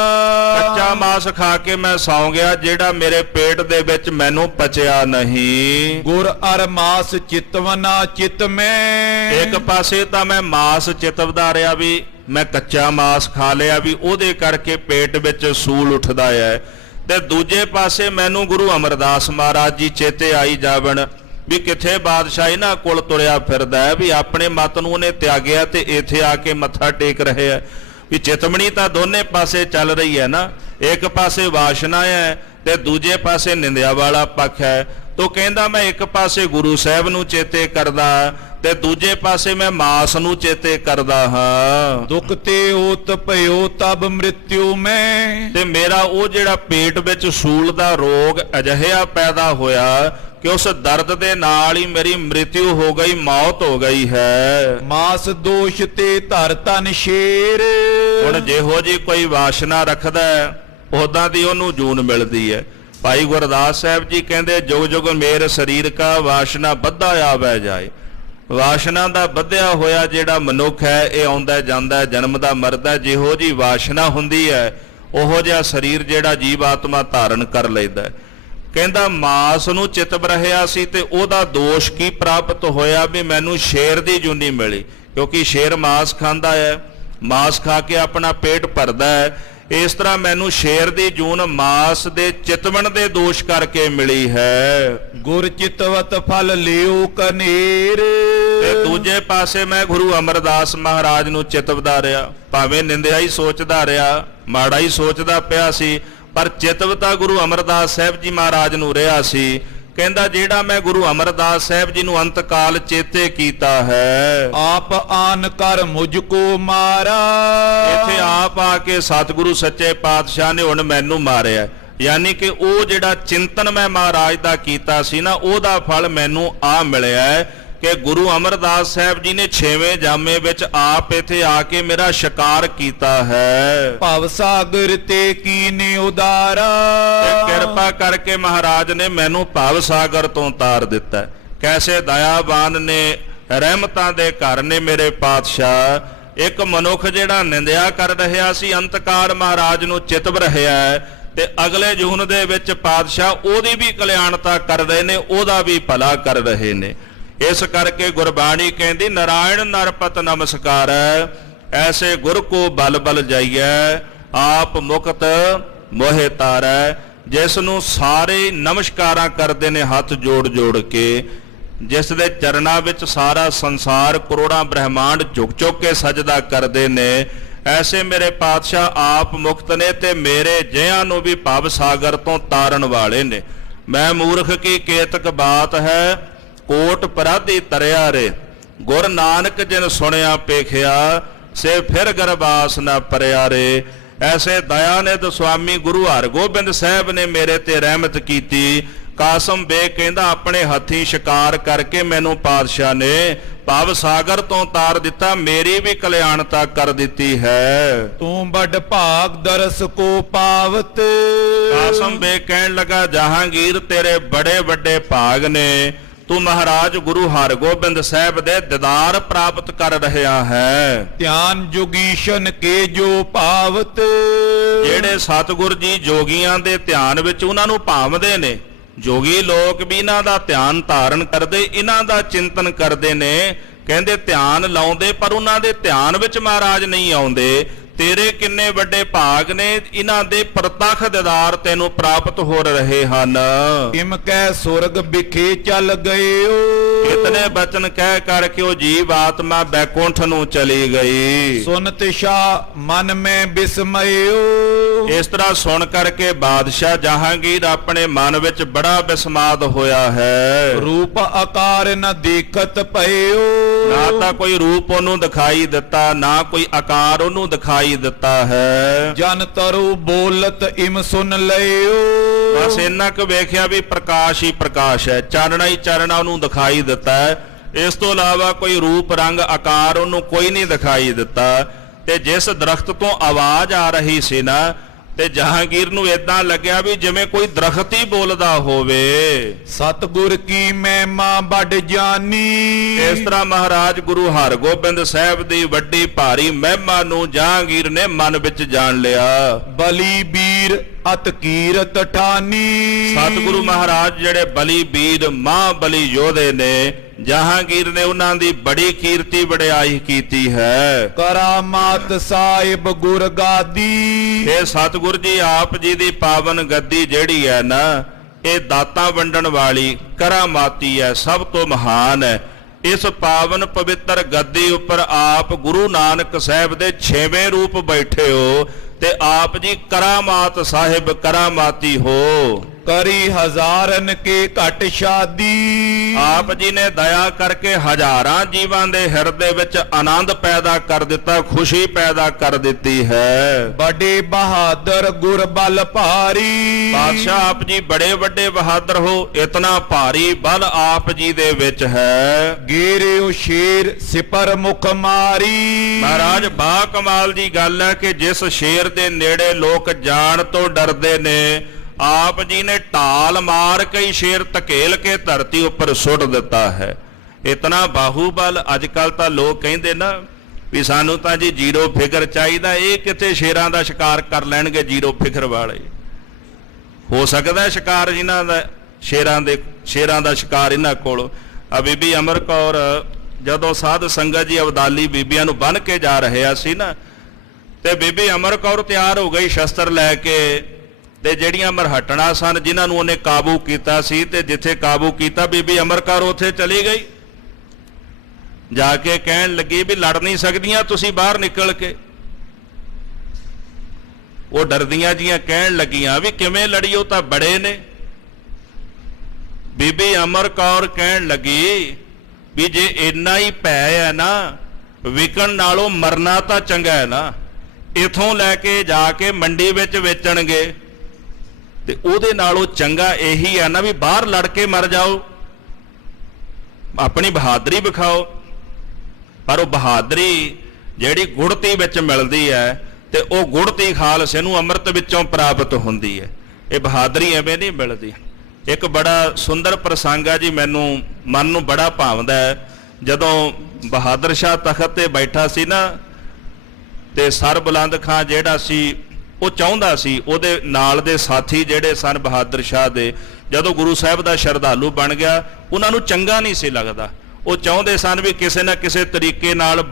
ਕੱਚਾ ਮਾਸ ਖਾ ਕੇ ਮੈਂ ਸੌਂ ਗਿਆ, ਜਿਹੜਾ ਮੇਰੇ ਪੇਟ ਦੇ ਵਿੱਚ ਮੈਨੂੰ ਪਚਿਆ ਨਹੀਂ। ਗੁਰ ਅਰ ਮਾਸ ਚਿਤਵਨਾ ਚਿਤ ਮੈਂ। ਇੱਕ ਪਾਸੇ ਤਾਂ ਮੈਂ ਮਾਸ ਚਿਤਵਦਾ ਰਿਹਾ ਵੀ ਮੈਂ ਕੱਚਾ ਮਾਸ ਖਾ ਲਿਆ, ਵੀ ਉਹਦੇ ਕਰਕੇ ਪੇਟ ਵਿੱਚ ਸੂਲ ਉੱਠਦਾ ਹੈ, ਤੇ ਦੂਜੇ ਪਾਸੇ ਮੈਨੂੰ ਗੁਰੂ ਅਮਰਦਾਸ ਮਹਾਰਾਜ ਜੀ ਚੇਤੇ ਆਈ ਜਾਵਣ ਵੀ ਕਿੱਥੇ ਬਾਦਸ਼ਾਹ ਇਹਨਾਂ ਕੋਲ ਤੁਰਿਆ ਫਿਰਦਾ ਹੈ, ਵੀ ਆਪਣੇ ਮਤ ਨੂੰ ਉਹਨੇ ਤਿਆਗਿਆ ਤੇ ਇੱਥੇ ਆ ਕੇ ਮੱਥਾ ਟੇਕ ਰਹੇ ਹੈ। ਵੀ ਚਿਤਮਣੀ ਤਾਂ ਦੋਨੇ ਪਾਸੇ ਚੱਲ ਰਹੀ ਹੈ ਨਾ, ਇੱਕ ਪਾਸੇ ਵਾਸ਼ਨਾ ਹੈ ਤੇ ਦੂਜੇ ਪਾਸੇ ਨਿੰਦਿਆ ਵਾਲਾ ਪੱਖ ਹੈ। ਤੋ ਕਹਿੰਦਾ ਮੈਂ ਇੱਕ ਪਾਸੇ ਗੁਰੂ ਸਾਹਿਬ ਨੂੰ ਚੇਤੇ ਕਰਦਾ ਤੇ ਦੂਜੇ ਪਾਸੇ ਮੈਂ ਮਾਸ ਨੂੰ ਚੇਤੇ ਕਰਦਾ ਹਾਂ। ਦੁੱਖ ਤੇ ਓਤ ਭਇਓ ਤਬ ਮ੍ਰਿਤਿਉ ਮੈਂ। ਤੇ ਮੇਰਾ ਉਹ ਜਿਹੜਾ ਪੇਟ ਵਿੱਚ ਸੂਲ ਦਾ ਰੋਗ ਅਜਿਹਾ ਪੈਦਾ ਹੋਇਆ ਕਿ ਉਸ ਦਰਦ ਦੇ ਨਾਲ ਹੀ ਮੇਰੀ ਮ੍ਰਿਤਿਉ ਹੋ ਗਈ, ਮੌਤ ਹੋ ਗਈ ਹੈ। ਮਾਸ ਦੋਸ਼ ਤੇ ਧਰ ਤਨ ਸ਼ੇਰ। ਹੁਣ ਜਿਹੋ ਜੀ ਕੋਈ ਵਾਸ਼ਨਾ ਰੱਖਦਾ ਉਹਦਾਂ ਦੀ ਉਹਨੂੰ ਜੂਨ ਮਿਲਦੀ ਹੈ। ਭਾਈ ਗੁਰਦਾਸ ਸਾਹਿਬ ਜੀ ਕਹਿੰਦੇ ਜੁਗ ਜੁਗ ਮੇਰ ਸਰੀਰ ਕਾ ਵਾਸ਼ਨਾ ਬੱਧਾ ਆਵੈ ਜਾਏ। ਵਾਸ਼ਨਾ ਦਾ ਬੱਧਿਆ ਹੋਇਆ ਜਿਹੜਾ ਮਨੁੱਖ ਹੈ ਇਹ ਆਉਂਦਾ ਜਾਂਦਾ, ਜਨਮਦਾ ਮਰਦਾ। ਜਿਹੋ ਜੀ ਵਾਸ਼ਨਾ ਹੁੰਦੀ ਹੈ ਉਹੋ ਜਿਹਾ ਸਰੀਰ ਜਿਹੜਾ ਜੀਵ ਆਤਮਾ ਧਾਰਨ ਕਰ ਲੈਂਦਾ। ਕਹਿੰਦਾ ਮਾਸ ਨੂੰ ਚਿਤਵ ਰਹਿਆ ਸੀ ਤੇ ਉਹਦਾ ਦੋਸ਼ ਕੀ ਪ੍ਰਾਪਤ ਹੋਇਆ ਵੀ ਮੈਨੂੰ ਸ਼ੇਰ ਦੀ ਜੂਨੀ ਮਿਲੀ, ਕਿਉਂਕਿ ਸ਼ੇਰ ਮਾਸ ਖਾਂਦਾ ਹੈ, ਮਾਸ ਖਾ ਕੇ ਆਪਣਾ ਪੇਟ ਭਰਦਾ ਹੈ। ਇਸ ਤਰ੍ਹਾਂ ਮੈਨੂੰ ਸ਼ੇਰ ਦੀ ਜੂਨ ਮਾਸ ਦੇ ਚਿਤਵਣ ਦੇ ਦੋਸ਼ ਕਰਕੇ ਮਿਲੀ ਹੈ। ਗੁਰ ਚਿਤਵਤ ਫਲ ਲਿਓ ਕਨੇਰ। ਤੇ ਦੂਜੇ ਪਾਸੇ ਮੈਂ ਗੁਰੂ ਅਮਰਦਾਸ ਮਹਾਰਾਜ ਨੂੰ ਚਿਤਵਦਾ ਰਿਹਾ, ਭਾਵੇਂ ਨਿੰਦਿਆ ਹੀ ਸੋਚਦਾ ਰਿਹਾ, ਮਾੜਾ ਹੀ ਸੋਚਦਾ ਪਿਆ ਸੀ, ਪਰ ਚਿਤਵਤਾ ਗੁਰੂ ਅਮਰਦਾਸ ਸਾਹਿਬ ਜੀ ਮਹਾਰਾਜ ਨੂੰ ਰਿਹਾ ਸੀ। ਕਹਿੰਦਾ ਜਿਹੜਾ ਮੈਂ ਗੁਰੂ ਅਮਰਦਾਸ ਸਾਹਿਬ ਜੀ ਨੂੰ ਅੰਤਕਾਲ ਚੇਤੇ ਕੀਤਾ ਹੈ, ਆਪ ਆਨ ਕਰ ਮੁਝ ਕੋ ਮਾਰਾ। ਇੱਥੇ ਆਪ ਆ ਕੇ ਸਤਿਗੁਰੂ ਸੱਚੇ ਪਾਤਸ਼ਾਹ ਨੇ ਹੁਣ ਮੈਨੂੰ ਮਾਰਿਆ। ਯਾਨੀ ਕਿ ਉਹ ਜਿਹੜਾ ਚਿੰਤਨ ਮੈਂ ਮਹਾਰਾਜ ਦਾ ਕੀਤਾ ਸੀ ਨਾ, ਉਹਦਾ ਫਲ ਮੈਨੂੰ ਆ ਮਿਲਿਆ ਹੈ ਕਿ ਗੁਰੂ ਅਮਰਦਾਸ ਸਾਹਿਬ ਜੀ ਨੇ 6ਵੇਂ ਜਾਮੇ ਵਿੱਚ ਆਪ ਇੱਥੇ ਆ ਕੇ ਮੇਰਾ ਸ਼ਿਕਾਰ ਕੀਤਾ ਹੈ। ਭਵ ਸਾਗਰ ਤੇ ਕੀਨੇ ਉਦਾਰਾ। ਕਿਰਪਾ ਕਰਕੇ ਮਹਾਰਾਜ ਨੇ ਮੈਨੂੰ ਭਵ ਸਾਗਰ ਤੋਂ ਤਾਰ ਦਿੱਤਾ। ਕੈਸੇ ਦਇਆਵਾਨ ਨੇ, ਰਹਿਮਤਾਂ ਦੇ ਘਰ ਨੇ ਮੇਰੇ ਪਾਤਸ਼ਾਹ। ਇੱਕ ਮਨੁੱਖ ਜਿਹੜਾ ਨਿੰਦਿਆ ਕਰ ਰਿਹਾ ਸੀ, ਅੰਤਕਾਰ ਮਹਾਰਾਜ ਨੂੰ ਚਿਤਵ ਰਿਹਾ ਹੈ, ਤੇ ਅਗਲੇ ਜੂਨ ਦੇ ਵਿੱਚ ਪਾਤਸ਼ਾਹ ਉਹਦੀ ਵੀ ਕਲਿਆਣਤਾ ਕਰ ਰਹੇ ਨੇ, ਉਹਦਾ ਵੀ ਭਲਾ ਕਰ ਰਹੇ ਨੇ। ਇਸ ਕਰਕੇ ਗੁਰਬਾਣੀ ਕਹਿੰਦੀ ਨਾਰਾਇਣ ਨਰਪਤ ਨਮਸਕਾਰੈ, ਐਸੇ ਗੁਰ ਕੋ ਬਲ ਬਲ ਜਾਈਐ, ਆਪ ਮੁਕਤ ਮੋਹਿ ਤਾਰੈ। ਜਿਸ ਨੂੰ ਸਾਰੇ ਨਮਸਕਾਰਾਂ ਕਰਦੇ ਨੇ ਹੱਥ ਜੋੜ ਜੋੜ ਕੇ, ਜਿਸ ਦੇ ਚਰਨਾਂ ਵਿੱਚ ਸਾਰਾ ਸੰਸਾਰ ਕਰੋੜਾਂ ਬ੍ਰਹਿਮੰਡ ਝੁਕ ਝੁਕ ਕੇ ਸਜਦਾ ਕਰਦੇ ਨੇ, ਐਸੇ ਮੇਰੇ ਪਾਤਸ਼ਾਹ ਆਪ ਮੁਕਤ ਨੇ ਤੇ ਮੇਰੇ ਜਿਹਾਂ ਨੂੰ ਵੀ ਭਵ ਸਾਗਰ ਤੋਂ ਤਾਰਨ ਵਾਲੇ ਨੇ। ਮੈਂ ਮੂਰਖ ਕੀ ਕੇਤਕ ਬਾਤ ਹੈ, ਕੋਟ ਪਰਾਧੀ ਤਰਿਆ ਰੇ। ਗੁਰ ਨਾਨਕ ਜਿਨ ਸੁਣਿਆ ਪੇਖਿਆ, ਸੇ ਫਿਰ ਗਰਬਾਸ ਨਾ ਪਰਿਆ ਰੇ। ਐਸੇ ਦਇਆਨਿਧ ਸੁਆਮੀ ਗੁਰੂ ਹਰਗੋਬਿੰਦ ਸਾਹਿਬ ਨੇ ਮੇਰੇ ਤੇ ਰਹਿਮਤ ਕੀਤੀ। ਕਾਸਮ ਬੇਗ ਕਹਿੰਦਾ ਆਪਣੇ ਹੱਥੀਂ ਸ਼ਿਕਾਰ ਕਰਕੇ ਮੈਨੂੰ ਪਾਤਸ਼ਾਹ ਨੇ ਭਵ ਸਾਗਰ ਤੋਂ ਤਾਰ ਦਿੱਤਾ, ਮੇਰੀ ਵੀ ਕਲਿਆਣਤਾ ਕਰ ਦਿੱਤੀ ਹੈ। ਤੂੰ ਵੱਡ ਭਾਗ ਦਰਸ ਕੋ ਪਾਵਤ। ਕਾਸਮ ਬੇਗ ਕਹਿਣ ਲੱਗਾ ਜਹਾਂਗੀਰ ਤੇਰੇ ਬੜੇ ਵੱਡੇ ਭਾਗ ਨੇ, ਤੂੰ ਮਹਾਰਾਜ ਗੁਰੂ ਹਰਗੋਬਿੰਦ ਸਾਹਿਬ ਦੇ ਦੀਦਾਰ ਪ੍ਰਾਪਤ ਕਰ ਰਿਹਾ ਹੈ। ਧਿਆਨ ਜੋਗੀਸ਼ਨ ਕੇ ਜੋ ਭਾਵਤ, ਜਿਹੜੇ ਸਤਿਗੁਰ ਜੀ ਜੋਗੀਆਂ ਦੇ ਧਿਆਨ ਵਿੱਚ ਉਹਨਾਂ ਨੂੰ ਭਾਵਦੇ ਨੇ, ਜੋਗੀ ਲੋਕ ਵੀ ਇਹਨਾਂ ਦਾ ਧਿਆਨ ਧਾਰਨ ਕਰਦੇ, ਇਹਨਾਂ ਦਾ ਚਿੰਤਨ ਕਰਦੇ ਨੇ, ਕਹਿੰਦੇ ਧਿਆਨ ਲਾਉਂਦੇ ਪਰ ਉਹਨਾਂ ਦੇ ਧਿਆਨ ਵਿੱਚ ਮਹਾਰਾਜ ਨਹੀਂ ਆਉਂਦੇ। ਤੇਰੇ ਕਿੰਨੇ ਵੱਡੇ ਭਾਗ ਨੇ, ਇਹਨਾਂ ਦੇ ਪ੍ਰਤੱਖ ਦੀਦਾਰ ਤੈਨੂੰ ਪ੍ਰਾਪਤ ਹੋ ਰਹੇ ਹਨ। ਇਮ ਕੈ ਸੁਰਗ ਵਿਖੇ ਚੱਲ ਗਇਓ, ਇਤਨੇ ਬਚਨ ਕਹਿ ਕਰਕੇ ਉਹ ਜੀਵ ਆਤਮਾ ਬੈਕੁੰਠ ਨੂੰ ਚਲੀ ਗਈ। ਸੁਨਤ ਸ਼ਾ ਮਨ ਮੈਂ ਬਿਸਮਇਓ, ਇਸ ਤਰ੍ਹਾਂ ਸੁਣ ਕਰਕੇ ਬਾਦਸ਼ਾਹ ਜਹਾਂਗੀਰ ਆਪਣੇ ਮਨ ਵਿੱਚ ਬੜਾ ਬਿਸਮਾਦ ਹੋਇਆ ਹੈ। ਰੂਪ ਆਕਾਰ ਨ ਦੇਖਤ ਭਇਓ, ਨਾ ਤਾਂ ਕੋਈ ਰੂਪ ਉਹਨੂੰ ਦਿਖਾਈ ਦਿੱਤਾ, ਨਾ ਕੋਈ ਆਕਾਰ ਉਹਨੂੰ ਦਿਖਾਈ ਦਿੱਤਾ ਹੈ। ਜਨ ਤਰੁ ਬੋਲਤ ਇਮ ਸੁਨ ਲਇਓ, ਬਸ ਇੰਨਾ ਕੁ ਵੇਖਿਆ ਵੀ ਪ੍ਰਕਾਸ਼ ਹੀ ਪ੍ਰਕਾਸ਼ ਹੈ, ਚਾਨਣਾ ਹੀ ਚਾਨਣਾ ਉਹਨੂੰ ਦਿਖਾਈ ਦਿੱਤਾ ਹੈ। ਇਸ ਤੋਂ ਇਲਾਵਾ ਕੋਈ ਰੂਪ ਰੰਗ ਆਕਾਰ ਉਹਨੂੰ ਕੋਈ ਨਹੀਂ ਦਿਖਾਈ ਦਿੱਤਾ। ਤੇ ਜਿਸ ਦਰਖਤ ਤੋਂ ਆਵਾਜ਼ ਆ ਰਹੀ ਸੀ ਨਾ, ਤੇ ਜਹਾਂਗੀਰ ਨੂੰ ਏਦਾਂ ਲੱਗਿਆ ਵੀ ਜਿਵੇਂ ਕੋਈ ਦਰਖਤ ਹੀ ਬੋਲਦਾ ਹੋਵੇ। ਸਤਿਗੁਰ ਕੀ ਮਹਿਮਾ ਵੱਡ ਜਾਨੀ, ਇਸ ਤਰ੍ਹਾਂ ਮਹਾਰਾਜ ਗੁਰੂ ਹਰਗੋਬਿੰਦ ਸਾਹਿਬ ਦੀ ਵੱਡੀ ਭਾਰੀ ਮਹਿਮਾ ਨੂੰ ਜਹਾਂਗੀਰ ਨੇ ਮਨ ਵਿੱਚ ਜਾਣ ਲਿਆ। ਬਲੀ ਵੀਰ ਅਤ ਕੀਰਤ ਠਾਨੀ, ਸਤਿਗੁਰੂ ਮਹਾਰਾਜ ਜਿਹੜੇ ਬਲੀ ਵੀਰ ਮਹਾਬਲੀ ਯੋਧੇ ਨੇ, ਜਹਾਂਗੀਰ ਨੇ ਉਹਨਾਂ ਦੀ ਬੜੀ ਕੀਰਤੀ ਵਡਿਆਈ ਕੀਤੀ ਹੈ। ਕਰਾਮਾਤ ਸਾਹਿਬ ਗੁਰ ਗਾਦੀ, ਇਹ ਸਤਿਗੁਰ ਜੀ ਆਪ ਜੀ ਦੀ ਪਾਵਨ ਗੱਦੀ ਜਿਹੜੀ ਹੈ ਨਾ, ਇਹ ਦਾਤਾਂ ਵੰਡਣ ਵਾਲੀ ਕਰਾਮਾਤੀ ਹੈ, ਸਭ ਤੋਂ ਮਹਾਨ ਹੈ। ਇਸ ਪਾਵਨ ਪਵਿੱਤਰ ਗੱਦੀ ਉੱਪਰ ਆਪ ਗੁਰੂ ਨਾਨਕ ਸਾਹਿਬ ਦੇ 6ਵੇਂ ਰੂਪ ਬੈਠੇ ਹੋ, ਤੇ ਆਪ ਜੀ ਕਰਾਮਾਤ ਸਾਹਿਬ ਕਰਾਮਾਤੀ ਹੋ। ਕਰੀ ਹਜ਼ਾਰਨ ਕੇ ਘਟ ਸ਼ਾਦੀ, ਆਪ ਜੀ ਨੇ ਦਇਆ ਕਰਕੇ ਹਜ਼ਾਰਾਂ ਜੀਵਾਂ ਦੇ ਹਿਰਦੇ ਵਿੱਚ ਆਨੰਦ ਪੈਦਾ ਕਰ ਦਿੱਤਾ, ਖੁਸ਼ੀ ਪੈਦਾ ਕਰ ਦਿੱਤੀ ਹੈ। ਬੜੇ ਬਹਾਦਰ ਗੁਰ ਬਲ ਭਾਰੀ, ਬਾਦਸ਼ਾਹ ਆਪ ਜੀ ਬੜੇ ਵੱਡੇ ਬਹਾਦਰ ਹੋ, ਇਤਨਾ ਭਾਰੀ ਬਲ ਆਪ ਜੀ ਦੇ ਵਿੱਚ ਹੈ। ਗੇਰਿਓ ਸ਼ੇਰ ਸਿਪਰ ਮੁਖ ਮਾਰੀ, ਮਹਾਰਾਜ ਬਾ ਕਮਾਲ ਦੀ ਗੱਲ ਹੈ ਕਿ ਜਿਸ ਸ਼ੇਰ ਦੇ ਨੇੜੇ ਲੋਕ ਜਾਣ ਤੋਂ ਡਰਦੇ ਨੇ, ਆਪ ਜੀ ਨੇ ਢਾਲ ਮਾਰ ਕੇ ਸ਼ੇਰ ਧਕੇਲ ਕੇ ਧਰਤੀ ਉੱਪਰ ਸੁੱਟ ਦਿੱਤਾ ਹੈ। ਇਤਨਾ ਬਾਹੂਬਲ। ਅੱਜ ਕੱਲ ਤਾਂ ਲੋਕ ਕਹਿੰਦੇ ਨਾ ਵੀ ਸਾਨੂੰ ਤਾਂ ਜੀ ਜ਼ੀਰੋ ਫਿਕਰ ਚਾਹੀਦਾ, ਇਹ ਕਿਤੇ ਸ਼ੇਰਾਂ ਦਾ ਸ਼ਿਕਾਰ ਕਰ ਲੈਣਗੇ ਜ਼ੀਰੋ ਫਿਕਰ ਵਾਲੇ। ਹੋ ਸਕਦਾ ਸ਼ਿਕਾਰ ਜਿਨ੍ਹਾਂ ਦਾ ਸ਼ੇਰਾਂ ਦਾ ਸ਼ਿਕਾਰ ਇਹਨਾਂ ਕੋਲ। ਆ ਬੀਬੀ ਅਮਰ ਕੌਰ ਜਦੋਂ ਸਾਧ ਸੰਗਤ ਜੀ ਅਬਦਾਲੀ ਬੀਬੀਆਂ ਨੂੰ ਬੰਨ੍ਹ ਕੇ ਜਾ ਰਿਹਾ ਸੀ ਨਾ, ਤੇ ਬੀਬੀ ਅਮਰ ਕੌਰ ਤਿਆਰ ਹੋ ਗਈ ਸ਼ਸਤਰ ਲੈ ਕੇ, ਤੇ ਜਿਹੜੀਆਂ ਮਰਹਟਣਾ ਸਨ ਜਿਨ੍ਹਾਂ ਨੂੰ ਉਹਨੇ ਕਾਬੂ ਕੀਤਾ ਸੀ, ਤੇ ਜਿੱਥੇ ਕਾਬੂ ਕੀਤਾ ਬੀਬੀ ਅਮਰ ਕੌਰ ਉੱਥੇ ਚਲੀ ਗਈ। ਜਾ ਕੇ ਕਹਿਣ ਲੱਗੀ ਵੀ ਲੜ ਨਹੀਂ ਸਕਦੀਆਂ ਤੁਸੀਂ, ਬਾਹਰ ਨਿਕਲ ਕੇ। ਉਹ ਡਰਦੀਆਂ ਜੀਆਂ ਕਹਿਣ ਲੱਗੀਆਂ ਵੀ ਕਿਵੇਂ ਲੜੀਓ, ਤਾਂ ਬੜੇ ਨੇ। ਬੀਬੀ ਅਮਰ ਕੌਰ ਕਹਿਣ ਲੱਗੀ ਵੀ ਜੇ ਇੰਨਾ ਹੀ ਭੈ ਹੈ ਨਾ, ਵਿਕਣ ਨਾਲੋਂ ਮਰਨਾ ਤਾਂ ਚੰਗਾ ਹੈ ਨਾ। ਇਥੋਂ ਲੈ ਕੇ ਜਾ ਕੇ ਮੰਡੀ ਵਿੱਚ ਵੇਚਣਗੇ, ਤੇ ਉਹਦੇ ਨਾਲੋਂ ਚੰਗਾ ਇਹੀ ਹੈ ਨਾ ਵੀ ਬਾਹਰ ਲੜ ਕੇ ਮਰ ਜਾਓ, ਆਪਣੀ ਬਹਾਦਰੀ ਵਿਖਾਓ। ਪਰ ਉਹ ਬਹਾਦਰੀ ਜਿਹੜੀ ਗੁੜਤੀ ਵਿੱਚ ਮਿਲਦੀ ਹੈ, ਤੇ ਉਹ ਗੁੜਤੀ ਖਾਲਸੇ ਨੂੰ ਅੰਮ੍ਰਿਤ ਵਿੱਚੋਂ ਪ੍ਰਾਪਤ ਹੁੰਦੀ ਹੈ। ਇਹ ਬਹਾਦਰੀ ਐਵੇਂ ਨਹੀਂ ਮਿਲਦੀ। ਇੱਕ ਬੜਾ ਸੁੰਦਰ ਪ੍ਰਸੰਗ ਹੈ ਜੀ, ਮੈਨੂੰ ਮਨ ਨੂੰ ਬੜਾ ਭਾਵਦਾ ਹੈ। ਜਦੋਂ ਬਹਾਦਰ ਸ਼ਾਹ ਤਖਤ ਤੇ ਬੈਠਾ ਸੀ ਨਾ, ਤੇ ਸਰ ਬੁਲੰਦ ਖਾਂ ਜਿਹੜਾ ਸੀ ਉਹ ਚਾਹੁੰਦਾ ਸੀ, ਉਹਦੇ ਨਾਲ ਦੇ ਸਾਥੀ ਜਿਹੜੇ ਸਨ ਬਹਾਦਰ ਸ਼ਾਹ ਦੇ, ਜਦੋਂ ਗੁਰੂ ਸਾਹਿਬ ਦਾ ਸ਼ਰਧਾਲੂ ਬਣ ਗਿਆ, ਉਹਨਾਂ ਨੂੰ ਚੰਗਾ ਨਹੀਂ ਸੀ ਲੱਗਦਾ। ਉਹ ਚਾਹੁੰਦੇ ਸਨ ਵੀ ਕਿਸੇ ਨਾ ਕਿਸੇ ਤਰੀਕੇ ਨਾਲ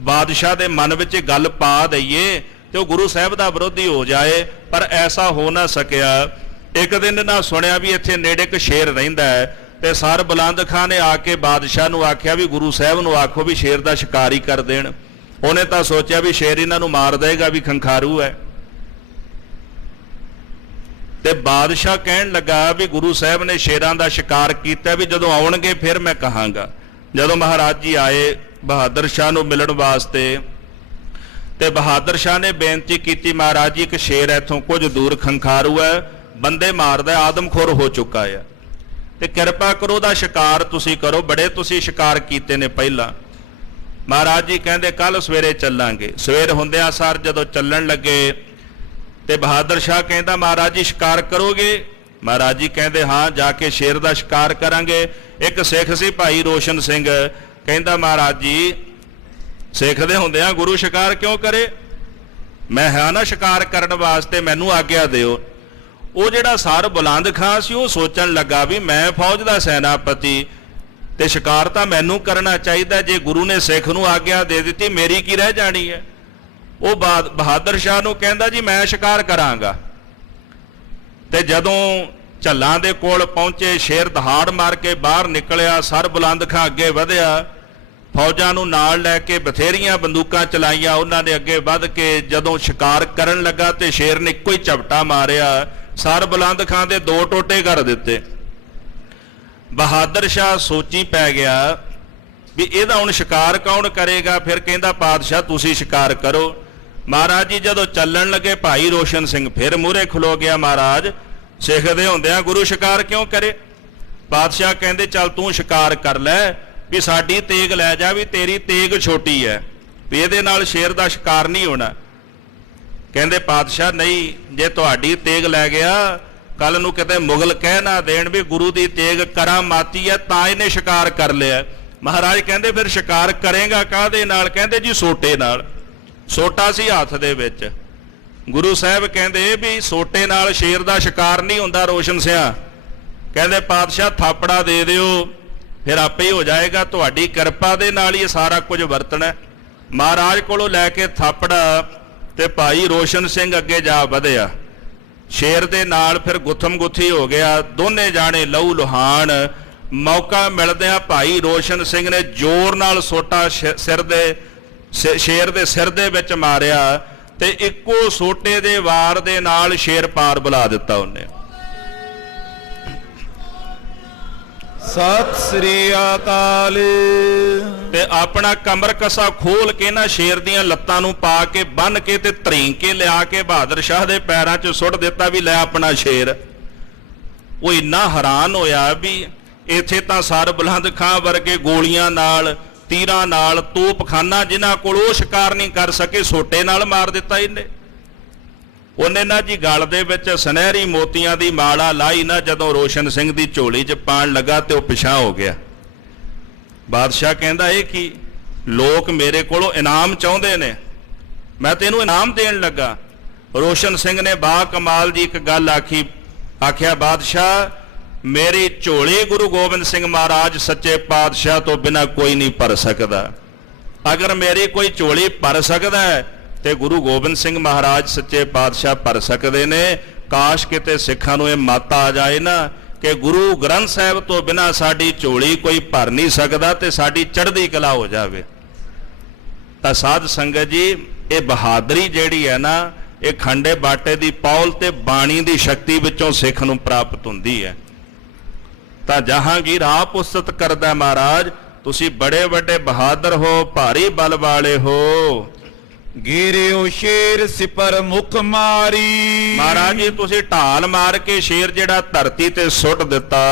ਬਾਦਸ਼ਾਹ ਦੇ ਮਨ ਵਿੱਚ ਗੱਲ ਪਾ ਦਈਏ ਤੇ ਉਹ ਗੁਰੂ ਸਾਹਿਬ ਦਾ ਵਿਰੋਧੀ ਹੋ ਜਾਏ, ਪਰ ਐਸਾ ਹੋ ਨਾ ਸਕਿਆ। ਇੱਕ ਦਿਨ ਨਾ ਸੁਣਿਆ ਵੀ ਇੱਥੇ ਨੇੜੇ ਇੱਕ ਸ਼ੇਰ ਰਹਿੰਦਾ ਹੈ, ਤੇ ਸਰ ਬੁਲੰਦ ਖਾਂ ਨੇ ਆ ਕੇ ਬਾਦਸ਼ਾਹ ਨੂੰ ਆਖਿਆ ਵੀ ਗੁਰੂ ਸਾਹਿਬ ਨੂੰ ਆਖੋ ਵੀ ਸ਼ੇਰ ਦਾ ਸ਼ਿਕਾਰ ਹੀ ਕਰ ਦੇਣ। ਉਹਨੇ ਤਾਂ ਸੋਚਿਆ ਵੀ ਸ਼ੇਰ ਇਹਨਾਂ ਨੂੰ ਮਾਰ ਦੇਗਾ, ਵੀ ਖੰਖਾਰੂ ਹੈ। ਤੇ ਬਾਦਸ਼ਾਹ ਕਹਿਣ ਲੱਗਾ ਵੀ ਗੁਰੂ ਸਾਹਿਬ ਨੇ ਸ਼ੇਰਾਂ ਦਾ ਸ਼ਿਕਾਰ ਕੀਤਾ, ਵੀ ਜਦੋਂ ਆਉਣਗੇ ਫਿਰ ਮੈਂ ਕਹਾਂਗਾ। ਜਦੋਂ ਮਹਾਰਾਜ ਜੀ ਆਏ ਬਹਾਦਰ ਸ਼ਾਹ ਨੂੰ ਮਿਲਣ ਵਾਸਤੇ, ਤੇ ਬਹਾਦਰ ਸ਼ਾਹ ਨੇ ਬੇਨਤੀ ਕੀਤੀ, ਮਹਾਰਾਜ ਜੀ ਇੱਕ ਸ਼ੇਰ ਇੱਥੋਂ ਕੁਝ ਦੂਰ ਖੰਖਾਰੂ ਹੈ, ਬੰਦੇ ਮਾਰਦਾ, ਆਦਮਖੋਰ ਹੋ ਚੁੱਕਾ ਹੈ, ਤੇ ਕਿਰਪਾ ਕਰੋ ਉਹਦਾ ਸ਼ਿਕਾਰ ਤੁਸੀਂ ਕਰੋ, ਬੜੇ ਤੁਸੀਂ ਸ਼ਿਕਾਰ ਕੀਤੇ ਨੇ ਪਹਿਲਾਂ। ਮਹਾਰਾਜ ਜੀ ਕਹਿੰਦੇ ਕੱਲ ਸਵੇਰੇ ਚੱਲਾਂਗੇ। ਸਵੇਰ ਹੁੰਦਿਆਂ ਸਾਰ ਜਦੋਂ ਚੱਲਣ ਲੱਗੇ, ਤੇ ਬਹਾਦਰ ਸ਼ਾਹ ਕਹਿੰਦਾ ਮਹਾਰਾਜ ਜੀ ਸ਼ਿਕਾਰ ਕਰੋਗੇ? ਮਹਾਰਾਜ ਜੀ ਕਹਿੰਦੇ ਹਾਂ ਜਾ ਕੇ ਸ਼ੇਰ ਦਾ ਸ਼ਿਕਾਰ ਕਰਾਂਗੇ। ਇੱਕ ਸਿੱਖ ਸੀ ਭਾਈ ਰੋਸ਼ਨ ਸਿੰਘ, ਕਹਿੰਦਾ ਮਹਾਰਾਜ ਜੀ ਸਿੱਖਦੇ ਹੁੰਦਿਆਂ ਗੁਰੂ ਸ਼ਿਕਾਰ ਕਿਉਂ ਕਰੇ, ਮੈਂ ਹੈ ਨਾ ਸ਼ਿਕਾਰ ਕਰਨ ਵਾਸਤੇ, ਮੈਨੂੰ ਆਗਿਆ ਦਿਓ। ਉਹ ਜਿਹੜਾ ਸਰ ਬੁਲੰਦ ਖਾਂ ਸੀ ਉਹ ਸੋਚਣ ਲੱਗਾ ਵੀ ਮੈਂ ਫੌਜ ਦਾ ਸੈਨਾਪਤੀ ਤੇ ਸ਼ਿਕਾਰ ਤਾਂ ਮੈਨੂੰ ਕਰਨਾ ਚਾਹੀਦਾ, ਜੇ ਗੁਰੂ ਨੇ ਸਿੱਖ ਨੂੰ ਆਗਿਆ ਦੇ ਦਿੱਤੀ ਮੇਰੀ ਕੀ ਰਹਿ ਜਾਣੀ ਹੈ। ਉਹ ਬਹਾਦਰ ਸ਼ਾਹ ਨੂੰ ਕਹਿੰਦਾ ਜੀ ਮੈਂ ਸ਼ਿਕਾਰ ਕਰਾਂਗਾ। ਤੇ ਜਦੋਂ ਝੱਲਾਂ ਦੇ ਕੋਲ ਪਹੁੰਚੇ ਸ਼ੇਰ ਦਹਾੜ ਮਾਰ ਕੇ ਬਾਹਰ ਨਿਕਲਿਆ, ਸਰ ਬੁਲੰਦ ਖਾਂ ਅੱਗੇ ਵਧਿਆ, ਫੌਜਾਂ ਨੂੰ ਨਾਲ ਲੈ ਕੇ ਬਥੇਰੀਆਂ ਬੰਦੂਕਾਂ ਚਲਾਈਆਂ, ਉਹਨਾਂ ਨੇ ਅੱਗੇ ਵੱਧ ਕੇ ਜਦੋਂ ਸ਼ਿਕਾਰ ਕਰਨ ਲੱਗਾ ਤੇ ਸ਼ੇਰ ਨੇ ਇੱਕੋ ਹੀ ਝਪਟਾ ਮਾਰਿਆ, ਸਰ ਬੁਲੰਦ ਖਾਂ ਦੇ 2 ਟੋਟੇ ਕਰ ਦਿੱਤੇ। ਬਹਾਦਰ ਸ਼ਾਹ ਸੋਚੀ ਪੈ ਗਿਆ ਵੀ ਇਹਦਾ ਹੁਣ ਸ਼ਿਕਾਰ ਕੌਣ ਕਰੇਗਾ। ਫਿਰ ਕਹਿੰਦਾ ਪਾਤਸ਼ਾਹ ਤੁਸੀਂ ਸ਼ਿਕਾਰ ਕਰੋ। ਮਹਾਰਾਜ ਜੀ ਜਦੋਂ ਚੱਲਣ ਲੱਗੇ ਭਾਈ ਰੋਸ਼ਨ ਸਿੰਘ ਫਿਰ ਮੂਹਰੇ ਖਲੋ ਗਿਆ, ਮਹਾਰਾਜ ਸਿੱਖਦੇ ਹੁੰਦਿਆਂ ਗੁਰੂ ਸ਼ਿਕਾਰ ਕਿਉਂ ਕਰੇ। ਪਾਤਸ਼ਾਹ ਕਹਿੰਦੇ ਚੱਲ ਤੂੰ ਸ਼ਿਕਾਰ ਕਰ ਲੈ, ਵੀ ਸਾਡੀ ਤੇਗ ਲੈ ਜਾ, ਵੀ ਤੇਰੀ ਤੇਗ ਛੋਟੀ ਹੈ, ਵੀ ਇਹਦੇ ਨਾਲ ਸ਼ੇਰ ਦਾ ਸ਼ਿਕਾਰ ਨਹੀਂ ਹੋਣਾ। ਕਹਿੰਦੇ ਪਾਤਸ਼ਾਹ ਨਹੀਂ, ਜੇ ਤੁਹਾਡੀ ਤੇਗ ਲੈ ਗਿਆ ਕੱਲ ਨੂੰ ਕਿਤੇ ਮੁਗਲ ਕਹਿ ਨਾ ਦੇਣ ਵੀ ਗੁਰੂ ਦੀ ਤੇਗ ਕਰਾਮਾਤੀ ਹੈ ਤਾਂ ਇਹਨੇ ਸ਼ਿਕਾਰ ਕਰ ਲਿਆ। ਮਹਾਰਾਜ ਕਹਿੰਦੇ ਫਿਰ ਸ਼ਿਕਾਰ ਕਰੇਗਾ ਕਾਹਦੇ ਨਾਲ। ਕਹਿੰਦੇ ਜੀ ਸੋਟੇ ਨਾਲ। ਸੋਟਾ ਸੀ ਹੱਥ ਦੇ ਵਿੱਚ। ਗੁਰੂ ਸਾਹਿਬ ਕਹਿੰਦੇ ਵੀ ਸੋਟੇ ਨਾਲ ਸ਼ੇਰ ਦਾ ਸ਼ਿਕਾਰ ਨਹੀਂ ਹੁੰਦਾ ਰੋਸ਼ਨ ਸਿਆਂ। ਕਹਿੰਦੇ ਪਾਤਸ਼ਾਹ ਥਾਪੜਾ ਦੇ ਦਿਓ ਫਿਰ ਆਪੇ ਹੀ ਹੋ ਜਾਏਗਾ, ਤੁਹਾਡੀ ਕਿਰਪਾ ਦੇ ਨਾਲ ਹੀ ਇਹ ਸਾਰਾ ਕੁਝ ਵਰਤਣਾ। ਮਹਾਰਾਜ ਕੋਲੋਂ ਲੈ ਕੇ ਥਾਪੜਾ ਤੇ ਭਾਈ ਰੋਸ਼ਨ ਸਿੰਘ ਅੱਗੇ ਜਾ ਵਧਿਆ, ਸ਼ੇਰ ਦੇ ਨਾਲ ਫਿਰ ਗੁੱਥਮ ਗੁੱਥੀ ਹੋ ਗਿਆ, ਦੋਨੇ ਜਾਣੇ ਲਹੂ ਲੁਹਾਨ। ਮੌਕਾ ਮਿਲਦਿਆਂ ਭਾਈ ਰੋਸ਼ਨ ਸਿੰਘ ਨੇ ਜ਼ੋਰ ਨਾਲ ਸੋਟਾ ਸ਼ੇਰ ਦੇ ਸਿਰ ਦੇ ਵਿੱਚ ਮਾਰਿਆ ਤੇ ਇੱਕੋ ਸੋਟੇ ਦੇ ਵਾਰ ਦੇ ਨਾਲ ਸ਼ੇਰ ਪਾਰ ਬੁਲਾ ਦਿੱਤਾ ਉਹਨੇ। ਸਤਿ ਸ੍ਰੀ ਅਕਾਲ। ਤੇ ਆਪਣਾ ਕਮਰ ਕਸਾ ਖੋਲ ਕੇ ਨਾ ਸ਼ੇਰ ਦੀਆਂ ਲੱਤਾਂ ਨੂੰ ਪਾ ਕੇ ਬੰਨ ਕੇ ਤੇ ਧਰੀਂ ਕੇ ਲਿਆ ਕੇ ਬਹਾਦਰ ਸ਼ਾਹ ਦੇ ਪੈਰਾਂ 'ਚ ਸੁੱਟ ਦਿੱਤਾ ਵੀ ਲੈ ਆਪਣਾ ਸ਼ੇਰ। ਉਹ ਇੰਨਾ ਹੈਰਾਨ ਹੋਇਆ ਵੀ ਇੱਥੇ ਤਾਂ ਸਰ ਬੁਲੰਦ ਖਾਂ ਵਰਗੇ ਗੋਲੀਆਂ ਨਾਲ, ਤੀਰਾਂ ਨਾਲ, ਤੋਪਖਾਨਾ ਜਿਨ੍ਹਾਂ ਕੋਲ ਉਹ ਸ਼ਿਕਾਰ ਨਹੀਂ ਕਰ ਸਕੇ, ਸੋਟੇ ਨਾਲ ਮਾਰ ਦਿੱਤਾ ਇਹਨੇ। ਉਹਨੇ ਨਾ ਜੀ ਗਲ ਦੇ ਵਿੱਚ ਸੁਨਹਿਰੀ ਮੋਤੀਆਂ ਦੀ ਮਾਲਾ ਲਾਈ ਨਾ, ਜਦੋਂ ਰੋਸ਼ਨ ਸਿੰਘ ਦੀ ਝੋਲੀ 'ਚ ਪਾਣ ਲੱਗਾ ਤੇ ਉਹ ਪਿਛਾਂਹ ਹੋ ਗਿਆ। ਬਾਦਸ਼ਾਹ ਕਹਿੰਦਾ ਇਹ ਕੀ, ਲੋਕ ਮੇਰੇ ਕੋਲੋਂ ਇਨਾਮ ਚਾਹੁੰਦੇ ਨੇ, ਮੈਂ ਤੈਨੂੰ ਇਨਾਮ ਦੇਣ ਲੱਗਾ। ਰੋਸ਼ਨ ਸਿੰਘ ਨੇ ਬਾ ਕਮਾਲ ਦੀ ਇੱਕ ਗੱਲ ਆਖਿਆ ਬਾਦਸ਼ਾਹ ਮੇਰੀ ਝੋਲੀ ਗੁਰੂ ਗੋਬਿੰਦ ਸਿੰਘ ਮਹਾਰਾਜ ਸੱਚੇ ਪਾਤਸ਼ਾਹ ਤੋਂ ਬਿਨਾਂ ਕੋਈ ਨਹੀਂ ਭਰ ਸਕਦਾ। ਅਗਰ ਮੇਰੀ ਕੋਈ ਝੋਲੀ ਭਰ ਸਕਦਾ ਹੈ ਤੇ ਗੁਰੂ ਗੋਬਿੰਦ ਸਿੰਘ ਮਹਾਰਾਜ ਸੱਚੇ ਪਾਤਸ਼ਾਹ ਭਰ ਸਕਦੇ ਨੇ। ਕਾਸ਼ ਕਿਤੇ ਸਿੱਖਾਂ ਨੂੰ ਇਹ ਮੱਤ ਆ ਜਾਏ ਨਾ ਕਿ ਗੁਰੂ ਗ੍ਰੰਥ ਸਾਹਿਬ ਤੋਂ ਬਿਨਾਂ ਸਾਡੀ ਝੋਲੀ ਕੋਈ ਭਰ ਨਹੀਂ ਸਕਦਾ ਤੇ ਸਾਡੀ ਚੜ੍ਹਦੀ ਕਲਾ ਹੋ ਜਾਵੇ। ਤਾਂ ਸਾਧ ਸੰਗਤ ਜੀ ਇਹ ਬਹਾਦਰੀ ਜਿਹੜੀ ਹੈ ਨਾ, ਇਹ ਖੰਡੇ ਬਾਟੇ ਦੀ ਪੌਲ ਤੇ ਬਾਣੀ ਦੀ ਸ਼ਕਤੀ ਵਿੱਚੋਂ ਸਿੱਖ ਨੂੰ ਪ੍ਰਾਪਤ ਹੁੰਦੀ ਹੈ। ਤਾਂ ਜਹਾਂਗੀਰ ਆਪ ਉਸਤਤ ਕਰਦਾ ਮਹਾਰਾਜ ਤੁਸੀਂ ਬੜੇ ਵੱਡੇ ਬਹਾਦਰ ਹੋ, ਭਾਰੀ ਬਲ ਵਾਲੇ ਹੋ। ਗਿਰਿਓ ਸ਼ੇਰ ਸਿਪਰ ਮੁਖ ਮਾਰੀ। ਮਹਾਰਾਜ ਜੀ ਤੁਸੀਂ ਢਾਲ ਮਾਰ ਕੇ ਸ਼ੇਰ ਜਿਹੜਾ ਧਰਤੀ ਤੇ ਸੁੱਟ ਦਿੱਤਾ।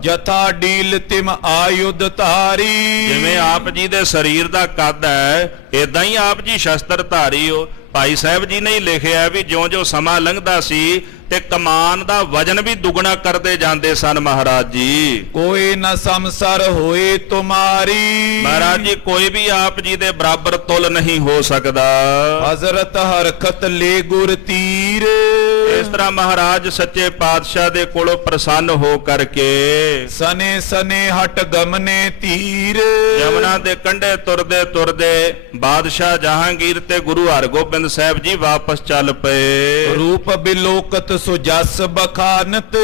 ਜਥਾ ਡੀਲ ਤਿਮ ਆਯੁਧ ਧਾਰੀ। ਜਿਵੇਂ ਆਪ ਜੀ ਦੇ ਸਰੀਰ ਦਾ ਕੱਦ ਹੈ ਇਦਾਂ ਹੀ ਆਪ ਜੀ ਸ਼ਸਤਰ ਧਾਰੀ ਹੋ। ਭਾਈ ਸਾਹਿਬ ਜੀ ਨੇ ਹੀ ਲਿਖਿਆ ਵੀ ਜਿਉਂ-ਜਿਉਂ ਸਮਾਂ ਲੰਘਦਾ ਸੀ ਤੇ ਕਮਾਨ ਦਾ ਵਜਨ ਵੀ ਦੁੱਗਣਾ ਕਰਦੇ ਜਾਂਦੇ ਸਨ ਮਹਾਰਾਜ ਜੀ। ਕੋਈ ਨਾ ਸਮਸਰ ਹੋਏ ਤੁਮਾਰੀ। ਮਹਾਰਾਜ ਜੀ ਕੋਈ ਵੀ ਆਪ ਜੀ ਦੇ ਬਰਾਬਰ ਤੁਲ ਨਹੀਂ ਹੋ ਸਕਦਾ। ਹਜ਼ਰਤ ਹਰਕਤ ਲੈ ਗੁਰ ਤੀਰ। ਇਸ ਤਰ੍ਹਾਂ ਮਹਾਰਾਜ ਸੱਚੇ ਪਾਤਸ਼ਾਹ ਦੇ ਕੋਲੋਂ ਪ੍ਰਸੰਨ ਹੋ ਕਰਕੇ ਸਨੇ ਸਨੇ ਹਟ ਗਮਨੇ ਤੀਰ। ਯਮੁਨਾ ਦੇ ਕੰਢੇ ਤੁਰਦੇ ਤੁਰਦੇ ਬਾਦਸ਼ਾਹ ਜਹਾਂਗੀਰ ਤੇ ਗੁਰੂ ਹਰਗੋਬਿੰਦ ਸਾਹਿਬ ਜੀ ਵਾਪਸ ਚੱਲ ਪਏ। ਰੂਪ ਬਿਲੋਕਤ ਸੋ ਜਸ ਬਖਾਨਤ।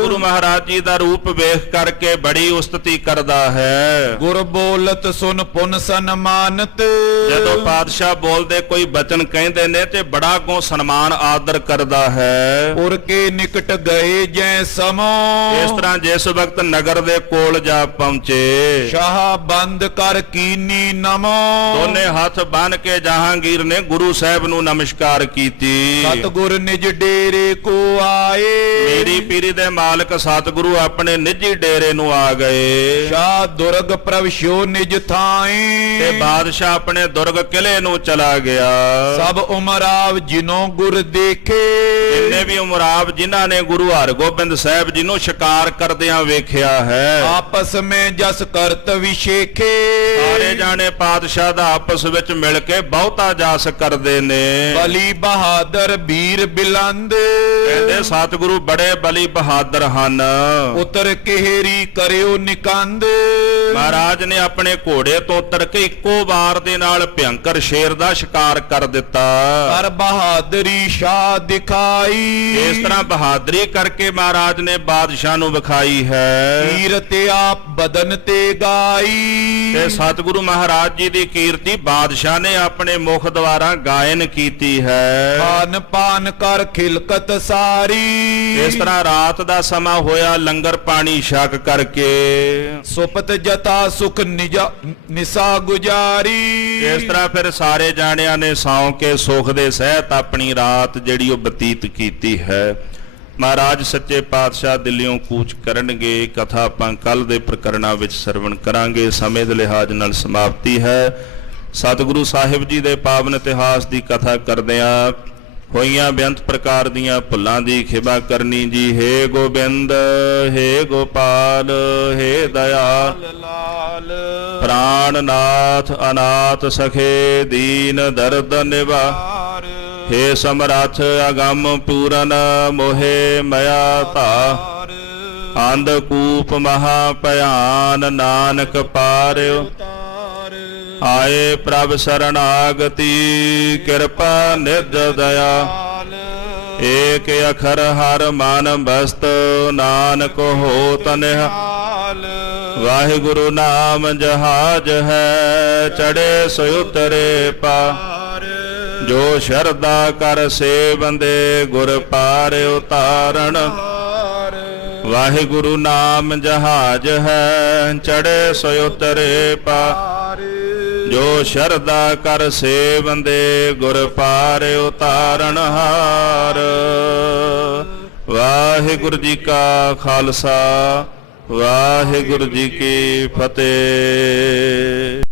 ਗੁਰੂ ਮਹਾਰਾਜ ਜੀ ਦਾ ਰੂਪ ਵੇਖ ਕਰਕੇ ਬੜੀ ਉਸਤਤੀ ਕਰਦਾ ਹੈ। ਗੁਰ ਬੋਲਤ ਸੁਨ ਪੁਨ ਸਨਮਾਨਤ। ਜਦੋਂ ਪਾਤਸ਼ਾਹ ਬੋਲਦੇ ਕੋਈ ਬਚਨ ਕਹਿੰਦੇ ਨੇ ਤੇ ਬੜਾ ਕੋ ਸਨਮਾਨ ਆਦਰ ਕਰਦਾ ਹੈ। ਉਰ ਕੇ ਨਿਕਟ ਗਏ ਜੈ ਸਮੋ। ਇਸ ਤਰ੍ਹਾਂ ਜਿਸ ਵਕਤ ਨਗਰ ਦੇ ਕੋਲ ਜਾ ਪਹੁੰਚੇ ਸ਼ਾਹ ਬੰਦ ਕਰ ਕੀਨੀ ਨਮੋ। ਦੋਨੇ ਹੱਥ ਬੰਨ ਕੇ ਜਹਾਂਗੀਰ ਨੇ ਗੁਰੂ ਸਾਹਿਬ ਨੂੰ ਨਮਸਕਾਰ ਕੀਤੀ। ਸਤਿਗੁਰ ਨਿਜ ਡੇਰੇ ਕੋ ਆਏ। ਮੇਰੀ ਪੀਰੀ ਦੇ ਮਾਲਕ ਸਤਿਗੁਰੂ ਆਪਣੇ ਨਿੱਜੀ ਡੇਰੇ ਨੂੰ ਆ ਗਏ। ਸ਼ਾਹ ਦੁਰਗ ਪ੍ਰਵਸ਼ਿਓ ਨਿਜ ਥਾਏ। ਤੇ ਬਾਦਸ਼ਾਹ ਆਪਣੇ ਦੁਰਗ ਕਿਲੇ ਨੂੰ ਚਲਾ ਗਿਆ। ਸਭ ਉਮਰਾਵ ਜਿਨੋ ਗੁਰ ਦੇਖੇ। ਜਿੰਨੇ ਵੀ ਉਮਰਾਵ ਜਿਨ੍ਹਾਂ ਨੇ ਗੁਰੂ ਹਰਗੋਬਿੰਦ ਸਾਹਿਬ ਜੀ ਨੂੰ ਸ਼ਿਕਾਰ ਕਰਦਿਆਂ ਵੇਖਿਆ ਹੈ, ਆਪਸ में जस करत विशेखे। ਸਾਰੇ ਜਾਣੇ ਪਾਤਸ਼ਾਹ ਦਾ ਆਪਸ ਵਿੱਚ ਮਿਲ ਕੇ ਬਹੁਤਾ ਜਸ ਕਰਦੇ ਨੇ। बलि बहादुर वीर बिलंद, ਕਹਿੰਦੇ ਸਤਿਗੁਰੂ ਬੜੇ ਬਲੀ ਬਹਾਦਰ ਹਨ। उतर केहरी करियो निकंद। ਮਹਾਰਾਜ ਨੇ ਆਪਣੇ ਘੋੜੇ ਤੋਂ ਉਤਰ ਕੇ ਇੱਕੋ ਵਾਰ ਦੇ ਨਾਲ ਭਿਅੰਕਰ ਸ਼ੇਰ ਦਾ ਸ਼ਿਕਾਰ ਕਰ ਦਿੱਤਾ। कर बहादुरी शाह दिखाई। ਇਸ ਤਰ੍ਹਾਂ ਬਹਾਦਰੀ ਕਰਕੇ ਮਹਾਰਾਜ ਨੇ ਬਾਦਸ਼ਾਹ ਨੂੰ ਵਿਖਾਈ ਹੈ। कीरत आप बदन ते गाई। ਤੇ ਸਤਿਗੁਰੂ ਮਹਾਰਾਜ ਜੀ ਦੀ ਕੀਰਤੀ ਬਾਦਸ਼ਾਹ ਨੇ ਆਪਣੇ ਮੁਖ ਦੁਆਰਾ ਗਾਇਨ ਕੀਤੀ ਹੈ। खान पान कर खिलकत सारी। ਇਸ ਤਰ੍ਹਾਂ ਰਾਤ ਦਾ ਸਮਾਂ ਹੋਇਆ, ਲੰਗਰ ਪਾਣੀ ਛਕ ਕਰਕੇ सुपत जता सुख निजा निशा गुजारी। ਇਸ ਤਰ੍ਹਾਂ ਫਿਰ ਸਾਰੇ ਜਾਣਿਆਂ ਨੇ ਸੌਂ ਕੇ ਸੁਖ ਦੇ ਸਹਿਤ ਆਪਣੀ ਰਾਤ ਜਿਹੜੀ ਉਹ ਬਤੀਤ ਕੀਤੀ ਹੈ। ਮਹਾਰਾਜ ਸੱਚੇ ਪਾਤਸ਼ਾਹ ਦਿੱਲੀੋਂ ਕੂਚ ਕਰਨਗੇ। ਕਥਾ ਆਪਾਂ ਕੱਲ ਦੇ ਪ੍ਰਕਰਣਾਂ ਵਿੱਚ ਸਰਵਣ ਕਰਾਂਗੇ। ਸਮੇਂ ਦੇ ਲਿਹਾਜ਼ ਨਾਲ ਸਮਾਪਤੀ ਹੈ। ਸਤਿਗੁਰੂ ਸਾਹਿਬ ਜੀ ਦੇ ਪਾਵਨ ਇਤਿਹਾਸ ਦੀ ਕਥਾ ਕਰਦਿਆਂ ਹੋਈਆਂ ਬੇਅੰਤ ਪ੍ਰਕਾਰ ਦੀਆਂ ਭੁੱਲਾਂ ਦੀ ਖਿਮਾ ਕਰਨੀ ਜੀ। ਹੇ ਗੋਬਿੰਦ, ਹੇ ਗੋਪਾਲ, ਹੇ ਦਇਆਲ, लाल ਪ੍ਰਾਣਨਾਥ, ਅਨਾਥ ਸਖੇ, ਦੀਨ ਦਰਦ ਨਿਵਾਰ, ਹੇ ਸਮਰੱਥ ਅਗੰਮ ਪੂਰਨ, ਮੋਹਿ ਮਇਆ ਧਾਰ, ਅੰਧਕੂਪ ਮਹਾ ਭਿਆਨ, ਨਾਨਕ ਪਾਰਿਓ ਆਏ ਪ੍ਰਭ ਸਰਣਾਗਤੀ, ਕਿਰਪਾ ਨਿਜ ਦਇਆ, ਏਕ ਅਖਰ ਹਰ ਮਨ ਬਸਤ, ਨਾਨਕ ਹੋਤ ਨਿਹਾਲ, ਵਾਹਿਗੁਰੂ ਨਾਮ ਜਹਾਜ ਹੈ, ਚੜੇ ਸੋ ਉਤਰੇ ਪਾਰ, ਜੋ ਸ਼ਰਧਾ ਕਰ ਸੇਵੰਦੇ, ਗੁਰ ਪਾਰ ਉਤਾਰਨ, ਵਾਹਿਗੁਰੂ ਨਾਮ ਜਹਾਜ ਹੈ, ਚੜੇ ਸੋ ਉਤਰੇ ਪਾਰ, ਜੋ ਸ਼ਰਧਾ ਕਰ ਸੇਵੰਦੇ, ਗੁਰ ਪਾਰ ਉਤਾਰਨ ਹਾਰ। ਵਾਹਿਗੁਰੂ ਜੀ ਕਾ ਖਾਲਸਾ, ਵਾਹਿਗੁਰੂ ਜੀ ਕੀ ਫਤਿਹ।